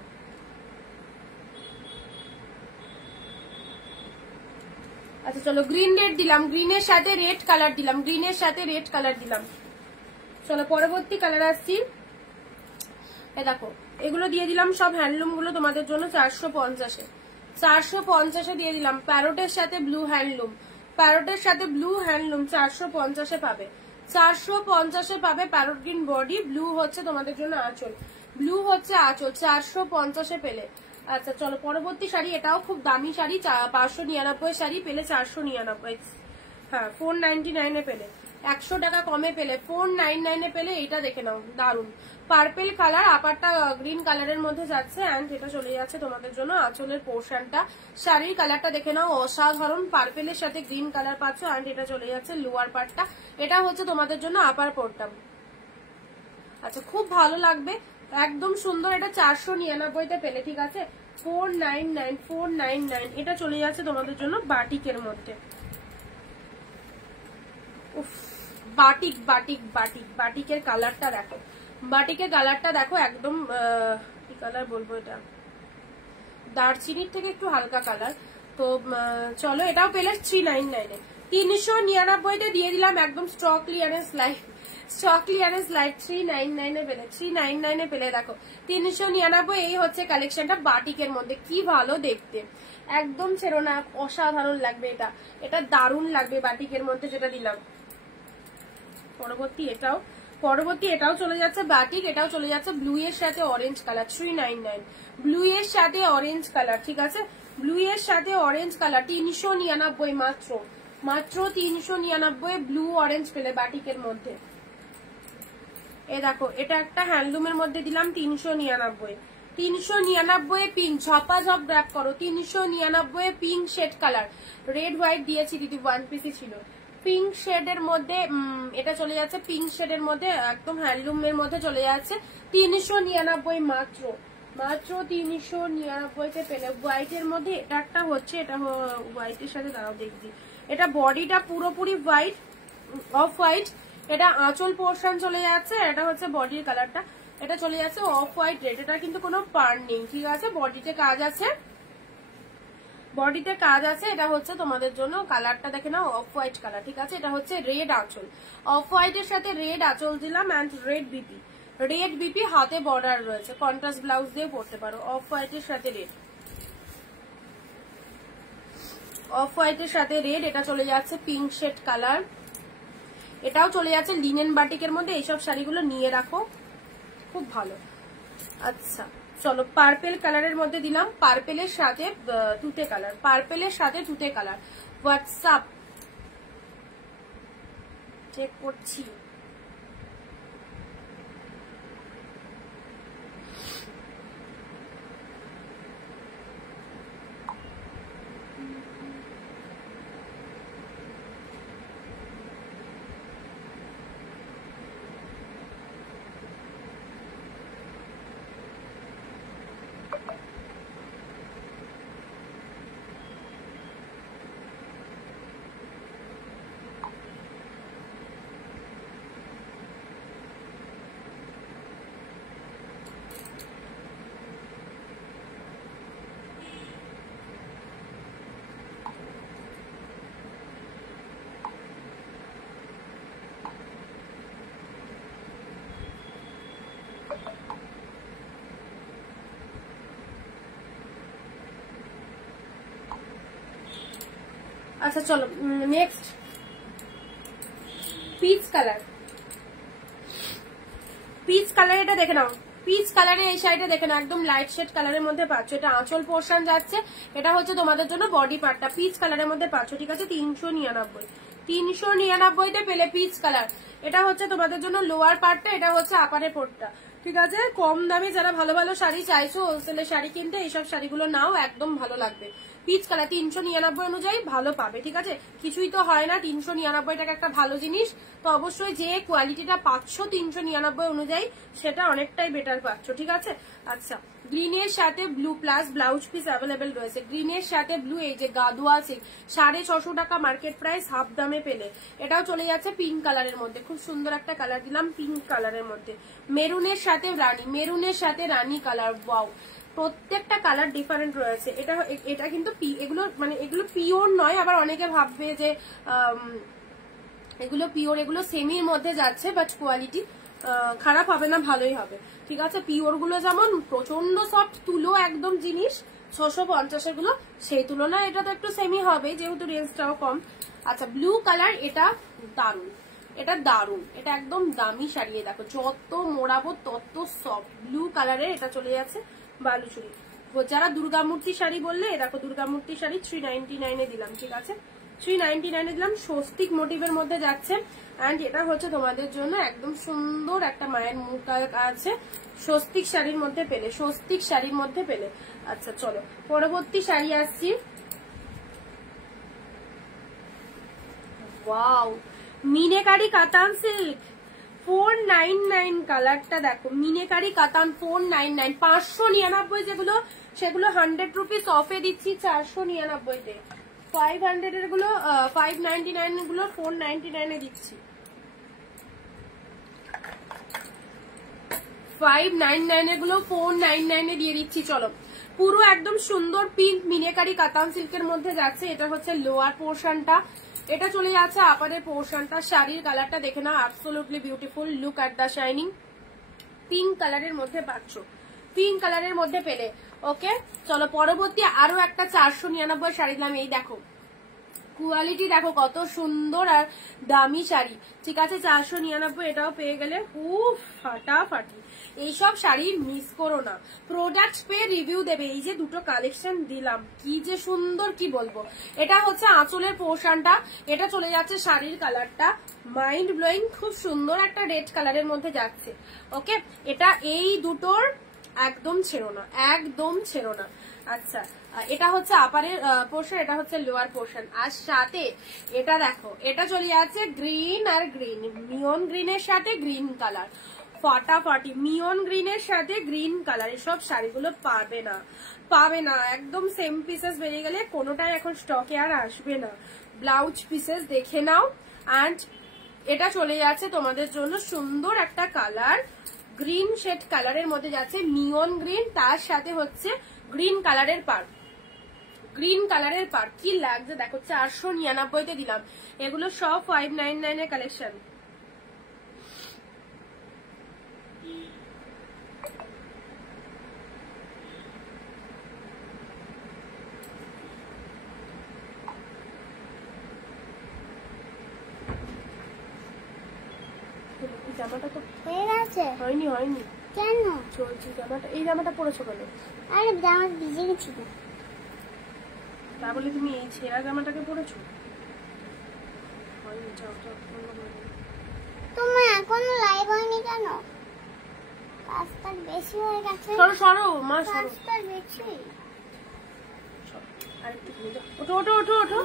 আচ্ছা চলো গ্রিন রেড দিলাম, গ্রিনের সাথে রেড কালার দিলাম, গ্রিনের সাথে রেড কালার দিলাম। চলো পরবর্তী কালার আসছি। এ দেখো এগুলো দিয়ে দিলাম সব হ্যান্ডলুম গুলো তোমাদের জন্য 450-এ, 450-এ দিয়ে দিলাম। প্যারোটের সাথে ব্লু হ্যান্ডলুম, প্যারোটের সাথে ব্লু হ্যান্ডলুম 450-এ পাবে, 450-এ পাবে। প্যারোট গ্রিন বডি, ব্লু হচ্ছে তোমাদের জন্য আঁচল, ব্লু হচ্ছে আঁচল, 450-এ পেলে। আচ্ছা চলো পরবর্তী শাড়ি, এটাও খুব দামি শাড়ি, 599 শাড়ি পেলে 499, হ্যাঁ 499-এ পেলে, 100 টাকা কমে পেলে 499-এ পেলে। এটা দেখে নাও দারুন পার্পেল কালার, আপারটা গ্রিন কালারের মধ্যে যাচ্ছে এন্ড এটা চলে যাচ্ছে তোমাদের জন্য আঁচলের পোর্শনটা। শাড়ির কালারটা দেখে নাও অসাধারণ, পার্পেলের সাথে গ্রিন কালার পাচ্ছ এন্ড এটা চলে যাচ্ছে লোয়ার পার্টটা। এটা হচ্ছে তোমাদের জন্য আপার পোর্টটা। আচ্ছা খুব ভালো লাগবে, একদম সুন্দর। এটা 499-তে পেলে, ঠিক আছে 499 এটা চলে যাচ্ছে তোমাদের জন্য বাটিকের মধ্যে। উফ বাটিক বাটিক বাটিক বাটিকের কালারটা দেখো, বাটিকের কালারটা দেখো একদম কি কালার বলবো, এটা দারচিনির থেকে একটু হালকা কালার। তো চলো এটাও পেলে 399-এ, 399-তে দিয়ে দিলাম একদম stock clearance light, stock clearance light 399-এ পেলে, 399-এ পেলে। দেখো 399, এই হচ্ছে কালেকশনটা বাটিকের মধ্যে, কি ভালো দেখতে, একদম ছেড়ো না, অসাধারণ লাগবে এটা, এটা দারুণ লাগবে বাটিকের মধ্যে যেটা দিলাম। পরবর্তী এটাও চলে যাচ্ছে বাটিক, এটাও চলে যাচ্ছে ব্লু এর সাথে অরেঞ্জ কালার 399, ব্লু এর সাথে অরেঞ্জ কালার, ঠিক আছে ব্লু এর সাথে অরেঞ্জ কালার 399 মাত্র 399 ব্লু অরেঞ্জ পেলে বাটিকের মধ্যে। এ দেখো এটা একটা হ্যান্ডলুমের মধ্যে দিলাম 399 পিঙ্ক, ঝপাঝপ গ্র্যাপ করো, 399 pink shade colour, red white দিয়েছি দিদি, ওয়ান পিসই ছিল পিঙ্ক শেডের মধ্যে। এটা চলে যাচ্ছে পিঙ্ক শেডের মধ্যে, একদম হ্যান্ডলুমের মধ্যে চলে যাচ্ছে 399 মাত্র 399-তে পেলে। হোয়াইটের মধ্যে এটা একটা হচ্ছে, এটা হোয়াইটের সাথে দাঁড়াও দেখছি, এটা বডিটা পুরোপুরি হোয়াইট, অফ হোয়াইট, এটা আঁচল পোর্শন চলে যাচ্ছে, এটা হচ্ছে বডির কালারটা, এটা চলে যাচ্ছে অফ হোয়াইট রেড। এটা কিন্তু কোনো পার নেই, ঠিক আছে বডিতে কাজ আছে, বডিতে কাজ আছে। এটা হচ্ছে তোমাদের জন্য কালারটা দেখে নাও অফ হোয়াইট কালার, ঠিক আছে এটা হচ্ছে রেড আঁচল, অফ হোয়াইটের সাথে রেড আঁচল দিলাম এন্ড রেড বিপি হাতে বর্ডার রয়েছে, কন্ট্রাস্ট ব্লাউজ দিয়ে পরতে পারো। অফ হোয়াইটের সাথে রেড, অফ হোয়াইটের সাথে রেড, এটা চলে যাচ্ছে পিঙ্ক শেড কালার, এটাও চলে যাচ্ছে লিনেন বাটিকের মধ্যে। এইসব শাড়িগুলো নিয়ে রাখো, খুব ভালো। আচ্ছা চলো পার্পেল কালারের মধ্যে দিলাম, পার্পেলের সাথে তুতে কালার, পার্পেলের সাথে তুতে কালার। হোয়াটসঅ্যাপ চেক করছি, আচ্ছা চলো next peach colour, peach colour এটা দেখে নাও, পিচ কালারে এই শাড়িটা দেখে নাও একদম লাইট শেড কালারের মধ্যে পাচ্ছ, এটা আঁচল পোর্শন যাচ্ছে, এটা হচ্ছে তোমাদের জন্য বডি পার্টটা পিচ কালারের মধ্যে পাচ্ছ, ঠিক আছে 399-তে পেলে পিচ কালার। এটা হচ্ছে তোমাদের জন্য লোয়ার পার্টটা, এটা হচ্ছে আপারের পোর্টটা, ঠিক আছে কম দামে যারা ভালো ভালো শাড়ি চাইছো হোলসেলের শাড়ি কিনতে, এইসব শাড়িগুলো নাও একদম ভালো লাগবে। পিচ কালার 399 অনুযায়ী ভালো পাবে, ঠিক আছে? কিছুই তো হয় না, 399 টাকা একটা ভালো জিনিস, তো অবশ্যই যে কোয়ালিটিটা পাচ্ছ 399 অনুযায়ী সেটা অনেকটাই বেটার পাচ্ছ, ঠিক আছে? আচ্ছা, গ্রিনের সাথে blue plus blouse piece available রয়েছে। গ্রিনের সাথে ব্লু, এই যে গাদোয়া সিল্ক 650 টাকা মার্কেট প্রাইস, হাফ দামে পেলে। এটাও চলে যাচ্ছে পিঙ্ক কালারের মধ্যে, খুব সুন্দর একটা কালার দিলাম পিঙ্ক কালারের মধ্যে। মেরুনের সাথে রানী, মেরুনের সাথে রানী কালার, ওয়াও, প্রত্যেকটা কালার ডিফারেন্ট রয়েছে। এটা কিন্তু এগুলো মানে এগুলো পিওর নয়, আবার অনেকে ভাববে যে এগুলো পিওর, এগুলো সেমির মধ্যে যাচ্ছে, বাট কোয়ালিটি খারাপ হবে না, ভালোই হবে, ঠিক আছে? পিওর গুলো যেমন প্রচন্ড সফট, তুলো একদম জিনিস 650 গুলো, সেই তুলনায় এটা তো একটু সেমি হবে যেহেতু রেঞ্জটাও কম। আচ্ছা, ব্লু কালার, এটা দারুন, এটা দারুন, এটা একদম দামি শাড়ি, দেখো যত মোড়াবো তত সফট। ব্লু কালারের এটা চলে যাচ্ছে বালুচুরি। যারা দুর্গামূর্তি শাড়ি বললে, দেখো দুর্গামূর্তি শাড়ি 399 দিলাম, ঠিক আছে? 399 দিলাম, স্বস্তিক মোটিভের মধ্যে যাচ্ছে। অ্যান্ড এটা হচ্ছে তোমাদের জন্য একদম সুন্দর একটা মায়ের মুখ আছে, স্বস্তিক শাড়ির মধ্যে পেলে, স্বস্তিক শাড়ির মধ্যে পেলে। আচ্ছা চলো পরবর্তী শাড়ি আসছি। ওয়াও, মিনেকারি কাতান সিল্ক 499, কালারটা দেখো, মিনেকারি কাতান 499, 599 যেগুলো সেগুলো 100 রুপিস অফে দিচ্ছি 499-তে। 500 এর গুলো 599 গুলো 499 এ দিচ্ছি, 599 এর গুলো 499 এ দিয়ে দিচ্ছি। চলো, পুরো একদম সুন্দর পিঙ্ক মিনেকারি কাতান সিল্কের মধ্যে যাচ্ছে। এটা হচ্ছে লোয়ার পোর্শনটা, এটা চলে যাচ্ছে আপারের পোর্শনটা। শাড়ির কালারটা দেখে নাও, absolutely beautiful, look at the shining. Pink কালারের মধ্যে পাচ্ছ, পিঙ্ক কালারের মধ্যে পেলে। ওকে, চলো পরবর্তী আরো একটা 499 শাড়ি দিলাম। এই দেখো কোয়ালিটি দেখো কত সুন্দর আর দামি শাড়ি, ঠিক আছে? 499 এটাও পেয়ে গেলে, ফাটাফাটি। এইসব শাড়ি মিস করো না, প্রোডাক্ট পেয়ে রিভিউ দেবে। এই যে দুটো কালেকশন দিলাম, কি যে সুন্দর, কি বলবো। এটা হচ্ছে আঁচলের পোর্শনটা, এটা চলে যাচ্ছে শাড়ির কালারটা মাইন্ড ব্লোয়িং, খুব সুন্দর একটা রেড কালারের মধ্যে যাচ্ছে। ওকে, এটা এই দুটোর একদম ছেড়ো না, একদম ছেড়ো না। আচ্ছা, এটা হচ্ছে আপারের পোর্শন, এটা হচ্ছে লোয়ার পোর্শন। আর সাথে এটা দেখো, এটা চলে যাচ্ছে গ্রিন আর গ্রিন, মিয়ন গ্রিনের সাথে গ্রিন কালার, ফাটাফাটি। মিয়ন গ্রিনের সাথে গ্রিন কালার, এসব শাড়িগুলো পাবে না, পাবে না। একদম সেম পিসেস বেরিয়ে গেলে কোনোটাই এখন স্টকে আর আসবে না। ব্লাউজ পিসেস দেখে নাও। অ্যান্ড এটা চলে যাচ্ছে তোমাদের জন্য সুন্দর একটা কালার, গ্রিন শেড কালারের মধ্যে যাচ্ছে, মিয়ন গ্রিন, তার সাথে হচ্ছে গ্রিন কালারের পার, গ্রিন কালারের পার। কি লাগছে দেখো, 499-তে দিলাম। এগুলো সব 599 এর কালেকশন। জামাটা তো হয়ে গেছে, হয়নি হয়নি কেন চলছে জামাটা? এই জামাটা পরেছো কেন? আরে জামা ভিজে গেছিল, তা বলে তুমি এই ছেঁড়া জামাটাকে পরেছো? হয়নি, যাও যাও, তোমার এখনো লাইভ হয়নি কেন? কাজটা বেশি হয়ে গেছে। সরো সরো মা, সরো, কাজটা বেশি। আরেকটু ওঠো ওঠো ওঠো ওঠো।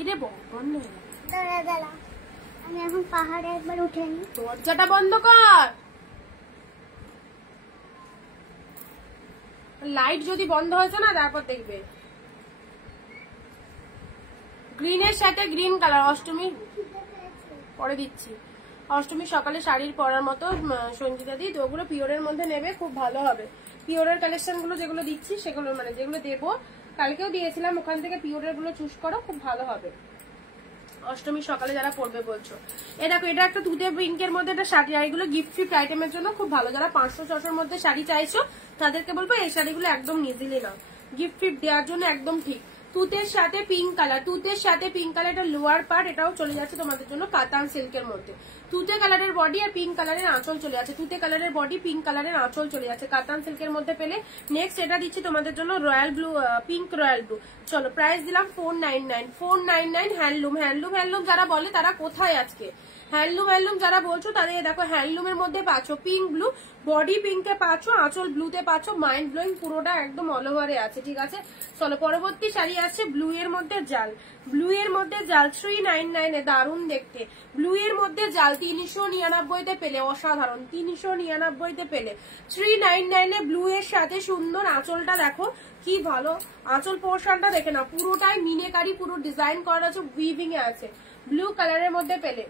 ইরে বন্ধ হয়ে গেল, দাঁড়া দাঁড়া, আমি এখন পাহাড়ে একবার উঠে নি। দরজাটা বন্ধ কর, লাইট যদি বন্ধ হয়েছে না তারপর দেখবে। গ্রিনের সাথে গ্রিন কালার, অষ্টমী পরে দিচ্ছি। অষ্টমী সকালে শাড়ির পরার মতো সঞ্জিতা দি, তো ওগুলো পিওরের মধ্যে নেবে, খুব ভালো হবে। পিওরের কালেকশন গুলো যেগুলো দিচ্ছি সেগুলো মানে যেগুলো দেবো, কালকেও দিয়েছিলাম, ওখান থেকে পিওরের গুলো চুজ করো, খুব ভালো হবে। অষ্টমী সকালে যারা পড়বে বলছো, এ দেখো এটা একটা তুতে পিঙ্কের মধ্যে একটা শাড়ি, এইগুলো গিফট ফিফট আইটেমের জন্য খুব ভালো। যারা 500-600-র মধ্যে শাড়ি চাইছো তাদেরকে বলবো এই শাড়িগুলো একদম ইজিলি নাও, গিফট ফিফট দেওয়ার জন্য একদম ঠিক। তুতের সাথে পিঙ্ক কালার, তুতের সাথে পিঙ্ক কালার, এটা লোয়ার পার্ট, এটাও চলে যাচ্ছে তোমাদের জন্য কাতান সিল্কের মধ্যে। তুতে কালারের বডি আর পিঙ্ক কালারের আঁচল চলে যাচ্ছে, তুতে কালারের বডি, পিঙ্ক কালারের আঁচল চলে যাচ্ছে, কাতান সিল্কের মধ্যে পেলে। নেক্সট এটা দিচ্ছি তোমাদের জন্য royal blue, pink royal blue. চলো প্রাইস দিলাম 499, 499। হ্যান্ডলুম, হ্যান্ডলুম, হ্যান্ডলুম যারা বলে তারা কোথায় আজকে? হ্যান্ডলুম হ্যান্ডলুম যারা বলছো তাদের দেখো হ্যান্ডলুমের মধ্যে পাচ্ছ পিঙ্ক ব্লু, বডি পিঙ্কে পাচ্ছ, আঁচল ব্লুতে পাচ্ছ, মাইন্ড ব্লোয়িং, পুরোটা একদম অল ওভারে আছে, ঠিক আছে। চলো পরবর্তী শাড়ি আসছে ব্লু এর মধ্যে জাল, ব্লু এর মধ্যে জাল 399 এ, দারুণ দেখতে। ব্লু এর মধ্যে জাল 399 পেলে, অসাধারণ, 399 পেলে, 399 এ ব্লু এর সাথে সুন্দর আঁচলটা দেখো কি ভালো, আঁচল পোর্শনটা দেখে না, পুরোটাই মিনেকারি, পুরো ডিজাইন করা আছে, উইভিং এ আছে, ব্লু কালারের মধ্যে পেলে।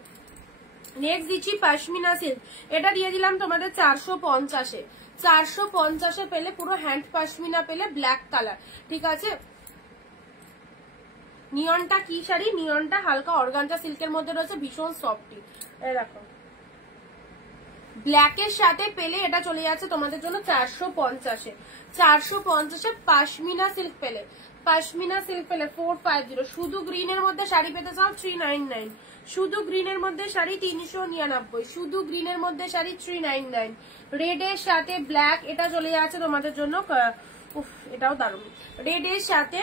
নেক্সট দিচ্ছি পশমিনা সিল্ক, এটা দিয়ে দিলাম তোমাদের 450-এ, 450-এ পেলে, পুরো হ্যান্ড পশমিনা পেলে, ব্ল্যাক কালার, ঠিক আছে। নিয়নটা কি শাড়ি, নিয়নটা হালকা অর্গানজা সিল্কের মধ্যে রয়েছে, ভীষণ সফটি, দেখো ব্ল্যাকের সাথে পেলে, এটা চলে যাচ্ছে তোমাদের জন্য 450-এ, 450-এ পশমিনা সিল্ক পেলে, পশমিনা সিল্ক পেলে 450। শুধু গ্রিনের মধ্যে শাড়ি পেতে চাও 399, শুধু গ্রিনের মধ্যে শাড়ি 399, শুধু গ্রিনের মধ্যে শাড়ি 399, রেড এর সাথে ব্ল্যাক, এটা চলে যাচ্ছে তোমাদের জন্য, এটাও দারুণ, রেড এর সাথে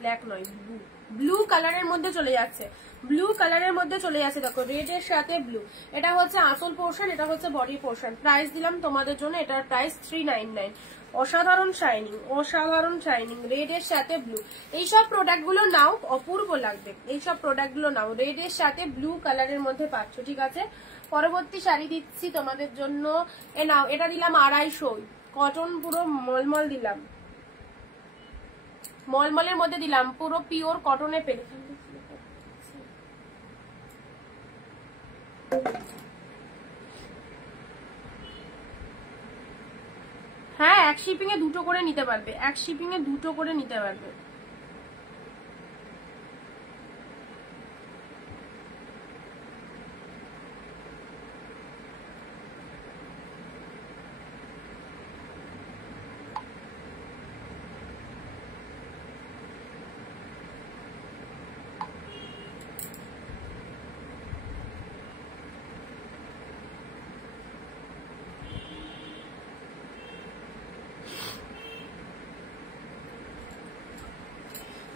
ব্ল্যাক নয়, ব্লু, ব্লু কালারের মধ্যে চলে যাচ্ছে, ব্লু কালারের মধ্যে চলে যাচ্ছে, দেখো রেড এর সাথে ব্লু, এটা হচ্ছে আঁচল পোর্শন, এটা হচ্ছে বডি পোর্শন। প্রাইস দিলাম তোমাদের জন্য, এটার প্রাইস 399। অসাধারণ শাইনিং, অসাধারণ শাইনিং, রেড এর সাথে ব্লু, এইসব প্রোডাক্ট গুলো নাও, অপূর্ব লাগবে, এইসব প্রোডাক্ট গুলো নাও, রেড এর সাথে ব্লু কালারের মধ্যে পাচ্ছ, ঠিক আছে। পরবর্তী শাড়ি দিচ্ছি তোমাদের জন্য, এ নাও, এটা দিলাম 250, কটন পুরো মলমল দিলাম, মলমলের মধ্যে দিলাম, পুরো পিওর কটনে পেলে, হ্যাঁ এক শিপিং এ দুটো করে নিতে পারবে, এক শিপিং এ দুটো করে নিতে পারবে।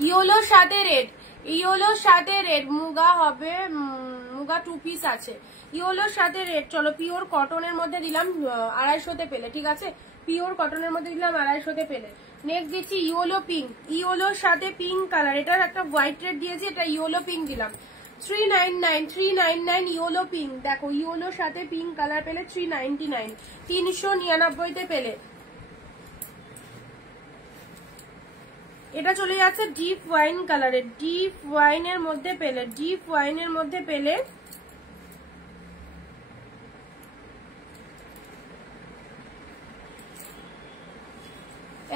ইয়েলোর সাথে রেড, ইয়েলোর সাথে রেড, মুগা হবে, মুগা 2 পিস আছে, ইয়েলোর সাথে রেড। চলো পিওর কটনের মধ্যে দিলাম 250-তে পেলে, ঠিক আছে, পিওর কটনের মধ্যে দিলাম 250-তে পেলে। নেক্সট দিচ্ছি ইয়েলো পিঙ্ক, ইয়েলোর সাথে পিঙ্ক কালার, এটার একটা হোয়াইট রেড দিয়েছি, এটা ইয়েলো পিঙ্ক দিলাম, 399, 399 ইয়েলো পিঙ্ক, দেখো ইয়েলোর সাথে পিঙ্ক কালার পেলে 399, 399-তে পেলে। এটা চলে যাচ্ছে ডিপ ওয়াইন কালারে, ডিপ ওয়াইনের মধ্যে পেলে, ডিপ ওয়াইনের মধ্যে পেলে,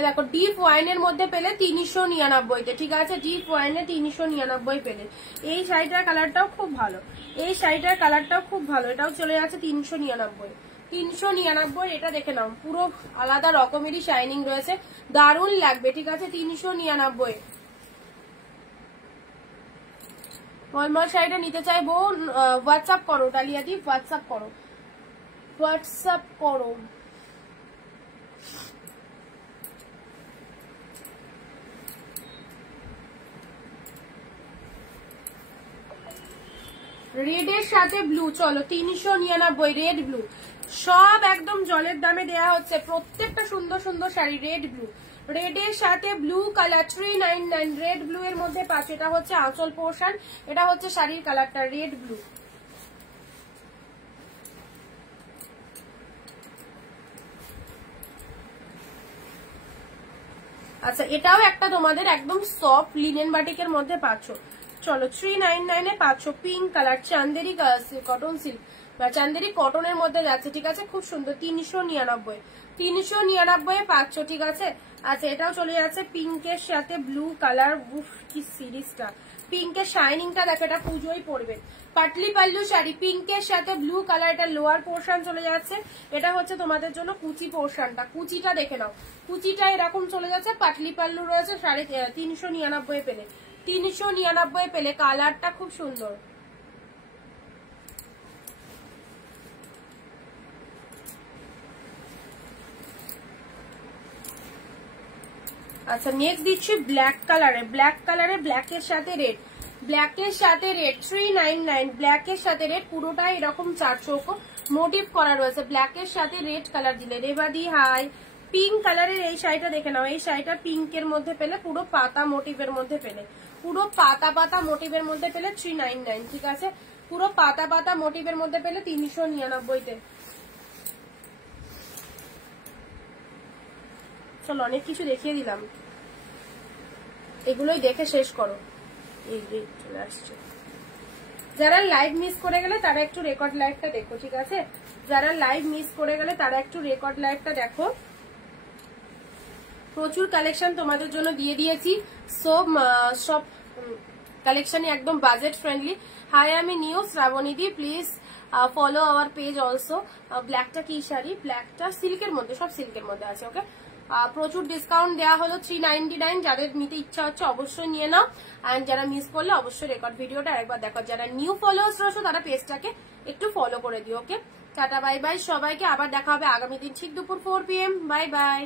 দেখো ডিপ ওয়াইনের মধ্যে পেলে 399-তে, ঠিক আছে, ডিপ ওয়াইনে 399 পেলে। এই শাড়িটার কালারটাও খুব ভালো, এই শাড়িটার কালারটাও খুব ভালো, এটাও চলে যাচ্ছে 399, 399, এটা দেখে নাও, পুরো আলাদা রকমেরই শাইনিং রয়েছে, দারুণ লাগবে, ঠিক আছে, 399। মলমল শাড়িটা নিতে চাইবো, হোয়াটসঅ্যাপ করো ডালিয়াদি, হোয়াটসঅ্যাপ করো, হোয়াটসঅ্যাপ করো। রেড এর সাথে ব্লু, চলো 399, রেড ব্লু, সব একদম জলের দামে দেয়া হচ্ছে, প্রত্যেকটা সুন্দর সুন্দর শাড়ি, রেড ব্লু, রেড এর সাথে ব্লু কালার 399, রেড ব্লু এর মধ্যে পাচ্ছ, এটা হচ্ছে আঁচল পোর্শন, এটা হচ্ছে শাড়ির কালারটা, রেড ব্লু। আচ্ছা এটাও একটা তোমাদের একদম সফট লিনেন বাটিকের মধ্যে পাচ্ছ, চলো 399-এ পাচ্ছ, pink colour, Chanderi cotton silk, Chanderi কটনের মধ্যে যাচ্ছে, ঠিক আছে, খুব সুন্দর, 399, 399-এ পাচ্ছ, ঠিক আছে। আচ্ছা এটাও চলে যাচ্ছে পিঙ্কের সাথে ব্লু কালার, উফ কি সিরিজটা, পিঙ্কের শাইনিংটা দেখো, এটা পুজোই পড়বে, পাটলি পাল্লু শাড়ি, পিঙ্কের সাথে ব্লু কালার, এটা লোয়ার পোর্শন চলে যাচ্ছে, এটা হচ্ছে তোমাদের জন্য কুচি পোর্শনটা, কুচিটা দেখে নাও, কুচিটা এরকম চলে যাচ্ছে, পাটলি পাল্লু রয়েছে, 399 পেলে, 399 পেলে, কালারটা খুব সুন্দর। আচ্ছা নেক্সট দিচ্ছি ব্ল্যাক কালারে, ব্ল্যাক কালারে ব্ল্যাকের সাথে রেড, ব্ল্যাকের সাথে রেড 399, ব্ল্যাকের সাথে রেড, পুরোটাই এরকম 4 চৌকো মোটিভ করা রয়েছে। ব্ল্যাকের সাথে রেড কালার দিলে, রেবাদি হাই পিঙ্ক কালারের এই শাড়িটা দেখে নাও, এই শাড়িটা পিঙ্কের মধ্যে পেলে, পুরো পাতা মোটিভের মধ্যে পেলে, পুরো পাতা পাতা মোটিভের মধ্যে পেলে 399, ঠিক আছে? পুরো পাতা পাতা মোটিভের মধ্যে পেলে 399-তে। চলো অনেক কিছু দেখিয়ে দিলাম, এগুলোই দেখে শেষ করো। এই চলে আসছে। যারা লাইভ মিস করে গেলে তারা একটু রেকর্ড লাইভটা দেখো, ঠিক আছে? যারা লাইভ মিস করে গেলে তারা একটু রেকর্ড লাইভটা দেখো। প্রচুর কালেকশন তোমাদের জন্য দিয়ে দিয়েছি, সব কালেকশনই একদম বাজেট ফ্রেন্ডলি। হাই, আমি নিউ শ্রাবণীদি, please follow our page also. ব্ল্যাকটা কি শাড়ি? ব্ল্যাকটা সিল্কের মধ্যে, সব সিল্কের মধ্যে আছে, ওকে? প্রচুর ডিসকাউন্ট দেওয়া হলো, 399। যাদের নিতে ইচ্ছা হচ্ছে অবশ্যই নিয়ে নাও, এন্ড যারা মিস করলে অবশ্যই রেকর্ড ভিডিওটা আরেকবার দেখো। যারা নিউ ফলোয়ার্স রয়েছে তারা পেজটাকে একটু ফলো করে দিও, ওকে? টাটা বাই বাই সবাইকে, আবার দেখা হবে আগামী দিন ঠিক দুপুর 4 PM। Bye bye.